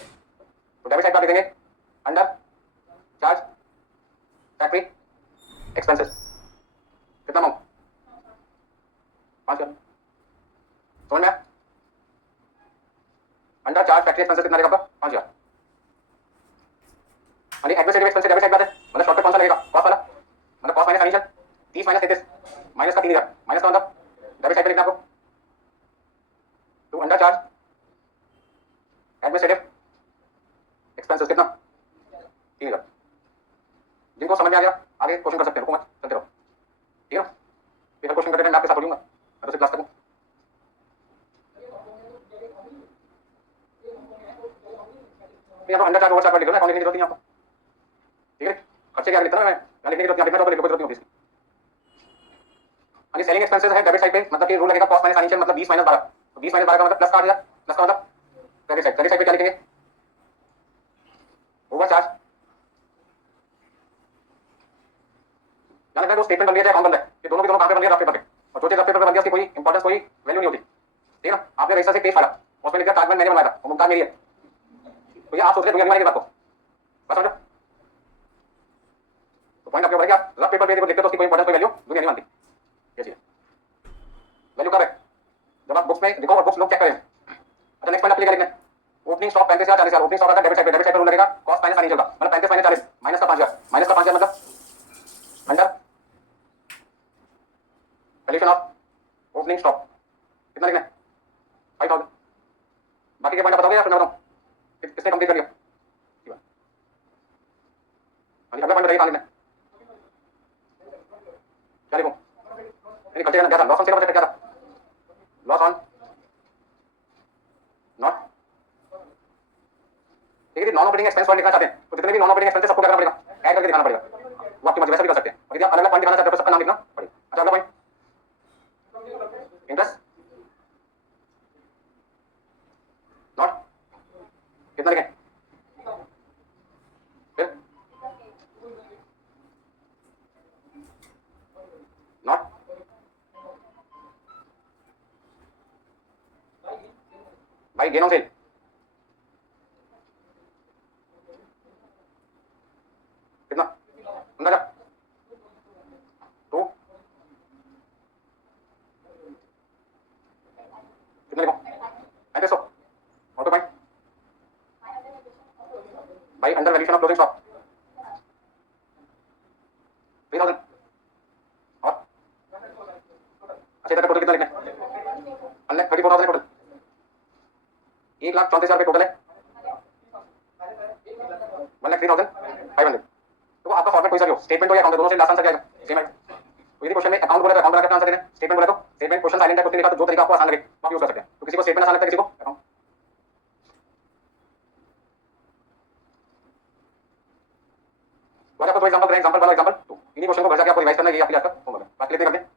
तो डेबिट साइड पर लिखेंगे अंडर चार्ज फैक्ट्री एक्सपेंसेस। कितना अमाउंट? 5,000। समझ में आया? अंडर चार्ज फैक्ट्री एक्सपेंसेस कितना रहेगा आपका? 5,000। यानी एडमिनिस्ट्रेटिव एक्सपेंसेस डेबिट साइड पे आते हैं। मतलब शॉर्टकट कौन सा लगेगा? कॉस्ट वाला। मतलब कॉस्ट माइनस फाइनेंशियल 30 माइनस 33 माइनस का 3,000 माइनस का मतलब डेबिट साइड पे लिखना आपको। तो अंडर चार्ज एडमिनिस्ट्रेटिव एक्सपेंसेस कितना? 3,000। जिनको समझ में आ गया आगे क्वेश्चन कर सकते हैं, रुको मत चलते रहो। ठीक है ना? फिर क्वेश्चन करते टाइम मैं आपके साथ बोलूंगा मैं तो सिर्फ क्लास तक हूं। यहाँ तो अंडर चार्ज ओवर चार्ज लिखो ना, अकाउंट लिखने की जरूरत नहीं आपको। ठीक है? खर्चे क्या लिखता ना मैं यहाँ लिखने की जरूरत नहीं, लिखना तो लिखो, कोई जरूरत नहीं होगी। यानी सेलिंग एक्सपेंसेस है डेबिट साइड पे। मतलब कि रूल लगेगा कॉस्ट माइनस फाइनेंशियल मतलब 20 माइनस 12। तो 20 माइनस 12 का मतलब प्लस का 8,000 प्लस का मतलब क्रेडिट साइड। क्रेडिट साइड पे क्या लिखेंगे? Over charge. यहाँ लगता है स्टेटमेंट बन गया अकाउंट बन रहा है कि दोनों के दोनों कहां पे बन गया? रफ पेपर पे। और जो चीज रफ पेपर पे बन गया उसकी कोई इंपॉर्टेंस कोई वैल्यू नहीं होती। ठीक है ना? आपने रजिस्टर से पेज फाड़ा उसमें लिखा ताजमहल मैंने बनवाया था और मुमताज मेरी है। तो ये आप सोच रहे दुनिया की बात को बस समझो। तो पॉइंट आपके ऊपर है कि आप रफ पेपर पे देखते हो तो उसकी कोई इंपॉर्टेंस कोई वैल्यू दुनिया नहीं मानती। ये चीज वैल्यू कब है? जब आप बुक्स में देखो और बुक्स लोग चेक करें। अच्छा नेक्स्ट पॉइंट आपके लिए क्या लिखना है? Opening stock 35,000 40,000। ओपनिंग स्टॉक आता है डेबिट साइड पे। डेबिट साइड पे रूल लगेगा कॉस्ट माइनस फाइनेंशियल का मतलब 35 माइनस 40 माइनस का 5,000 माइनस का 5,000 मतलब under valuation of opening stock कितना लिखना है? 5,000। बाकी के पॉइंट आप बताओगे या फिर मैं बताऊं? किसने कंप्लीट कर लिया? अगला पॉइंट बताइए कहां लिखना है? क्या लिखूं? नहीं खर्चे करना क्या था? लॉस ऑन सेल ऑफ क्या था? लॉस ऑन नॉट, ठीक है, नॉन ऑपरेटिंग एक्सपेंस लिखना चाहते हैं तो जितने भी नॉन ऑपरेटिंग एक्सपेंसेस सबको क्या करना पड़ेगा? ऐड करके दिखाना पड़ेगा। वो आपकी मर्जी, वैसे भी कर सकते हैं। और यदि आप अलग अलग पॉइंट दिखाना चाहते हो तो सबका नाम लिखना पड़ेगा। अच्छा, अगला पॉइंट, इंटरेस्ट नॉट, कितना लिखें? फिर नॉट, भाई गेन ऑन सेल कितना? अंदाजा तो कितना लिखो? 3500। और तो भाई under valuation of closing stock 3000। और अच्छा, इधर टोटल कितना लिखना है? 1,34,000 टोटल, 1,34,000 टोटल है, 1,03,500। तो आपका फॉर्मेट कोई सा भी हो, स्टेटमेंट हो या अकाउंट, दोनों से लास्ट आंसर क्या आएगा? सेम है। तो यदि क्वेश्चन में अकाउंट बोला तो अकाउंट बना के आंसर देना, स्टेटमेंट बोला तो स्टेटमेंट, क्वेश्चन साइलेंट है कुछ नहीं लिखा तो जो तरीका आपको आसान लगे आप यूज कर सकते हैं। तो किसी को स्टेटमेंट आसान लगता है, किसी को अकाउंट। तो आपको दो एग्जांपल, एग्जांपल वाला एग्जांपल, तो इन्हीं क्वेश्चन को घर जाके आपको रिवाइज करना है, ये आपके लिए आपका होमवर्क है। बाकी लेते हैं